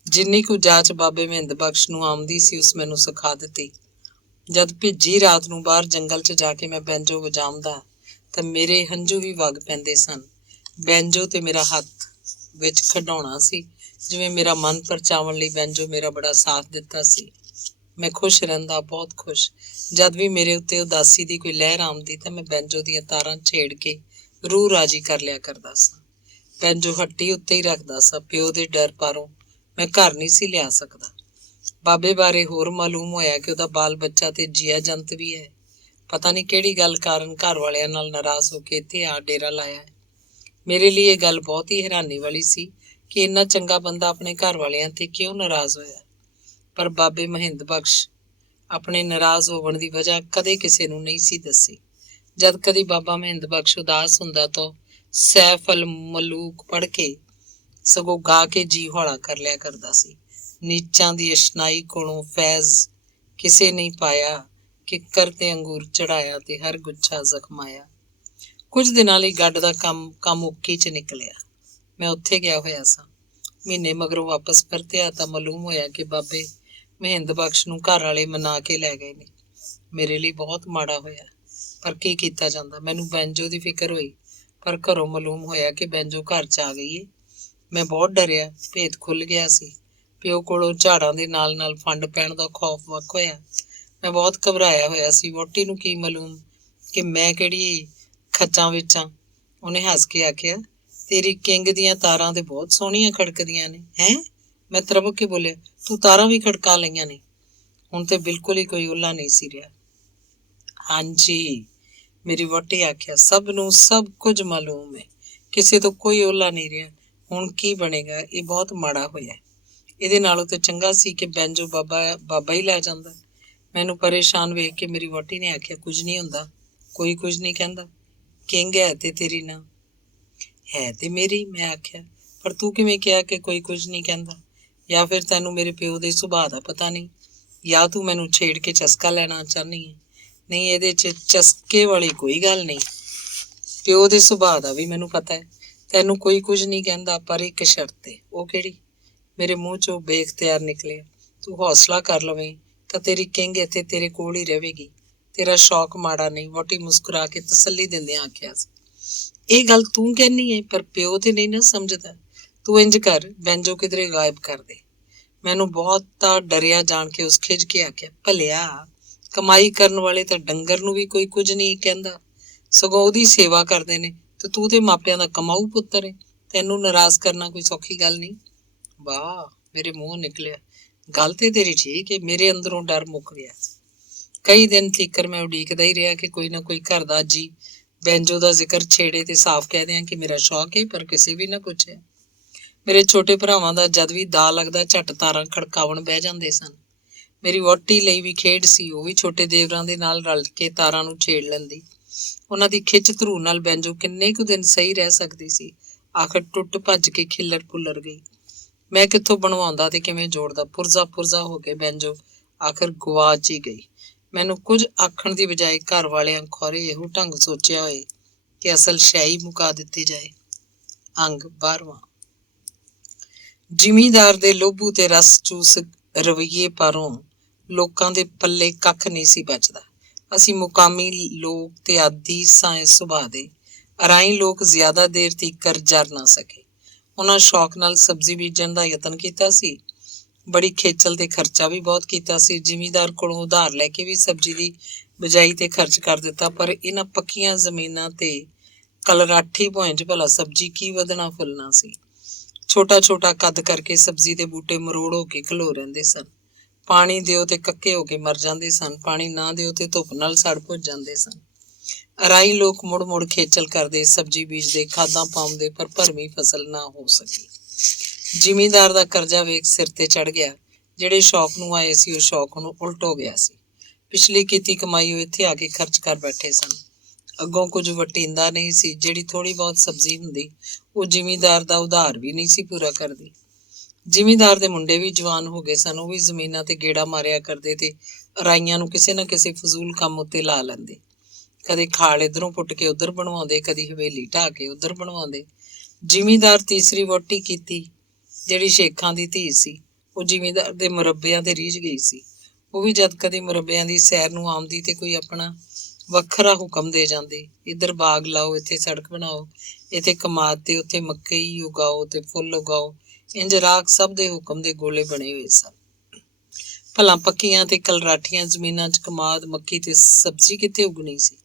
ਜਿੰਨੀ ਕੁ ਜਾਚ ਬਾਬੇ ਮਹਿੰਦ ਬਖਸ਼ ਨੂੰ ਆਉਂਦੀ ਸੀ, ਉਸ ਮੈਨੂੰ ਸਿਖਾ ਦਿੱਤੀ। ਜਦ ਭਿੱਜੀ ਰਾਤ ਨੂੰ ਬਾਹਰ ਜੰਗਲ 'ਚ ਜਾ ਕੇ ਮੈਂ ਬੈਂਜੋ ਵਜਾਉਂਦਾ ਤਾਂ ਮੇਰੇ ਹੰਝੂ ਵੀ ਵਗ ਪੈਂਦੇ ਸਨ। ਬੈਂਜੋ ਤੇ ਮੇਰਾ ਹੱਥ ਵਿੱਚ ਖਿਡੌਣਾ ਸੀ। ਜਿਵੇਂ ਮੇਰਾ ਮਨ ਪਰਚਾਉਣ ਲਈ ਬੈਂਜੋ ਮੇਰਾ ਬੜਾ ਸਾਥ ਦਿੱਤਾ ਸੀ। ਮੈਂ ਖੁਸ਼ ਰਹਿੰਦਾ, ਬਹੁਤ ਖੁਸ਼। ਜਦ ਵੀ ਮੇਰੇ ਉੱਤੇ ਉਦਾਸੀ ਦੀ ਕੋਈ ਲਹਿਰ ਆਉਂਦੀ ਤਾਂ ਮੈਂ ਬੈਂਜੋ ਦੀਆਂ ਤਾਰਾਂ ਛੇੜ ਕੇ ਰੂਹ ਰਾਜੀ ਕਰ ਲਿਆ ਕਰਦਾ ਸਾਂ। ਬੈਂਜੋ ਹੱਟੀ ਉੱਤੇ ਹੀ ਰੱਖਦਾ ਸਾਂ। ਪਿਓ ਦੇ ਡਰ ਪਾਰੋਂ ਮੈਂ ਘਰ ਨਹੀਂ ਸੀ ਲਿਆ ਸਕਦਾ। ਬਾਬੇ ਬਾਰੇ ਹੋਰ ਮਾਲੂਮ ਹੋਇਆ ਕਿ ਉਹਦਾ ਬਾਲ ਬੱਚਾ ਤੇ ਜੀਆ ਜੰਤ ਵੀ ਹੈ। ਪਤਾ ਨਹੀਂ ਕਿਹੜੀ ਗੱਲ ਕਾਰਨ ਘਰ ਵਾਲਿਆਂ ਨਾਲ ਨਾਰਾਜ਼ ਹੋ ਕੇ ਇੱਥੇ ਆ ਡੇਰਾ ਲਾਇਆ ਹੈ। ਮੇਰੇ ਲਈ ਇਹ ਗੱਲ ਬਹੁਤ ਹੀ ਹੈਰਾਨੀ ਵਾਲੀ ਸੀ ਕਿ ਇੰਨਾ ਚੰਗਾ ਬੰਦਾ ਆਪਣੇ ਘਰ ਵਾਲਿਆਂ ਤੇ ਕਿਉਂ ਨਾਰਾਜ਼ ਹੋਇਆ। ਪਰ ਬਾਬੇ ਮਹਿੰਦ ਬਖਸ਼ ਆਪਣੇ ਨਾਰਾਜ਼ ਹੋਣ ਦੀ ਵਜ੍ਹਾ ਕਦੇ ਕਿਸੇ ਨੂੰ ਨਹੀਂ ਸੀ ਦੱਸੀ। ਜਦ ਕਦੀ ਬਾਬਾ ਮਹਿੰਦ ਬਖਸ਼ ਉਦਾਸ ਹੁੰਦਾ ਤਾਂ ਸੈਫ ਅਲ ਮਲੂਕ ਪੜ੍ਹ ਕੇ ਸਗੋਂ ਗਾ ਕੇ ਜੀ ਹੌਲਾ ਕਰ ਲਿਆ ਕਰਦਾ ਸੀ। ਨੀਚਾਂ ਦੀ ਅਸ਼ਨਾਈ ਕੋਲੋਂ ਫੈਜ਼ ਕਿਸੇ ਨਹੀਂ ਪਾਇਆ, ਕਿੱਕਰ ਤੇ ਅੰਗੂਰ ਚੜਾਇਆ ਤੇ ਹਰ ਗੁੱਛਾ ਜ਼ਖਮਾਇਆ। ਕੁਝ ਦਿਨਾਂ ਲਈ ਗੱਡ ਦਾ ਕੰਮ ਉੱਕੀ 'ਚ ਨਿਕਲਿਆ। ਮੈਂ ਉੱਥੇ ਗਿਆ ਹੋਇਆ ਸਾਂ। ਮਹੀਨੇ ਮਗਰੋਂ ਵਾਪਸ ਪਰਤਿਆ ਤਾਂ ਮਾਲੂਮ ਹੋਇਆ ਕਿ ਬਾਬੇ ਮਹਿੰਦ ਬਖਸ਼ ਨੂੰ ਘਰ ਵਾਲੇ ਮਨਾ ਕੇ ਲੈ ਗਏ ਨੇ। ਮੇਰੇ ਲਈ ਬਹੁਤ ਮਾੜਾ ਹੋਇਆ। ਪਰ ਕੀ ਕੀਤਾ ਜਾਂਦਾ। ਮੈਨੂੰ ਬੈਂਜੋ ਦੀ ਫਿਕਰ ਹੋਈ, ਪਰ ਘਰੋਂ ਮਾਲੂਮ ਹੋਇਆ ਕਿ ਬੈਂਜੋ ਘਰ 'ਚ ਆ ਗਈ ਏ। ਮੈਂ ਬਹੁਤ ਡਰਿਆ। ਭੇਤ ਖੁੱਲ੍ਹ ਗਿਆ ਸੀ। ਪਿਓ ਕੋਲੋਂ ਝਾੜਾਂ ਦੇ ਨਾਲ ਨਾਲ ਫੰਡ ਪੈਣ ਦਾ ਖੌਫ ਵੱਖ ਹੋਇਆ। ਮੈਂ ਬਹੁਤ ਘਬਰਾਇਆ ਹੋਇਆ ਸੀ। ਵਹੁਟੀ ਨੂੰ ਕੀ ਮਾਲੂਮ ਕਿ ਮੈਂ ਕਿਹੜੀ ਖੱਚਾਂ ਵਿੱਚ ਆਂ। ਉਹਨੇ ਹੱਸ ਕੇ ਆਖਿਆ, ਤੇਰੀ ਕਿੰਗ ਦੀਆਂ ਤਾਰਾਂ ਤੇ ਬਹੁਤ ਸੋਹਣੀਆਂ ਖੜਕਦੀਆਂ ਨੇ। ਹੈਂ? ਮੈਂ ਤਰਬਕ ਕੇ ਬੋਲਿਆ, ਤੂੰ ਤਾਰਾਂ ਵੀ ਖੜਕਾ ਲਈਆਂ ਨੇ। ਹੁਣ ਤੇ ਬਿਲਕੁਲ ਹੀ ਕੋਈ ਓਹਲਾ ਨਹੀਂ ਸੀ ਰਿਹਾ। ਹਾਂਜੀ, ਮੇਰੀ ਵਹੁਟੀ ਆਖਿਆ, ਸਭ ਨੂੰ ਸਭ ਕੁਝ ਮਾਲੂਮ ਹੈ। ਕਿਸੇ ਤੋਂ ਕੋਈ ਓਹਲਾ ਨਹੀਂ ਰਿਹਾ। ਹੁਣ ਕੀ ਬਣੇਗਾ? ਇਹ ਬਹੁਤ ਮਾੜਾ ਹੋਇਆ। ਇਹਦੇ ਨਾਲੋਂ ਤਾਂ ਚੰਗਾ ਸੀ ਕਿ ਬੈਂਜੋ ਬਾਬਾ ਹੀ ਲੈ ਜਾਂਦਾ। ਮੈਨੂੰ ਪਰੇਸ਼ਾਨ ਵੇਖ ਕੇ ਮੇਰੀ ਵਹੁਟੀ ਨੇ ਆਖਿਆ, ਕੁਝ ਨਹੀਂ ਹੁੰਦਾ, ਕੋਈ ਕੁਝ ਨਹੀਂ ਕਹਿੰਦਾ। ਕਿੰਗ ਹੈ ਤੇ ਤੇਰੀ ਨਾ ਹੈ ਤੇ ਮੇਰੀ। ਮੈਂ ਆਖਿਆ, ਪਰ ਤੂੰ ਕਿਵੇਂ ਕਿਹਾ ਕਿ ਕੋਈ ਕੁਝ ਨਹੀਂ ਕਹਿੰਦਾ? ਜਾਂ ਫਿਰ ਤੈਨੂੰ ਮੇਰੇ ਪਿਓ ਦੇ ਸੁਭਾਅ ਦਾ ਪਤਾ ਨਹੀਂ, ਜਾਂ ਤੂੰ ਮੈਨੂੰ ਛੇੜ ਕੇ ਚਸਕਾ ਲੈਣਾ ਚਾਹੁੰਦੀ ਹੈ। ਨਹੀਂ, ਇਹਦੇ 'ਚ ਚਸਕੇ ਵਾਲੀ ਕੋਈ ਗੱਲ ਨਹੀਂ। ਪਿਓ ਦੇ ਸੁਭਾਅ ਦਾ ਵੀ ਮੈਨੂੰ ਪਤਾ ਹੈ। ਤੈਨੂੰ ਕੋਈ ਕੁਝ ਨਹੀਂ ਕਹਿੰਦਾ, ਪਰ ਇੱਕ ਸ਼ਰਤ ਏ। ਉਹ ਕਿਹੜੀ? ਮੇਰੇ ਮੂੰਹ 'ਚੋਂ ਬੇਇਖਤਿਆਰ ਨਿਕਲਿਆ, ਤੂੰ ਹੌਸਲਾ ਕਰ ਲਵੇਂ ਤਾਂ ਤੇਰੀ ਕਿੰਗ ਇੱਥੇ ਤੇਰੇ ਕੋਲ ਹੀ ਰਹੇਗੀ। ਤੇਰਾ ਸ਼ੌਕ ਮਾੜਾ ਨਹੀਂ। ਵਹੁਟੀ ਮੁਸਕਰਾ ਕੇ ਤਸੱਲੀ ਦਿੰਦਿਆਂ ਆਖਿਆ ਸੀ। ਇਹ ਗੱਲ ਤੂੰ ਕਹਿੰਦੀ ਹੈ, ਪਰ ਪਿਓ ਤੇ ਨਹੀਂ ਨਾ ਸਮਝਦਾ। ਤੂੰ ਇੰਝ ਕਰ, ਬੈਂਜੋ ਕਿਧਰੇ ਗਾਇਬ ਕਰ ਦੇ। ਮੈਨੂੰ ਬਹੁਤਾ ਡਰਿਆ ਜਾਣ ਕੇ ਉਸ ਖਿਝ ਕੇ ਆਖਿਆ, ਭਲਿਆ ਕਮਾਈ ਕਰਨ ਵਾਲੇ ਤਾਂ ਡੰਗਰ ਨੂੰ ਵੀ ਕੋਈ ਕੁਝ ਨਹੀਂ ਕਹਿੰਦਾ, ਸਗੋਂ ਉਹਦੀ ਸੇਵਾ ਕਰਦੇ ਨੇ। ਤੇ ਤੂੰ ਤੇ ਮਾਪਿਆਂ ਦਾ ਕਮਾਊ ਪੁੱਤਰ ਹੈ, ਤੈਨੂੰ ਨਾਰਾਜ਼ ਕਰਨਾ ਕੋਈ ਸੌਖੀ ਗੱਲ ਨਹੀਂ। ਵਾਹ, ਮੇਰੇ ਮੂੰਹ ਨਿਕਲਿਆ, ਗੱਲ ਤੇ ਤੇਰੀ ਠੀਕ ਹੈ। ਮੇਰੇ ਅੰਦਰੋਂ ਡਰ ਮੁੱਕ ਗਿਆ। ਕਈ ਦਿਨ ਤੀਕਰ ਮੈਂ ਉਡੀਕਦਾ ਹੀ ਰਿਹਾ ਕਿ ਕੋਈ ਨਾ ਕੋਈ ਘਰ ਦਾ ਜੀ ਬੈਂਜੋ ਦਾ ਜ਼ਿਕਰ ਛੇੜੇ ਤੇ ਸਾਫ਼ ਕਹਿ ਦਿਆਂ ਕਿ ਮੇਰਾ ਸ਼ੌਕ ਹੈ, ਪਰ ਕਿਸੇ ਵੀ ਨਾ ਪੁੱਛਿਆ। ਮੇਰੇ ਛੋਟੇ ਭਰਾਵਾਂ ਦਾ ਜਦ ਵੀ ਦਾ ਲੱਗਦਾ ਝੱਟ ਤਾਰਾਂ ਖੜਕਾਉਣ ਬਹਿ ਜਾਂਦੇ ਸਨ। ਮੇਰੀ ਵਹੁਟੀ ਲਈ ਵੀ ਖੇਡ ਸੀ। ਉਹ ਵੀ ਛੋਟੇ ਦੇਵਰਾਂ ਦੇ ਨਾਲ ਰਲ ਕੇ ਤਾਰਾਂ ਨੂੰ ਛੇੜ ਲੈਂਦੀ। ਉਹਨਾਂ ਦੀ ਖਿੱਚ ਧਰੂ ਨਾਲ ਬੈਂਜੋ ਕਿੰਨੇ ਕੁ ਦਿਨ ਸਹੀ ਰਹਿ ਸਕਦੀ ਸੀ। ਆਖਰ ਟੁੱਟ ਭੱਜ ਕੇ ਖਿੱਲਰ ਪੁੱਲਰ ਗਈ। ਮੈਂ ਕਿੱਥੋਂ ਬਣਵਾਉਂਦਾ ਤੇ ਕਿਵੇਂ ਜੋੜਦਾ। ਪੁਰਜ਼ਾ ਹੋ ਕੇ ਬੈਂਜੋ ਆਖਰ ਗੁਆਚ ਹੀ ਗਈ। ਮੈਨੂੰ ਕੁਝ ਆਖਣ ਦੀ ਬਜਾਏ ਘਰ ਵਾਲਿਆਂ ਖੌਰੇ ਇਹੋ ਢੰਗ ਸੋਚਿਆ ਹੋਏ ਕਿ ਅਸਲ ਸ਼ੈ ਹੀ ਮੁਕਾ ਦਿੱਤੀ ਜਾਏ। ਅੰਗ 12ਵਾਂ। ਜ਼ਿਮੀਂਦਾਰ ਦੇ ਲੋਭੂ ਤੇ ਰਸ ਚੂਸ ਰਵੱਈਏ ਪਾਰੋਂ ਲੋਕਾਂ ਦੇ ਪੱਲੇ ਕੱਖ ਨਹੀਂ ਸੀ ਬਚਦਾ। ਅਸੀਂ ਮੁਕਾਮੀ ਲੋਕ ਤੇ ਆਦੀ ਸਾਂ ਇਸ ਸੁਭਾਅ ਦੇ। ਅਰਾਈ ਲੋਕ ਜ਼ਿਆਦਾ ਦੇਰ ਤੀਕਰ ਜਰ ਨਾ ਸਕੇ। ਉਹਨਾਂ ਸ਼ੌਕ ਨਾਲ ਸਬਜ਼ੀ ਬੀਜਣ ਦਾ ਯਤਨ ਕੀਤਾ ਸੀ। ਬੜੀ ਖੇਚਲ ਤੇ ਖਰਚਾ ਵੀ ਬਹੁਤ ਕੀਤਾ ਸੀ। ਜ਼ਿਮੀਂਦਾਰ ਕੋਲੋਂ ਉਧਾਰ ਲੈ ਕੇ ਵੀ ਸਬਜ਼ੀ ਦੀ ਬਿਜਾਈ ਤੇ ਖਰਚ ਕਰ ਦਿੱਤਾ, ਪਰ ਇਹਨਾਂ ਪੱਕੀਆਂ ਜ਼ਮੀਨਾਂ ਤੇ ਕਲਰਾਠੀ ਭੋਇੰ 'ਚ ਭਲਾ ਸਬਜ਼ੀ ਕੀ ਵਧਣਾ ਫੁੱਲਣਾ ਸੀ। ਛੋਟਾ ਛੋਟਾ ਕੱਦ ਕਰਕੇ ਸਬਜ਼ੀ ਦੇ ਬੂਟੇ ਮਰੋੜ ਹੋ ਕੇ ਖਲੋ ਰਹਿੰਦੇ ਸਨ। ਪਾਣੀ ਦਿਓ ਤੇ ਕੱਕੇ ਹੋ ਕੇ ਮਰ ਜਾਂਦੇ ਸਨ, ਪਾਣੀ ਨਾ ਦਿਓ ਤੇ ਧੁੱਪ ਨਾਲ ਸੜ ਭੁੱਜ ਜਾਂਦੇ ਸਨ। ਅਰਾਈ ਲੋਕ ਮੁੜ ਮੁੜ ਖੇਚਲ ਕਰਦੇ, ਸਬਜ਼ੀ ਬੀਜਦੇ, ਖਾਦਾਂ ਪਾਉਂਦੇ, ਪਰ ਭਰਵੀਂ ਫਸਲ ਨਾ ਹੋ ਸਕੀ। ਜ਼ਿਮੀਂਦਾਰ ਦਾ ਕਰਜ਼ਾ ਵੇਖ ਸਿਰ ਤੇ ਚੜ ਗਿਆ। ਜਿਹੜੇ ਸ਼ੌਕ ਨੂੰ ਆਏ ਸੀ ਉਹ ਸ਼ੌਕ ਨੂੰ ਉਲਟ ਹੋ ਗਿਆ ਸੀ। ਪਿਛਲੀ ਕੀਤੀ ਕਮਾਈ ਉਹ ਇੱਥੇ ਆ ਕੇ ਖਰਚ ਕਰ ਬੈਠੇ ਸਨ। ਅੱਗੋਂ ਕੁਝ ਵਟੀਂਦਾ ਨਹੀਂ ਸੀ। ਜਿਹੜੀ ਥੋੜ੍ਹੀ ਬਹੁਤ ਸਬਜ਼ੀ ਹੁੰਦੀ ਉਹ ਜ਼ਿਮੀਂਦਾਰ ਦਾ ਉਧਾਰ ਵੀ ਨਹੀਂ ਸੀ ਪੂਰਾ ਕਰਦੀ। ਜ਼ਿਮੀਂਦਾਰ ਦੇ ਮੁੰਡੇ ਵੀ ਜਵਾਨ ਹੋ ਗਏ ਸਨ। ਉਹ ਵੀ ਜ਼ਮੀਨਾਂ ਤੇ ਗੇੜਾ ਮਾਰਿਆ ਕਰਦੇ ਤੇ ਅਰਾਈਆਂ ਨੂੰ ਕਿਸੇ ਨਾ ਕਿਸੇ ਫਜ਼ੂਲ ਕੰਮ ਉੱਤੇ ਲਾ ਲੈਂਦੇ। ਕਦੇ ਖਾਲ ਇੱਧਰੋਂ ਪੁੱਟ ਕੇ ਉੱਧਰ ਬਣਵਾਉਂਦੇ, ਕਦੀ ਹਵੇਲੀ ਢਾਹ ਕੇ ਉੱਧਰ ਬਣਵਾਉਂਦੇ। ਜ਼ਿਮੀਂਦਾਰ ਤੀਸਰੀ ਵਹੁਟੀ ਕੀਤੀ, ਜਿਹੜੀ ਸ਼ੇਖਾਂ ਦੀ ਧੀ ਸੀ, ਉਹ ਜ਼ਿਮੀਂਦਾਰ ਦੇ ਮੁਰੱਬਿਆਂ ਤੇ ਰੀਝ ਗਈ ਸੀ। ਉਹ ਵੀ ਜਦ ਕਦੇ ਮੁਰੱਬਿਆਂ ਦੀ ਸੈਰ ਨੂੰ ਆਉਂਦੀ ਤੇ ਕੋਈ ਆਪਣਾ ਵੱਖਰਾ ਹੁਕਮ ਦੇ ਜਾਂਦੇ। ਇੱਧਰ ਬਾਗ ਲਾਓ, ਇੱਥੇ ਸੜਕ ਬਣਾਓ, ਇੱਥੇ ਕਮਾਦ ਤੇ ਉੱਥੇ ਮੱਕੀ ਉਗਾਓ ਤੇ ਫੁੱਲ ਉਗਾਓ। ਇੰਝ ਰਾਖ ਸਭ ਦੇ ਹੁਕਮ ਦੇ ਗੋਲੇ ਬਣੇ ਹੋਏ ਸਨ। ਭਲਾ ਪੱਕੀਆਂ ਤੇ ਕਲਰਾਠੀਆਂ ਜ਼ਮੀਨਾਂ 'ਚ ਕਮਾਦ, ਮੱਕੀ ਤੇ ਸਬਜ਼ੀ ਕਿੱਥੇ ਉਗਣੀ ਸੀ?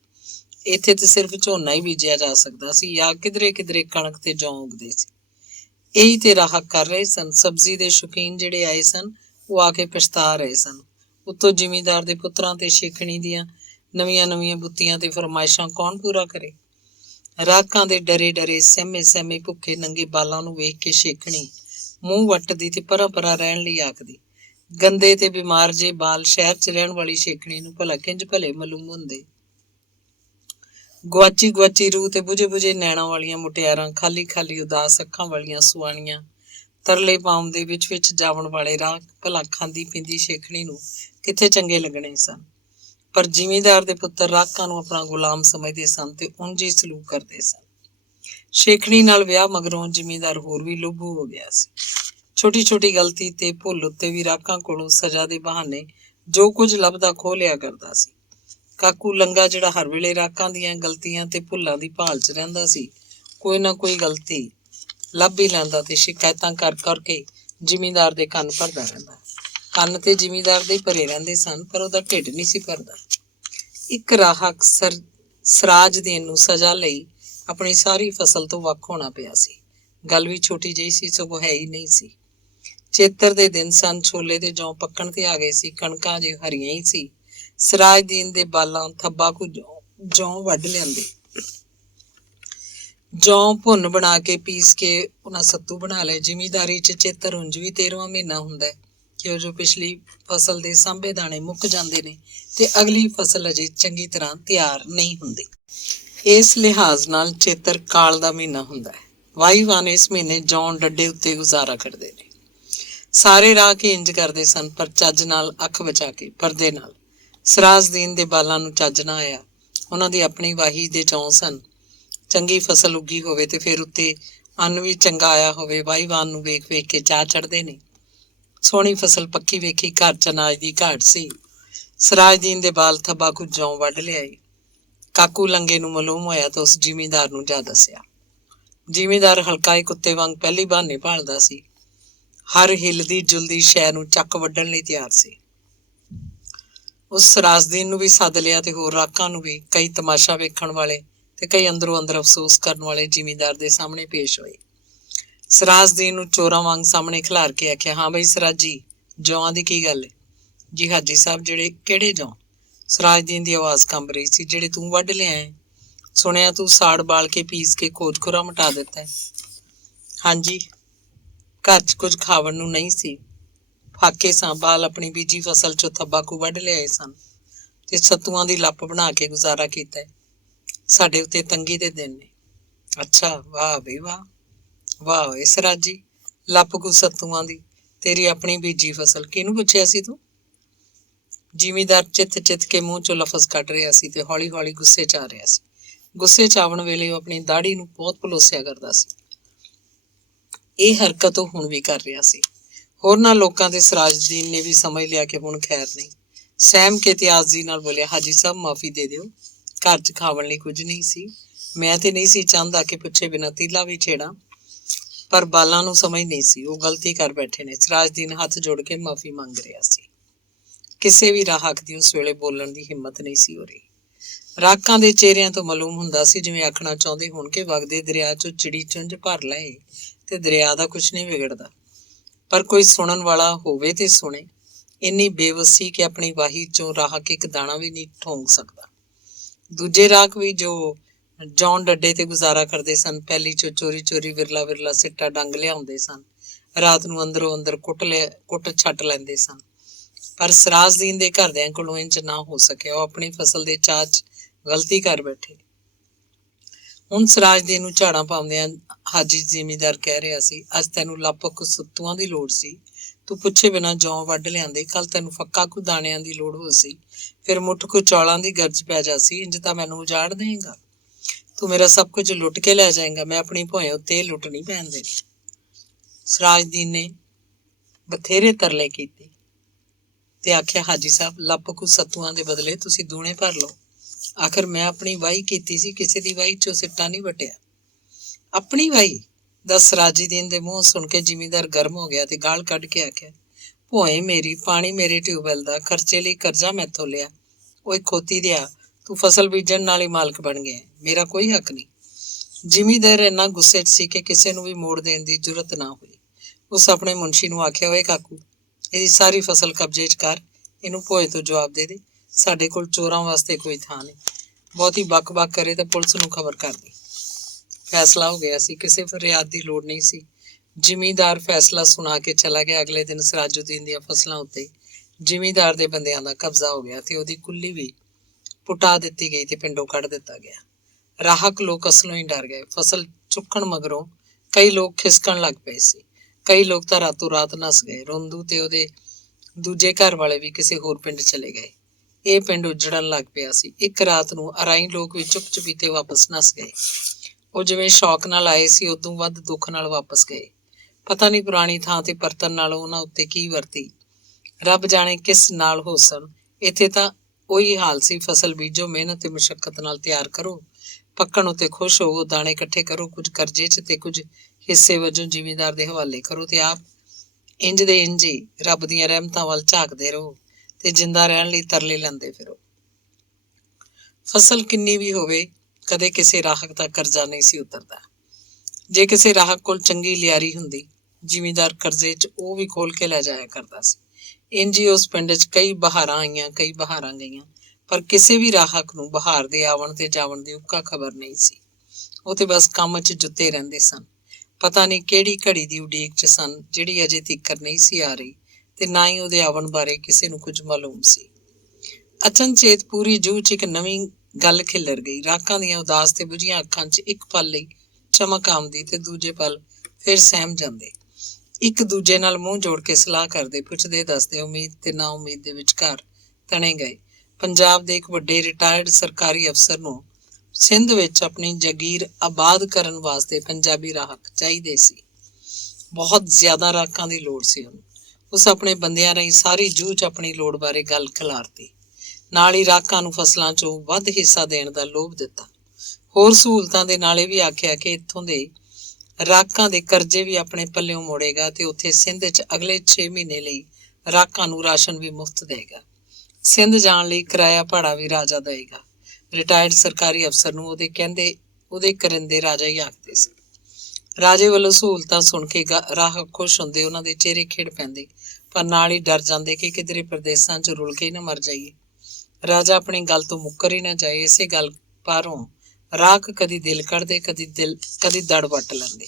ਇੱਥੇ ਤੇ ਸਿਰਫ ਝੋਨਾ ਹੀ ਬੀਜਿਆ ਜਾ ਸਕਦਾ ਸੀ, ਜਾਂ ਕਿਧਰੇ ਕਿਧਰੇ ਕਣਕ ਤੇ ਜੌਂ ਉਗਦੇ ਸੀ। ਇਹੀ ਤੇ ਰਾਹ ਕਰ ਰਹੇ ਸਨ। ਸਬਜ਼ੀ ਦੇ ਸ਼ੌਕੀਨ ਜਿਹੜੇ ਆਏ ਸਨ ਉਹ ਆ ਕੇ ਪਛਤਾ ਰਹੇ ਸਨ। ਉੱਤੋਂ ਜ਼ਿਮੀਂਦਾਰ ਦੇ ਪੁੱਤਰਾਂ ਤੇ ਸ਼ੇਖਣੀ ਦੀਆਂ ਨਵੀਆਂ ਨਵੀਆਂ ਬੁੱਤੀਆਂ ਤੇ ਫਰਮਾਇਸ਼ਾਂ ਕੌਣ ਪੂਰਾ ਕਰੇ? ਰਾਕਾਂ ਦੇ ਡਰੇ ਡਰੇ ਸਹਿਮੇ ਸਹਿਮੇ ਭੁੱਖੇ ਨੰਗੇ ਬਾਲਾਂ ਨੂੰ ਵੇਖ ਕੇ ਸ਼ੇਖਣੀ ਮੂੰਹ ਵੱਟਦੀ ਤੇ ਪਰਾਂ ਪਰਾਂ ਰਹਿਣ ਲਈ ਆਖਦੀ। ਗੰਦੇ ਤੇ ਬਿਮਾਰ ਜੇ ਬਾਲ ਸ਼ਹਿਰ 'ਚ ਰਹਿਣ ਵਾਲੀ ਸ਼ੇਖਣੀ ਨੂੰ ਭਲਾ ਕਿੰਝ ਭਲੇ ਮਾਲੂਮ ਹੁੰਦੇ? ਗੁਆਚੀ ਗੁਆਚੀ ਰੂਹ ਤੇ ਬੁਝੇ ਬੁਝੇ ਨੈਣਾਂ ਵਾਲੀਆਂ ਮੁਟਿਆਰਾਂ, ਖਾਲੀ ਖਾਲੀ ਉਦਾਸ ਅੱਖਾਂ ਵਾਲੀਆਂ ਸੁਆਣੀਆਂ, ਤਰਲੇ ਪਾਉਂਦੇ ਵਿੱਚ ਵਿੱਚ ਜਾਵਣ ਵਾਲੇ ਰਾਹ ਭਲਾ ਖਾਂਦੀ ਪੀਂਦੀ ਸ਼ੇਖਣੀ ਨੂੰ ਕਿੱਥੇ ਚੰਗੇ ਲੱਗਣੇ ਸਨ। ਪਰ ਜ਼ਿਮੀਂਦਾਰ ਦੇ ਪੁੱਤਰ ਰਾਕਾਂ ਨੂੰ ਆਪਣਾ ਗੁਲਾਮ ਸਮਝਦੇ ਸਨ ਤੇ ਉਂਝ ਹੀ ਸਲੂਕ ਕਰਦੇ ਸਨ। ਸ਼ੇਖਣੀ ਨਾਲ ਵਿਆਹ ਮਗਰੋਂ ਜ਼ਿਮੀਂਦਾਰ ਹੋਰ ਵੀ ਲੋਭੂ ਹੋ ਗਿਆ ਸੀ। ਛੋਟੀ ਛੋਟੀ ਗਲਤੀ ਤੇ ਭੁੱਲ ਉੱਤੇ ਵੀ ਰਾਕਾਂ ਕੋਲੋਂ ਸਜ਼ਾ ਦੇ ਬਹਾਨੇ ਜੋ ਕੁਝ ਲੱਭਦਾ ਖੋਹ ਲਿਆ ਕਰਦਾ ਸੀ। ਕਾਕੂ ਲੰਗਾ ਜਿਹੜਾ ਹਰ ਵੇਲੇ ਰਾਕਾਂ ਦੀਆਂ ਗਲਤੀਆਂ ਤੇ ਭੁੱਲਾਂ ਦੀ ਭਾਲ 'ਚ ਰਹਿੰਦਾ ਸੀ, ਕੋਈ ਨਾ ਕੋਈ ਗਲਤੀ ਲੱਭ ਹੀ ਲੈਂਦਾ ਤੇ ਸ਼ਿਕਾਇਤਾਂ ਕਰ ਕਰਕੇ ਜ਼ਿਮੀਂਦਾਰ ਦੇ ਕੰਨ ਭਰਦਾ ਰਹਿੰਦਾ। ਕੰਨ ਤੇ ਜ਼ਿਮੀਂਦਾਰ ਦੇ ਹੀ ਭਰੇ ਰਹਿੰਦੇ ਸਨ, ਪਰ ਉਹਦਾ ਢਿੱਡ ਨਹੀਂ ਸੀ ਭਰਦਾ। ਇੱਕ ਰਾਹਕ ਸਰਾਜ ਦੇਣ ਨੂੰ ਸਜ਼ਾ ਲਈ ਆਪਣੀ ਸਾਰੀ ਫਸਲ ਤੋਂ ਵੱਖ ਹੋਣਾ ਪਿਆ ਸੀ। ਗੱਲ ਵੀ ਛੋਟੀ ਜਿਹੀ ਸੀ, ਸਗੋਂ ਹੈ ਹੀ ਨਹੀਂ ਸੀ। ਚੇਤਰ ਦੇ ਦਿਨ ਸਨ, ਛੋਲੇ ਤੇ ਜੌਂ ਪੱਕਣ ਤੇ ਆ ਗਏ ਸੀ, ਕਣਕਾਂ ਜੇ ਹਰੀਆਂ ਹੀ ਸੀ। ਸਰਾਜਦੀਨ ਦੇ ਬਾਲਾਂ ਥੱਬਾ ਕੁ ਜੌਂ ਵੱਢ ਲਿਆਂਦੇ, ਜੌਂ ਭੁੰਨ ਬਣਾ ਕੇ ਪੀਸ ਕੇ ਉਹਨਾਂ ਸੱਤੂ ਬਣਾ ਲਏ। ਜ਼ਿਮੀਂਦਾਰੀ 'ਚ ਚੇਤਰ ਉਂਝ ਵੀ 13ਵਾਂ ਮਹੀਨਾ ਹੁੰਦਾ ਕਿ ਉਹ ਜੋ ਪਿਛਲੀ ਫਸਲ ਦੇ ਸਾਂਭੇ ਦਾਣੇ ਮੁੱਕ ਜਾਂਦੇ ਨੇ ਤੇ ਅਗਲੀ ਫਸਲ ਅਜੇ ਚੰਗੀ ਤਰ੍ਹਾਂ ਤਿਆਰ ਨਹੀਂ ਹੁੰਦੀ। ਇਸ ਲਿਹਾਜ਼ ਨਾਲ ਚੇਤਰ ਕਾਲ ਦਾ ਮਹੀਨਾ ਹੁੰਦਾ ਹੈ। ਵਾਹੀਵਾਨ ਇਸ ਮਹੀਨੇ ਜੌਂ ਡੱਡੇ ਉੱਤੇ ਗੁਜ਼ਾਰਾ ਕਰਦੇ ਨੇ। ਸਾਰੇ ਰਾਹ ਕੇ ਇੰਜ ਕਰਦੇ ਸਨ, ਪਰ ਚੱਜ ਨਾਲ, ਅੱਖ ਬਚਾ ਕੇ, ਪਰਦੇ ਨਾਲ। ਸਰਾਜਦੀਨ ਦੇ ਬਾਲਾਂ ਨੂੰ ਚੱਜ ਨਾ ਆਇਆ। ਉਹਨਾਂ ਦੀ ਆਪਣੀ ਵਾਹੀ ਦੇ ਚੌਂ ਸਨ। ਚੰਗੀ ਫਸਲ ਉੱਗੀ ਹੋਵੇ ਤੇ ਫਿਰ ਉੱਤੇ ਅੰਨ ਵੀ ਚੰਗਾ ਆਇਆ ਹੋਵੇ, ਵਾਹੀਵਾਨ ਨੂੰ ਵੇਖ ਵੇਖ ਕੇ ਚਾਹ ਚੜ੍ਹਦੇ ਨੇ। ਸੋਹਣੀ ਫਸਲ ਪੱਕੀ ਵੇਖੀ, ਘਰ 'ਚ ਅਨਾਜ ਦੀ ਘਾਟ ਸੀ। ਸਰਾਜਦੀਨ ਦੇ ਬਾਲ ਥੱਬਾ ਕੁ ਜੌਂ ਵੱਢ ਲਿਆਏ। ਕਾਕੂ ਲੰਗੇ ਨੂੰ ਮਾਲੂਮ ਹੋਇਆ ਤਾਂ ਉਸ ਜ਼ਿਮੀਂਦਾਰ ਨੂੰ ਜਾ ਦੱਸਿਆ। ਜ਼ਿਮੀਂਦਾਰ ਹਲਕਾਏ ਕੁੱਤੇ ਵਾਂਗ ਪਹਿਲੀ ਬਹਾਨੇ ਭਾਲਦਾ ਸੀ। ਹਰ ਹਿੱਲਦੀ ਜੁਲਦੀ ਸ਼ੈ ਨੂੰ ਚੱਕ ਵੱਢਣ ਲਈ ਤਿਆਰ ਸੀ। ਉਸ ਸਰਾਜਦੀਨ ਨੂੰ ਵੀ ਸੱਦ ਲਿਆ ਤੇ ਹੋਰ ਰਾਕਾਂ ਨੂੰ ਵੀ। ਕਈ ਤਮਾਸ਼ਾ ਵੇਖਣ ਵਾਲੇ ਤੇ ਕਈ ਅੰਦਰੋਂ ਅੰਦਰ ਅਫਸੋਸ ਕਰਨ ਵਾਲੇ ਜ਼ਿਮੀਂਦਾਰ ਦੇ ਸਾਹਮਣੇ ਪੇਸ਼ ਹੋਏ। ਸਰਾਜਦੀਨ ਨੂੰ ਚੋਰਾਂ ਵਾਂਗ ਸਾਹਮਣੇ ਖਿਲਾਰ ਕੇ ਆਖਿਆ, ਹਾਂ ਬਈ ਸਰਾਜੀ, ਜੌਆਂ ਦੀ ਕੀ ਗੱਲ ਹੈ? ਜੀ ਹਾਜੀ ਸਾਹਿਬ, ਜਿਹੜੇ ਕਿਹੜੇ ਜੌਂ? ਸਰਾਜਦੀਨ ਦੀ ਆਵਾਜ਼ ਕੰਬ ਰਹੀ ਸੀ। ਜਿਹੜੇ ਤੂੰ ਵੱਢ ਲਿਆਏ। ਸੁਣਿਆ ਤੂੰ ਸਾੜ ਬਾਲ ਕੇ ਪੀਸ ਕੇ ਖੋਜ ਖੁਰਾ ਮਿਟਾ ਦਿੱਤਾ ਹੈ। ਹਾਂਜੀ, ਘਰ 'ਚ ਕੁਝ ਖਾਵਣ ਨੂੰ ਨਹੀਂ ਸੀ। ਫਾਕੇ ਸਾਂ, ਬਾਲ ਆਪਣੀ ਬੀਜੀ ਫਸਲ 'ਚੋਂ ਥੱਬਾ ਕੁ ਵੱਢ ਲਿਆਏ ਸਨ ਤੇ ਸੱਤੂਆਂ ਦੀ ਲੱਪ ਬਣਾ ਕੇ ਗੁਜ਼ਾਰਾ ਕੀਤਾ ਹੈ। ਸਾਡੇ ਉੱਤੇ ਤੰਗੀ ਦੇ ਦਿਨ ਨੇ। ਅੱਛਾ, ਵਾਹ ਬਈ ਵਾਹ। ਵਾਹ ਓਏ ਸਰਾਜੀ, ਲੱਪ ਕੁ ਸੱਤੂਆਂ ਦੀ, ਤੇਰੀ ਆਪਣੀ ਬੀਜੀ ਫਸਲ। ਕਿਹਨੂੰ ਪੁੱਛਿਆ ਸੀ ਤੂੰ? ਜ਼ਿਮੀਂਦਾਰ ਚਿੱਤ ਚਿੱਤ ਕੇ ਮੂੰਹ 'ਚੋਂ ਲਫ਼ਜ਼ ਕੱਢ ਰਿਹਾ ਸੀ ਤੇ ਹੌਲੀ ਹੌਲੀ ਗੁੱਸੇ 'ਚ ਆ ਰਿਹਾ ਸੀ। ਗੁੱਸੇ 'ਚ ਆਉਣ ਵੇਲੇ ਉਹ ਆਪਣੀ ਦਾੜੀ ਨੂੰ ਬਹੁਤ ਪਲੋਸਿਆ ਕਰਦਾ ਸੀ। ਇਹ ਹਰਕਤ ਉਹ ਹੁਣ ਵੀ ਕਰ ਰਿਹਾ ਸੀ। ਹੋਰਨਾਂ ਲੋਕਾਂ ਦੇ ਸਰਾਜਦੀਨ ਨੇ ਵੀ ਸਮਝ ਲਿਆ ਕਿ ਹੁਣ ਖੈਰ ਨਹੀਂ। ਸਹਿਮ ਕੇ ਤੇ ਆਜ਼ੀ ਨਾਲ ਬੋਲਿਆ, ਹਾਜੀ ਸਾਹਿਬ ਮਾਫੀ ਦੇ ਦਿਓ, ਘਰ 'ਚ ਖਾਵਣ ਲਈ ਕੁਝ ਨਹੀਂ ਸੀ। ਮੈਂ ਤੇ ਨਹੀਂ ਸੀ ਚਾਹੁੰਦਾ ਕਿ ਪੁੱਛੇ ਬਿਨਾਂ ਤੀਲਾ ਵੀ ਛੇੜਾਂ, ਪਰ ਬਾਲਾਂ ਨੂੰ ਸਮਝ ਨਹੀਂ ਸੀ, ਉਹ ਗਲਤੀ ਕਰ ਬੈਠੇ ਨੇ। ਸਰਾਜਦੀਨ ਹੱਥ ਜੋੜ ਕੇ ਮਾਫੀ ਮੰਗ ਰਿਹਾ ਸੀ। ਕਿਸੇ ਵੀ ਰਾਹਕ ਦੀ ਉਸ ਵੇਲੇ ਬੋਲਣ ਦੀ ਹਿੰਮਤ ਨਹੀਂ ਸੀ ਹੋ ਰਹੀ। ਰਾਕਾਂ ਦੇ ਚਿਹਰਿਆਂ ਤੋਂ ਮਾਲੂਮ ਹੁੰਦਾ ਸੀ ਜਿਵੇਂ ਆਖਣਾ ਚਾਹੁੰਦੇ ਹੋਣ ਕਿ ਵਗਦੇ ਦਰਿਆ 'ਚੋਂ ਚਿੜੀ ਚੁੰਝ ਭਰ ਲਏ ਤੇ ਦਰਿਆ ਦਾ ਕੁਝ ਨਹੀਂ ਵਿਗੜਦਾ, ਪਰ ਕੋਈ ਸੁਣਨ ਵਾਲਾ ਹੋਵੇ ਤੇ ਸੁਣੇ। ਇੰਨੀ ਬੇਵੱਸੀ ਕਿ ਆਪਣੀ ਵਾਹੀ 'ਚੋਂ ਰਾਹਕ ਇੱਕ ਦਾਣਾ ਵੀ ਨਹੀਂ ਠੋਂਕ ਸਕਦਾ। ਦੂਜੇ ਰਾਹਕ ਵੀ ਜੋ ਜੌਂ ਡੱਡੇ ਤੇ ਗੁਜ਼ਾਰਾ ਕਰਦੇ ਸਨ, ਪਹਿਲੀ 'ਚੋਂ ਚੋਰੀ ਚੋਰੀ ਵਿਰਲਾ ਵਿਰਲਾ ਸਿੱਟਾ ਡੰਗ ਲਿਆਉਂਦੇ ਸਨ। ਰਾਤ ਨੂੰ ਅੰਦਰੋਂ ਅੰਦਰ ਕੁੱਟ ਛੱਟ ਲੈਂਦੇ ਸਨ। ਪਰ ਸਰਾਜਦੀਨ ਦੇ ਘਰਦਿਆਂ ਕੋਲੋਂ ਇੰਝ ਨਾ ਹੋ ਸਕਿਆ। ਉਹ ਆਪਣੀ ਫਸਲ ਦੇ ਚਾਅ 'ਚ ਗਲਤੀ ਕਰ ਬੈਠੇ। ਹੁਣ ਸਰਾਜਦੀਨ ਨੂੰ ਝਾੜਾਂ ਪਾਉਂਦਿਆਂ ਹਾਜੀ ਜ਼ਿਮੀਂਦਾਰ ਕਹਿ ਰਿਹਾ ਸੀ, ਅੱਜ ਤੈਨੂੰ ਲੱਪ ਕੁ ਸੱਤੂਆਂ ਦੀ ਲੋੜ ਸੀ, ਤੂੰ ਪੁੱਛੇ ਬਿਨਾਂ ਜੌਂ ਵੱਢ ਲਿਆਂਦੇ। ਕੱਲ ਤੈਨੂੰ ਫੱਕਾ ਕੁ ਦਾਣਿਆਂ ਦੀ ਲੋੜ ਹੋ ਸੀ, ਫਿਰ ਮੁੱਠ ਕੁ ਚੌਲਾਂ ਦੀ ਗਰਜ ਪੈ ਜਾਸੀ। ਇੰਝ ਤਾਂ ਮੈਨੂੰ ਉਜਾੜ ਦੇਂਗਾ, ਤੂੰ ਮੇਰਾ ਸਭ ਕੁਝ ਲੁੱਟ ਕੇ ਲੈ ਜਾਏਗਾ। ਮੈਂ ਆਪਣੀ ਭੋਏ ਉੱਤੇ ਲੁੱਟ ਨਹੀਂ ਪੈਣ ਦੇਣੀ। ਸਰਾਜਦੀਨ ਨੇ ਬਥੇਰੇ ਤਰਲੇ ਕੀਤੇ ਤੇ ਆਖਿਆ, ਹਾਜੀ ਸਾਹਿਬ, ਲੱਪ ਕੁ ਸੱਤੂਆਂ ਦੇ ਬਦਲੇ ਤੁਸੀਂ ਦੂਣੇ ਭਰ ਲਓ। ਆਖਰ ਮੈਂ ਆਪਣੀ ਵਾਹੀ ਕੀਤੀ ਸੀ, ਕਿਸੇ ਦੀ ਵਾਹੀ 'ਚੋਂ ਸਿੱਟਾ ਨਹੀਂ ਵੱਟਿਆ। ਆਪਣੀ ਵਾਹੀ? ਦੱਸ। ਸਰਾਜਦੀਨ ਦੇ ਮੂੰਹ ਸੁਣ ਕੇ ਜ਼ਿਮੀਂਦਾਰ ਗਰਮ ਹੋ ਗਿਆ ਤੇ ਗਾਲ ਕੱਢ ਕੇ ਆਖਿਆ, ਭੋਏ ਮੇਰੀ, ਪਾਣੀ ਮੇਰੇ ਟਿਊਬਵੈੱਲ ਦਾ, ਖਰਚੇ ਲਈ ਕਰਜ਼ਾ ਮੈਥੋਂ ਲਿਆ। ਓਏ ਖੋਤੀ ਦਿਆ, ਤੂੰ ਫਸਲ ਬੀਜਣ ਨਾਲ ਹੀ ਮਾਲਕ ਬਣ ਗਿਆ, ਮੇਰਾ ਕੋਈ ਹੱਕ ਨਹੀਂ। ਜ਼ਿਮੀਂਦਾਰ ਇੰਨਾ ਗੁੱਸੇ 'ਚ ਸੀ ਕਿ ਕਿਸੇ ਨੂੰ ਵੀ ਮੋੜ ਦੇਣ ਦੀ ਜੁਰਤ ਨਾ ਹੋਈ। ਉਸ ਆਪਣੇ ਮੁਨਸ਼ੀ ਨੂੰ ਆਖਿਆ, ਓਏ ਕਾਕੂ, ਇਹਦੀ ਸਾਰੀ ਫਸਲ ਕਬਜ਼ੇ 'ਚ ਕਰ, ਇਹਨੂੰ ਭੋਏ ਤੋਂ ਜਵਾਬ ਦੇ ਦੇ। ਸਾਡੇ ਕੋਲ ਚੋਰਾਂ ਵਾਸਤੇ ਕੋਈ ਥਾਂ ਨਹੀਂ। ਬਹੁਤੀ ਬੱਕ ਬੱਕ ਕਰੇ ਤਾਂ ਪੁਲਿਸ ਨੂੰ ਖਬਰ ਕਰ ਦੇ। ਫੈਸਲਾ ਹੋ ਗਿਆ ਸੀ, ਕਿਸੇ ਫਰਿਆਦ ਦੀ ਲੋੜ ਨਹੀਂ ਸੀ। ਜ਼ਿਮੀਂਦਾਰ ਫੈਸਲਾ ਸੁਣਾ ਕੇ ਚਲਾ ਗਿਆ। ਅਗਲੇ ਦਿਨ ਸਰਾਜੁਦੀਨ ਦੀਆਂ ਫਸਲਾਂ ਉੱਤੇ ਜ਼ਿਮੀਂਦਾਰ ਦੇ ਬੰਦਿਆਂ ਦਾ ਕਬਜ਼ਾ ਹੋ ਗਿਆ ਤੇ ਉਹਦੀ ਕੁੱਲੀ ਵੀ ਪੁਟਾ ਦਿੱਤੀ ਗਈ ਤੇ ਪਿੰਡੋਂ ਕੱਢ ਦਿੱਤਾ ਗਿਆ। ਰਾਹਕ ਲੋਕ ਅਸਲੋਂ ਹੀ ਡਰ ਗਏ। ਫਸਲ ਚੁੱਕਣ ਮਗਰੋਂ ਕਈ ਲੋਕ ਖਿਸਕਣ ਲੱਗ ਪਏ ਸੀ। ਕਈ ਲੋਕ ਤਾਂ ਰਾਤੋਂ ਰਾਤ ਨੱਸ ਗਏ। ਰੋਂਦੂ ਤੇ ਉਹਦੇ ਦੂਜੇ ਘਰ ਵਾਲੇ ਵੀ ਕਿਸੇ ਹੋਰ ਪਿੰਡ ਚਲੇ ਗਏ। ਇਹ ਪਿੰਡ ਉੱਜੜਨ ਲੱਗ ਪਿਆ ਸੀ। ਇੱਕ ਰਾਤ ਨੂੰ ਅਰਾਈ ਲੋਕ ਵੀ ਚੁੱਪ ਚੁਪੀਤੇ ਵਾਪਸ ਨੱਸ ਗਏ। ਉਹ ਜਿਵੇਂ ਸ਼ੌਕ ਨਾਲ ਆਏ ਸੀ, ਉਦੋਂ ਵੱਧ ਦੁੱਖ ਨਾਲ ਵਾਪਸ ਗਏ। ਪਤਾ ਨਹੀਂ ਪੁਰਾਣੀ ਥਾਂ ਤੇ ਪਰਤਣ ਨਾਲੋਂ ਉਹਨਾਂ ਉੱਤੇ ਕੀ ਵਰਤੀ। ਰੱਬ ਜਾਣੇ ਕਿਸ ਨਾਲ ਹੋਸਣ। ਇੱਥੇ ਤਾਂ ਉਹੀ ਹਾਲ ਸੀ। ਫਸਲ ਬੀਜੋ, ਮਿਹਨਤ ਤੇ ਮੁਸ਼ੱਕਤ ਨਾਲ ਤਿਆਰ ਕਰੋ, ਪੱਕਣ ਉੱਤੇ ਖੁਸ਼ ਹੋਵੋ, ਦਾਣੇ ਇਕੱਠੇ ਕਰੋ, ਕੁਝ ਕਰਜ਼ੇ 'ਚ ਤੇ ਕੁਝ ਹਿੱਸੇ ਵਜੋਂ ਜ਼ਿਮੀਂਦਾਰ ਦੇ ਹਵਾਲੇ ਕਰੋ ਤੇ ਆਪ ਇੰਜ ਦੇ ਇੰਜ ਹੀ ਰੱਬ ਦੀਆਂ ਰਹਿਮਤਾਂ ਵੱਲ ਝਾਕਦੇ ਰਹੋ ਤੇ ਜਿੰਦਾ ਰਹਿਣ ਲਈ ਤਰਲੇ ਲੈਂਦੇ ਫਿਰੋ। ਫਸਲ ਕਿੰਨੀ ਵੀ ਹੋਵੇ, ਕਦੇ ਕਿਸੇ ਰਾਹਕ ਦਾ ਕਰਜ਼ਾ ਨਹੀਂ ਸੀ ਉਤਰਦਾ। ਜੇ ਕਿਸੇ ਰਾਹਕ ਕੋਲ ਚੰਗੀ ਲਿਆਰੀ ਹੁੰਦੀ, ਜ਼ਿਮੀਂਦਾਰ ਕਰਜ਼ੇ 'ਚ ਉਹ ਵੀ ਖੋਲ ਕੇ ਲੈ ਜਾਇਆ ਕਰਦਾ ਸੀ। ਇੰਝ ਹੀ ਉਸ ਪਿੰਡ 'ਚ ਕਈ ਬਹਾਰਾਂ ਆਈਆਂ, ਕਈ ਬਹਾਰਾਂ ਗਈਆਂ, ਪਰ ਕਿਸੇ ਵੀ ਰਾਹਕ ਨੂੰ ਬਹਾਰ ਦੇ ਆਵਣ ਤੇ ਜਾਵਣ ਦੀ ਉੱਕਾ ਖਬਰ ਨਹੀਂ ਸੀ। ਉਹ ਤੇ ਬਸ ਕੰਮ 'ਚ ਜੁੱਤੇ ਰਹਿੰਦੇ ਸਨ। ਪਤਾ ਨਹੀਂ ਕਿਹੜੀ ਘੜੀ ਦੀ ਉਡੀਕ 'ਚ ਸਨ, ਜਿਹੜੀ ਅਜੇ ਤੀਕਰ ਨਹੀਂ ਸੀ ਆ ਰਹੀ, ਤੇ ਨਾ ਹੀ ਉਹਦੇ ਆਵਣ ਬਾਰੇ ਕਿਸੇ ਨੂੰ ਕੁਝ ਮਾਲੂਮ ਸੀ। ਅਚਨਚੇਤ ਪੂਰੀ ਜੂਹ 'ਚ ਇੱਕ ਨਵੀਂ ਗੱਲ ਖਿੱਲਰ ਗਈ। ਰਾਕਾਂ ਦੀਆਂ ਉਦਾਸ ਤੇ ਬੁਝੀਆਂ ਅੱਖਾਂ 'ਚ ਇੱਕ ਪਲ ਲਈ ਚਮਕ ਆਉਂਦੀ ਤੇ ਦੂਜੇ ਪਲ ਫਿਰ ਸਹਿਮ ਜਾਂਦੇ। ਇੱਕ ਦੂਜੇ ਨਾਲ ਮੂੰਹ ਜੋੜ ਕੇ ਸਲਾਹ ਕਰਦੇ, ਪੁੱਛਦੇ ਦੱਸਦੇ, ਉਮੀਦ ਤੇ ਨਾ ਉਮੀਦ ਦੇ ਵਿਚਕਾਰ ਤਣੇ ਗਏ। ਪੰਜਾਬ ਦੇ ਇੱਕ ਵੱਡੇ ਰਿਟਾਇਰਡ ਸਰਕਾਰੀ ਅਫਸਰ ਨੂੰ ਸਿੰਧ ਵਿੱਚ ਆਪਣੀ ਜਾਗੀਰ ਆਬਾਦ ਕਰਨ ਵਾਸਤੇ ਪੰਜਾਬੀ ਰਾਹਕ ਚਾਹੀਦੇ ਸੀ। ਬਹੁਤ ਜ਼ਿਆਦਾ ਰਾਕਾਂ ਦੀ ਲੋੜ ਸੀ ਉਹਨੂੰ। ਉਸ ਆਪਣੇ ਬੰਦਿਆਂ ਰਾਹੀਂ ਸਾਰੀ ਜੂਹ 'ਚ ਆਪਣੀ ਲੋੜ ਬਾਰੇ ਗੱਲ ਖਿਲਾਰਤੀ। ਨਾਲ ਹੀ ਰਾਕਾਂ ਨੂੰ ਫਸਲਾਂ 'ਚੋਂ ਵੱਧ ਹਿੱਸਾ ਦੇਣ ਦਾ ਲੋਭ ਦਿੱਤਾ। ਹੋਰ ਸਹੂਲਤਾਂ ਦੇ ਨਾਲੇ ਵੀ ਆਖਿਆ ਕਿ ਇੱਥੋਂ ਦੇ ਰਾਕਾਂ ਦੇ ਕਰਜ਼ੇ ਵੀ ਆਪਣੇ ਪੱਲਿਓਂ ਮੋੜੇਗਾ ਤੇ ਉੱਥੇ ਸਿੰਧ 'ਚ ਅਗਲੇ 6 ਮਹੀਨੇ ਲਈ ਰਾਕਾਂ ਨੂੰ ਰਾਸ਼ਨ ਵੀ ਮੁਫਤ ਦੇਗਾ। ਸਿੰਧ ਜਾਣ ਲਈ ਕਿਰਾਇਆ ਭਾੜਾ ਵੀ ਰਾਜਾ ਦੇਏਗਾ। ਰਿਟਾਇਰਡ ਸਰਕਾਰੀ ਅਫਸਰ ਨੂੰ ਉਹਦੇ ਕਰਿੰਦੇ ਰਾਜਾ ਹੀ ਆਖਦੇ ਸੀ। ਰਾਜੇ ਵੱਲੋਂ ਸਹੂਲਤਾਂ ਸੁਣ ਕੇ ਰਾਹਕ ਖੁਸ਼ ਹੁੰਦੇ, ਉਹਨਾਂ ਦੇ ਚਿਹਰੇ ਖਿੜ ਪੈਂਦੇ, ਪਰ ਨਾਲ ਹੀ ਡਰ ਜਾਂਦੇ ਕਿ ਕਿਧਰੇ ਪ੍ਰਦੇਸਾਂ 'ਚ ਰੁਲ ਕੇ ਹੀ ਨਾ ਮਰ ਜਾਈਏ। ਰਾਜਾ ਆਪਣੀ ਗੱਲ ਤੋਂ ਮੁੱਕਰ ਹੀ ਨਾ ਜਾਏ। ਇਸੇ ਗੱਲ ਪਾਰੋਂ ਰਾਹਕ ਕਦੀ ਦਿਲ ਕੱਢਦੇ, ਕਦੀ ਦੜ ਵੱਟ ਲੈਂਦੇ।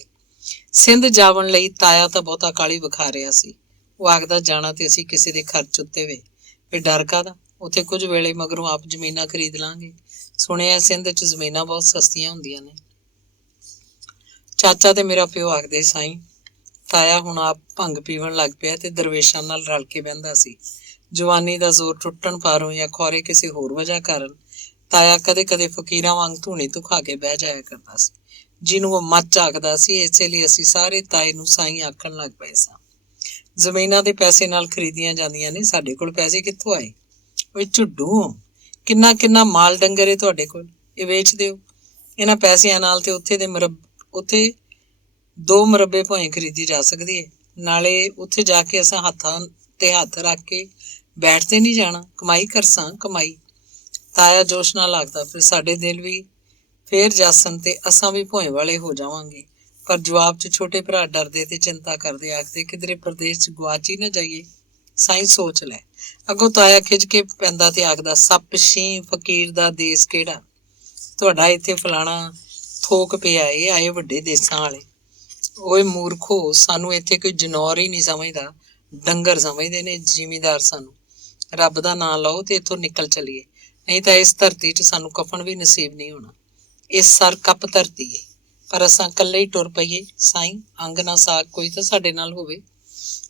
ਸਿੰਧ ਜਾਵਣ ਲਈ ਤਾਇਆ ਤਾਂ ਬਹੁਤਾ ਕਾਹਲੀ ਵਿਖਾ ਰਿਹਾ ਸੀ। ਉਹ ਆਖਦਾ, ਜਾਣਾ ਤੇ ਅਸੀਂ ਕਿਸੇ ਦੇ ਖਰਚ ਉੱਤੇ ਵੇ ਡਰ ਕਾਹਦਾ, ਉੱਥੇ ਕੁਝ ਵੇਲੇ ਮਗਰੋਂ ਆਪ ਜ਼ਮੀਨਾਂ ਖਰੀਦ ਲਾਂਗੇ। ਸੁਣਿਆ ਸਿੰਧ 'ਚ ਜ਼ਮੀਨਾਂ ਬਹੁਤ ਸਸਤੀਆਂ ਹੁੰਦੀਆਂ ਨੇ। ਚਾਚਾ ਤੇ ਮੇਰਾ ਪਿਓ ਆਖਦੇ, ਸਾਈਂ। ਤਾਇਆ ਹੁਣ ਆਪ ਭੰਗ ਪੀਵਣ ਲੱਗ ਪਿਆ ਤੇ ਦਰਵੇਸ਼ਾਂ ਨਾਲ ਰਲ ਕੇ ਬਹਿੰਦਾ ਸੀ। ਜਵਾਨੀ ਦਾ ਜ਼ੋਰ ਟੁੱਟਣ ਪਾਰੋਂ ਜਾਂ ਖੌਰੇ ਕਿਸੇ ਹੋਰ ਵਜ੍ਹਾ ਕਾਰਨ ਤਾਇਆ ਕਦੇ ਕਦੇ ਫਕੀਰਾਂ ਵਾਂਗ ਧੂਣੀ ਤੋਂ ਖਾ ਕੇ ਬਹਿ ਜਾਇਆ ਕਰਦਾ ਸੀ, ਜਿਹਨੂੰ ਉਹ ਮੱਚ ਆਖਦਾ ਸੀ। ਇਸੇ ਲਈ ਅਸੀਂ ਸਾਰੇ ਤਾਏ ਨੂੰ ਸਾਈਂ ਆਖਣ ਲੱਗ ਪਏ ਸਾਂ। ਜ਼ਮੀਨਾਂ ਦੇ ਪੈਸੇ ਨਾਲ ਖਰੀਦੀਆਂ ਜਾਂਦੀਆਂ ਨੇ, ਸਾਡੇ ਕੋਲ ਪੈਸੇ ਕਿੱਥੋਂ ਆਏ? ਓਏ ਝੁੱਡੂ, ਕਿੰਨਾ ਕਿੰਨਾ ਮਾਲ ਡੰਗਰ ਏ ਤੁਹਾਡੇ ਕੋਲ, ਇਹ ਵੇਚ ਦਿਓ। ਇਹਨਾਂ ਪੈਸਿਆਂ ਨਾਲ ਤੇ ਉੱਥੇ 2 ਮੁਰੱਬੇ ਭੋਏ ਖਰੀਦੀ ਜਾ ਸਕਦੀ ਹੈ। ਨਾਲੇ ਉੱਥੇ ਜਾ ਕੇ ਅਸਾਂ ਹੱਥਾਂ ਤੇ ਹੱਥ ਰੱਖ ਕੇ ਬੈਠ ਤੇ ਨਹੀਂ ਜਾਣਾ, ਕਮਾਈ ਕਰਸਾਂ ਕਮਾਈ। ਤਾਇਆ ਜੋਸ਼ ਨਾਲ ਆਖਦਾ, ਫਿਰ ਸਾਡੇ ਦਿਲ ਵੀ ਫੇਰ ਜਾਸਨ ਤੇ ਅਸਾਂ ਵੀ ਭੋਏ ਵਾਲੇ ਹੋ ਜਾਵਾਂਗੇ। ਪਰ ਜਵਾਬ 'ਚ ਛੋਟੇ ਭਰਾ ਡਰਦੇ ਤੇ ਚਿੰਤਾ ਕਰਦੇ, ਆਖਦੇ, ਕਿਧਰੇ ਪ੍ਰਦੇਸ਼ 'ਚ ਗੁਆਚ ਹੀ ਨਾ ਜਾਈਏ। ਸਾਈਂ ਸੋਚ ਲੈ। ਅੱਗੋਂ ਤਾਇਆ ਖਿੱਚ ਕੇ ਪੈਂਦਾ ਤੇ ਆਖਦਾ, ਸੱਪ ਸ਼ੀਂ ਫਕੀਰ ਦਾ ਦੇਸ ਕਿਹੜਾ? ਤੁਹਾਡਾ ਇੱਥੇ ਫਲਾਣਾ ਥੋਕ ਪਿਆ ਏ, ਆਏ ਵੱਡੇ ਦੇਸਾਂ ਵਾਲੇ। ਓਏ ਮੂਰਖੋ, ਸਾਨੂੰ ਇੱਥੇ ਕੋਈ ਜਨੌਰ ਹੀ ਨਹੀਂ ਸਮਝਦਾ, ਡੰਗਰ ਸਮਝਦੇ ਨੇ ਜ਼ਿਮੀਂਦਾਰ ਸਾਨੂੰ। ਰੱਬ ਦਾ ਨਾਂ ਲਓ ਤੇ ਇੱਥੋਂ ਨਿਕਲ ਚੱਲੀਏ, ਨਹੀਂ ਤਾਂ ਇਸ ਧਰਤੀ 'ਚ ਸਾਨੂੰ ਕਫਨ ਵੀ ਨਸੀਬ ਨਹੀਂ ਹੋਣਾ। ਇਸ ਸਰ ਕੱਪ ਧਰਤੀ ਏ, ਪਰ ਅਸਾਂ ਇਕੱਲੇ ਹੀ ਟੁਰ ਪਈਏ। ਸਾਈਂ, ਅੰਗ ਨਾ ਸਾਕ ਕੋਈ ਤਾਂ ਸਾਡੇ ਨਾਲ ਹੋਵੇ।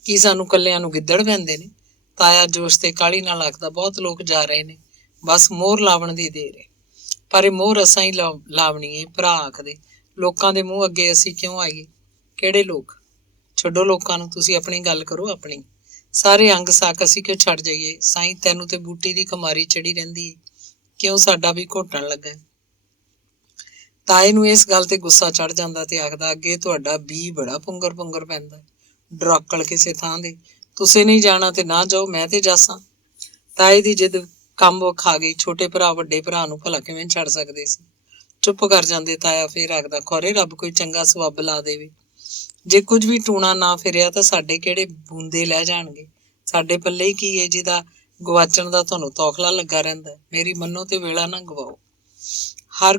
ਕੀ ਸਾਨੂੰ ਇਕੱਲਿਆਂ ਨੂੰ ਗਿੱਦੜ ਪੈਂਦੇ ਨੇ? ਤਾਇਆ ਜੋਸ਼ ਤੇ ਕਾਹਲੀ ਨਾਲ ਆਖਦਾ, ਬਹੁਤ ਲੋਕ ਜਾ ਰਹੇ ਨੇ, ਬਸ ਮੋਹਰ ਲਾਵਣ ਦੀ ਦੇਰ ਏ। ਪਰ ਇਹ ਮੋਹਰ ਅਸਾਂ ਹੀ ਲਾਵਣੀ ਏ। ਭਰਾ ਆਖਦੇ, ਲੋਕਾਂ ਦੇ ਮੂੰਹ ਅੱਗੇ ਅਸੀਂ ਕਿਉਂ ਆਈਏ? ਕਿਹੜੇ ਲੋਕ? ਛੱਡੋ ਲੋਕਾਂ ਨੂੰ, ਤੁਸੀਂ ਆਪਣੀ ਗੱਲ ਕਰੋ, ਆਪਣੀ। ਸਾਰੇ ਅੰਗ ਸਾਕ ਅਸੀਂ ਕਿਉਂ ਛੱਡ ਜਾਈਏ? ਸਾਈਂ, ਤੈਨੂੰ ਤੇ ਬੂਟੀ ਦੀ ਖੁਮਾਰੀ ਚੜੀ ਰਹਿੰਦੀ ਏ, ਕਿਉਂ ਸਾਡਾ ਵੀ ਘੋਟਣ ਲੱਗਾ? ਤਾਏ ਨੂੰ ਇਸ ਗੱਲ ਤੇ ਗੁੱਸਾ ਚੜ ਜਾਂਦਾ ਤੇ ਆਖਦਾ, ਅੱਗੇ ਤੁਹਾਡਾ ਬੀ ਬੜਾ ਪੁੰਗਰ ਪੈਂਦਾ, ਡਰਾਕਲ ਕਿਸੇ ਥਾਂ ਦੇ। ਤੁਸੀਂ ਨਹੀਂ ਜਾਣਾ ਤੇ ਨਾ ਜਾਓ, ਮੈਂ ਤੇ ਜਾਸਾਂ। ਤਾਏ ਦੀ ਜਿੱਦ ਕੰਮ ਵਿਖਾ ਗਈ। ਛੋਟੇ ਭਰਾ ਵੱਡੇ ਭਰਾ ਨੂੰ ਭਲਾ ਕਿਵੇਂ ਛੱਡ ਸਕਦੇ ਸੀ? ਚੁੱਪ ਕਰ ਜਾਂਦੇ। ਤਾਇਆ ਫੇਰ ਆਖਦਾ, ਖੌਰੇ ਰੱਬ ਕੋਈ ਚੰਗਾ ਸਬੱਬ ਲਾ ਦੇਵੇ। ਜੇ ਕੁਝ ਵੀ ਟੂਣਾ ਨਾ ਫਿਰਿਆ ਤਾਂ ਸਾਡੇ ਕਿਹੜੇ ਬੂੰਦੇ ਲੈ ਜਾਣਗੇ? ਸਾਡੇ ਪੱਲੇ ਹੀ ਕੀ ਏ ਜਿਹਦਾ ਗਵਾਚਣ ਦਾ ਤੁਹਾਨੂੰ ਤੌਖਲਾ ਲੱਗਾ ਰਹਿੰਦਾ? ਮੇਰੀ ਮੰਨੋ ਤੇ ਵੇਲਾ ਨਾ ਗਵਾਓ। ਹਰ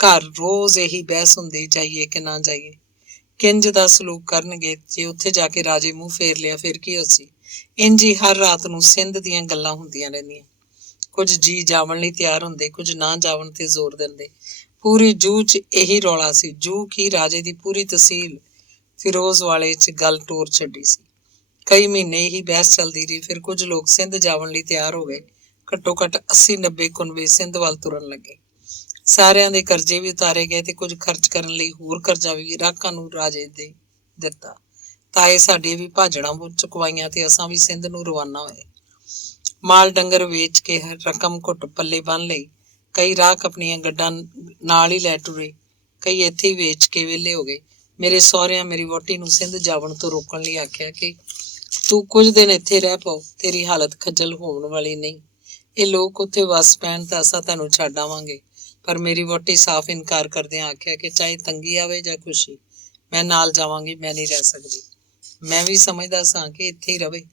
ਘਰ ਰੋਜ਼ ਇਹੀ ਬਹਿਸ ਹੁੰਦੀ, ਜਾਈਏ ਕਿ ਨਾ ਜਾਈਏ, ਕਿੰਜ ਦਾ ਸਲੂਕ ਕਰਨਗੇ। ਜੇ ਉੱਥੇ ਜਾ ਕੇ ਰਾਜੇ ਮੂੰਹ ਫੇਰ ਲਿਆ ਫਿਰ ਕੀ ਹੋਸੀ? ਇੰਝ ਹੀ ਹਰ ਰਾਤ ਨੂੰ ਸਿੰਧ ਦੀਆਂ ਗੱਲਾਂ ਹੁੰਦੀਆਂ ਰਹਿੰਦੀਆਂ। ਕੁਝ ਜੀ ਜਾਵਣ ਲਈ ਤਿਆਰ ਹੁੰਦੇ, ਕੁਝ ਨਾ ਜਾਵਣ ਤੇ ਜ਼ੋਰ ਦਿੰਦੇ। ਪੂਰੀ ਜੂਹ 'ਚ ਇਹੀ ਰੌਲਾ ਸੀ। ਜੂਹ ਕੀ, ਰਾਜੇ ਦੀ ਪੂਰੀ ਤਹਿਸੀਲ ਫਿਰੋਜ਼ ਵਾਲੇ 'ਚ ਗੱਲ ਟੋਰ ਛੱਡੀ ਸੀ। ਕਈ ਮਹੀਨੇ ਇਹੀ ਬਹਿਸ ਚੱਲਦੀ ਰਹੀ। ਫਿਰ ਕੁਝ ਲੋਕ ਸਿੰਧ ਜਾਵਣ ਲਈ ਤਿਆਰ ਹੋ ਗਏ। ਘੱਟੋ ਘੱਟ 80-90 ਕੁਨਵੇ ਸਿੰਧ ਵੱਲ ਤੁਰਨ ਲੱਗੇ। ਸਾਰਿਆਂ ਦੇ ਕਰਜ਼ੇ ਵੀ ਉਤਾਰੇ ਗਏ ਤੇ ਕੁਝ ਖਰਚ ਕਰਨ ਲਈ ਹੋਰ ਕਰਜ਼ਾ ਵੀ ਰਾਕਾਂ ਨੂੰ ਰਾਜੇ ਦੇ ਦਿੱਤਾ। ਤਾਏ ਸਾਡੇ ਵੀ ਭਾਜੜਾਂ ਚੁਕਵਾਈਆਂ ਤੇ ਅਸਾਂ ਵੀ ਸਿੰਧ ਨੂੰ ਰਵਾਨਾ ਹੋਏ। ਮਾਲ ਡੰਗਰ ਵੇਚ ਕੇ ਰਕਮ ਘੁੱਟ ਪੱਲੇ ਬੰਨ ਲਈ। ਕਈ ਰਾਹ ਆਪਣੀਆਂ ਗੱਡਾਂ ਨਾਲ ਹੀ ਲੈ ਟੁਰੇ, ਕਈ ਇੱਥੇ ਹੀ ਵੇਚ ਕੇ ਵਿਹਲੇ ਹੋ ਗਏ। ਮੇਰੇ ਸਹੁਰਿਆਂ ਮੇਰੀ ਵਹੁਟੀ ਨੂੰ ਸਿੰਧ ਜਾਵਣ ਤੋਂ ਰੋਕਣ ਲਈ ਆਖਿਆ ਕਿ ਤੂੰ ਕੁਝ ਦਿਨ ਇੱਥੇ ਰਹਿ ਪਾਓ, ਤੇਰੀ ਹਾਲਤ ਖੱਜਲ ਹੋਣ ਵਾਲੀ ਨਹੀਂ। ਇਹ ਲੋਕ ਉੱਥੇ ਵਸ ਪੈਣ ਤਾਂ ਅਸਾਂ ਤੁਹਾਨੂੰ ਛੱਡ ਆਵਾਂਗੇ। ਪਰ ਮੇਰੀ ਵਹੁਟੀ ਸਾਫ਼ ਇਨਕਾਰ ਕਰਦਿਆਂ ਆਖਿਆ ਕਿ ਚਾਹੇ ਤੰਗੀ ਆਵੇ ਜਾਂ ਖੁਸ਼ੀ, ਮੈਂ ਨਾਲ ਜਾਵਾਂਗੀ, ਮੈਂ ਨਹੀਂ ਰਹਿ ਸਕਦੀ। ਮੈਂ ਵੀ ਸਮਝਦਾ ਸਾਂ ਕਿ ਇੱਥੇ ਹੀ ਰਵੇ,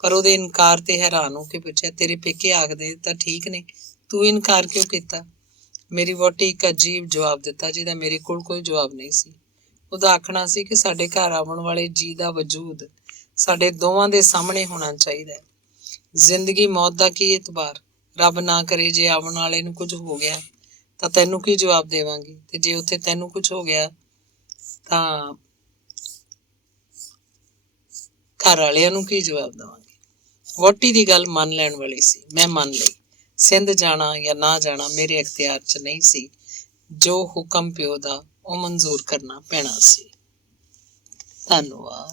ਪਰ ਉਹਦੇ ਇਨਕਾਰ ਤੇ ਹੈਰਾਨ ਹੋ ਕੇ ਪੁੱਛਿਆ, ਤੇਰੇ ਪੇਕੇ ਆਖਦੇ ਤਾਂ ਠੀਕ ਨੇ, ਤੂੰ ਇਨਕਾਰ ਕਿਉਂ ਕੀਤਾ? ਮੇਰੀ ਵਹੁਟੀ ਇੱਕ ਅਜੀਬ ਜਵਾਬ ਦਿੱਤਾ ਜਿਹਦਾ ਮੇਰੇ ਕੋਲ ਕੋਈ ਜਵਾਬ ਨਹੀਂ ਸੀ। ਉਹਦਾ ਆਖਣਾ ਸੀ ਕਿ ਸਾਡੇ ਘਰ ਆਉਣ ਵਾਲੇ ਜੀਅ ਦਾ ਵਜੂਦ ਸਾਡੇ ਦੋਵਾਂ ਦੇ ਸਾਹਮਣੇ ਹੋਣਾ ਚਾਹੀਦਾ ਹੈ। ਜ਼ਿੰਦਗੀ ਮੌਤ ਦਾ ਕੀ ਇਤਬਾਰ? ਰੱਬ ਨਾ ਕਰੇ ਜੇ ਆਉਣ ਵਾਲੇ ਨੂੰ ਕੁਝ ਹੋ ਗਿਆ ਤਾਂ ਤੈਨੂੰ ਕੀ ਜਵਾਬ ਦੇਵਾਂਗੀ, ਤੇ ਜੇ ਉੱਥੇ ਤੈਨੂੰ ਕੁਝ ਹੋ ਗਿਆ ਤਾਂ ਘਰ ਵਾਲਿਆਂ ਨੂੰ ਕੀ ਜਵਾਬ ਦੇਵਾਂਗੀ? ਵਹੁਟੀ ਦੀ ਗੱਲ ਮੰਨ ਲੈਣ ਵਾਲੀ ਸੀ, ਮੈਂ ਮੰਨ ਲਈ। ਸਿੰਧ ਜਾਣਾ ਜਾਂ ਨਾ ਜਾਣਾ ਮੇਰੇ ਅਖਤਿਆਰ 'ਚ ਨਹੀਂ ਸੀ। ਜੋ ਹੁਕਮ ਪਿਓ ਦਾ ਉਹ ਮਨਜ਼ੂਰ ਕਰਨਾ ਪੈਣਾ ਸੀ। ਧੰਨਵਾਦ।